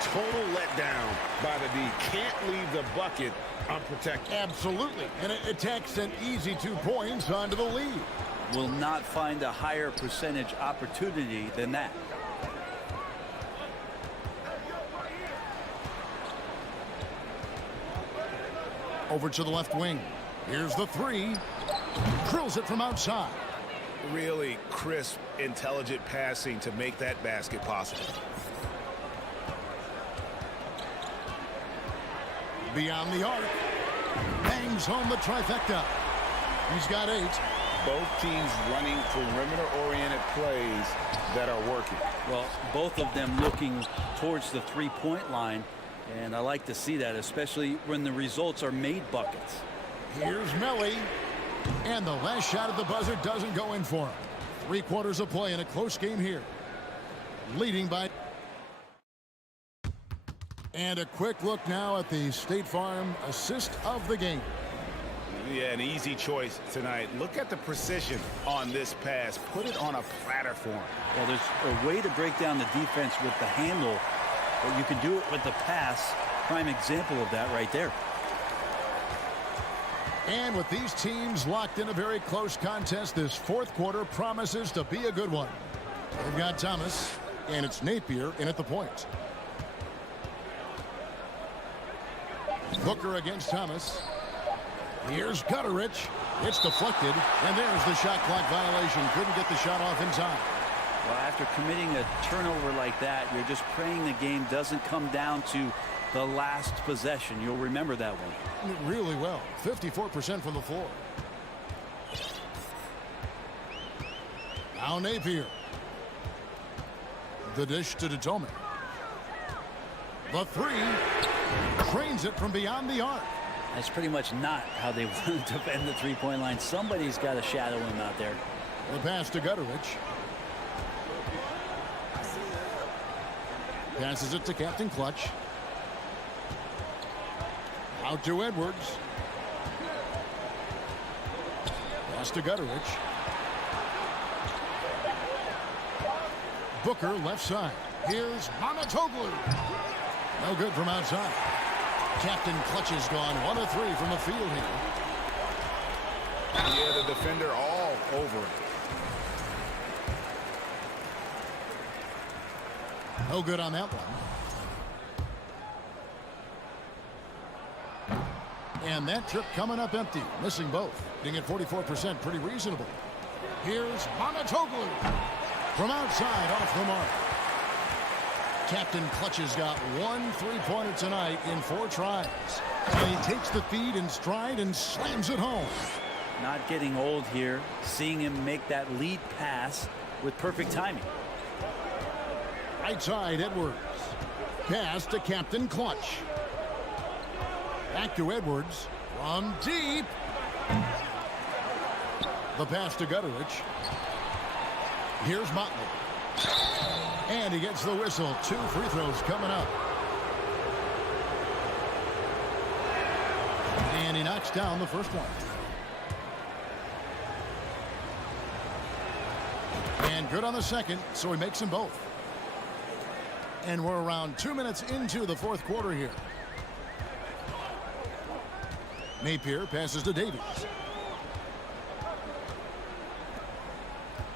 Total letdown by the D. Can't leave the bucket unprotected. Absolutely. And it attacks an easy 2 points onto the lead. Will not find a higher percentage opportunity than that. Over to the left wing. Here's the 3. Drills it from outside. Really crisp, intelligent passing to make that basket possible. Beyond the arc. Bangs home the trifecta. He's got 8. Both teams running perimeter-oriented plays that are working. Well, both of them looking towards the three-point line, and I like to see that, especially when the results are made buckets. Here's Melly, and the last shot at the buzzer doesn't go in for him. 3 quarters of play in a close game here. Leading by... And a quick look now at the State Farm assist of the game. Yeah, an easy choice tonight. Look at the precision on this pass. Put it on a platter for him. Well, there's a way to break down the defense with the handle, but you can do it with the pass. prime example of that right there. And with these teams locked in a very close contest, this fourth quarter promises to be a good one. They've got Thomas, and it's Napier in at the point. Booker against Thomas. Here's Gutterich. It's deflected, and there's the shot clock violation. Couldn't get the shot off in time. Well, after committing a turnover like that, you're just praying the game doesn't come down to the last possession. You'll remember that one. Really well. 54% from the floor. Now Napier. The dish to Detome. The three. Trains it from beyond the arc. That's pretty much not how they want to defend the three-point line. Somebody's got to shadow him out there. The pass to Gutterich. Passes it to Captain Clutch. Out to Edwards. Pass to Gutterich. Booker left side. Here's Mamatoglou. No good from outside. Captain Clutch has gone 1 of 3 from the field here. Yeah, the defender all over it. No good on that one. And that trip coming up empty. Missing both. Being at 44%. Pretty reasonable. Here's Mamatoglou. From outside off the mark. Captain Clutch has got 1 3-pointer tonight in 4 tries. And he takes the feed in stride and slams it home. Not getting old here. Seeing him make that lead pass with perfect timing. Right side, Edwards. Pass to Captain Clutch. Back to Edwards. From deep. The pass to Gutterich. Here's Motley. And he gets the whistle. 2 free throws coming up. And he knocks down the first one. And good on the second, so he makes them both. And we're around 2 minutes into the fourth quarter here. Napier passes to Davies.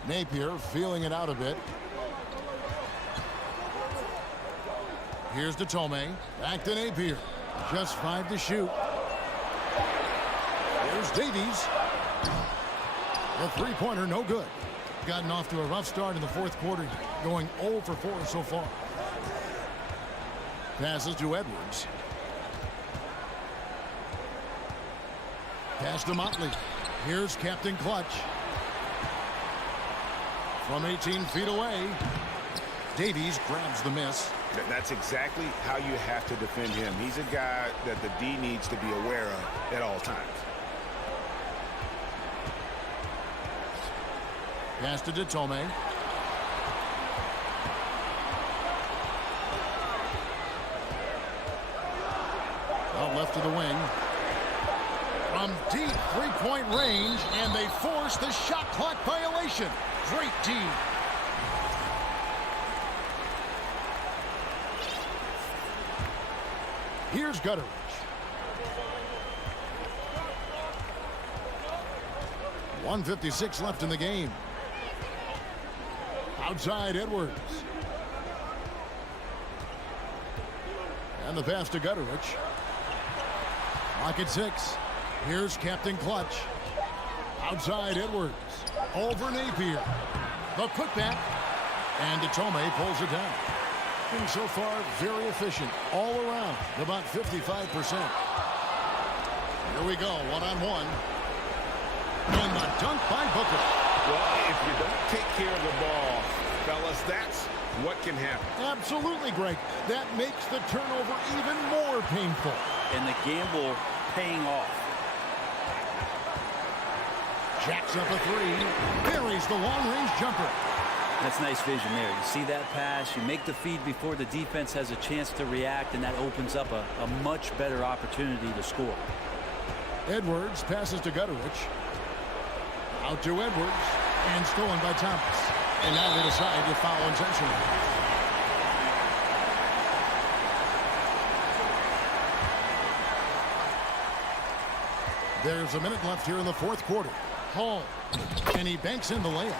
Napier feeling it out a bit. Here's Detome. Back to Napier. Just 5 to shoot. Here's Davies. The three-pointer, no good. Gotten off to a rough start in the fourth quarter. Going 0 for 4 so far. Passes to Edwards. Pass to Motley. Here's Captain Clutch. From 18 feet away. Davies grabs the miss. That's exactly how you have to defend him. He's a guy that the D needs to be aware of at all times. Pass to Detome. Out left to the wing. From deep three-point range, and they force the shot clock violation. Great D. Here's Gutterich. .156 left in the game. Outside Edwards. And the pass to Gutterich. Lock at 6. Here's Captain Clutch. Outside Edwards. Over Napier. The putback. And Detome pulls it down. And so far, very efficient all around. About 55%. Here we go, one-on-one. And the dunk by Booker. Well, if you don't take care of the ball, fellas, that's what can happen. Absolutely, Greg. That makes the turnover even more painful. And the gamble paying off. Jacks up a 3. Buries the long-range jumper. That's nice vision there. You see that pass, you make the feed before the defense has a chance to react, and that opens up a much better opportunity to score. Edwards passes to Gutterich. Out to Edwards, and stolen by Thomas. And now they decide to foul intentionally. There's a minute left here in the fourth quarter. Hall. And he banks in the layup.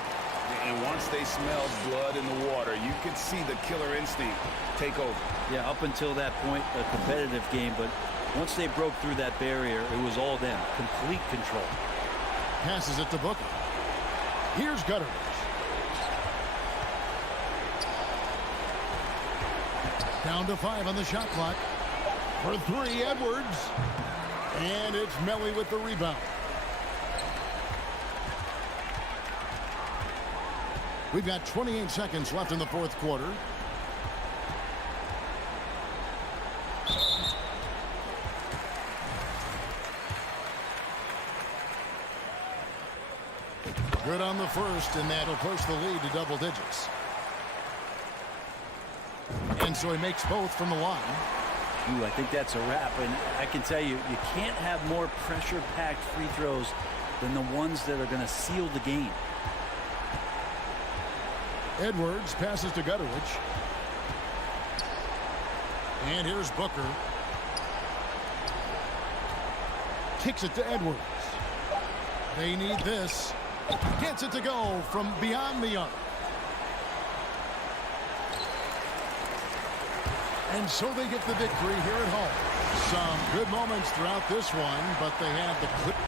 And once they smelled blood in the water, you could see the killer instinct take over. Yeah, up until that point, a competitive game, but once they broke through that barrier, it was all them. Complete control. Passes it to Booker. Here's Gutteridge. Down to 5 on the shot clock. For 3, Edwards. And it's Melly with the rebound. We've got 28 seconds left in the fourth quarter. Good on the first, and that'll push the lead to double digits. And so he makes both from the line. Ooh, I think that's a wrap, and I can tell you, you can't have more pressure-packed free throws than the ones that are going to seal the game. Edwards passes to Gutteridge. And here's Booker. Kicks it to Edwards. They need this. Gets it to go from beyond the arc. And so they get the victory here at home. Some good moments throughout this one, but they have the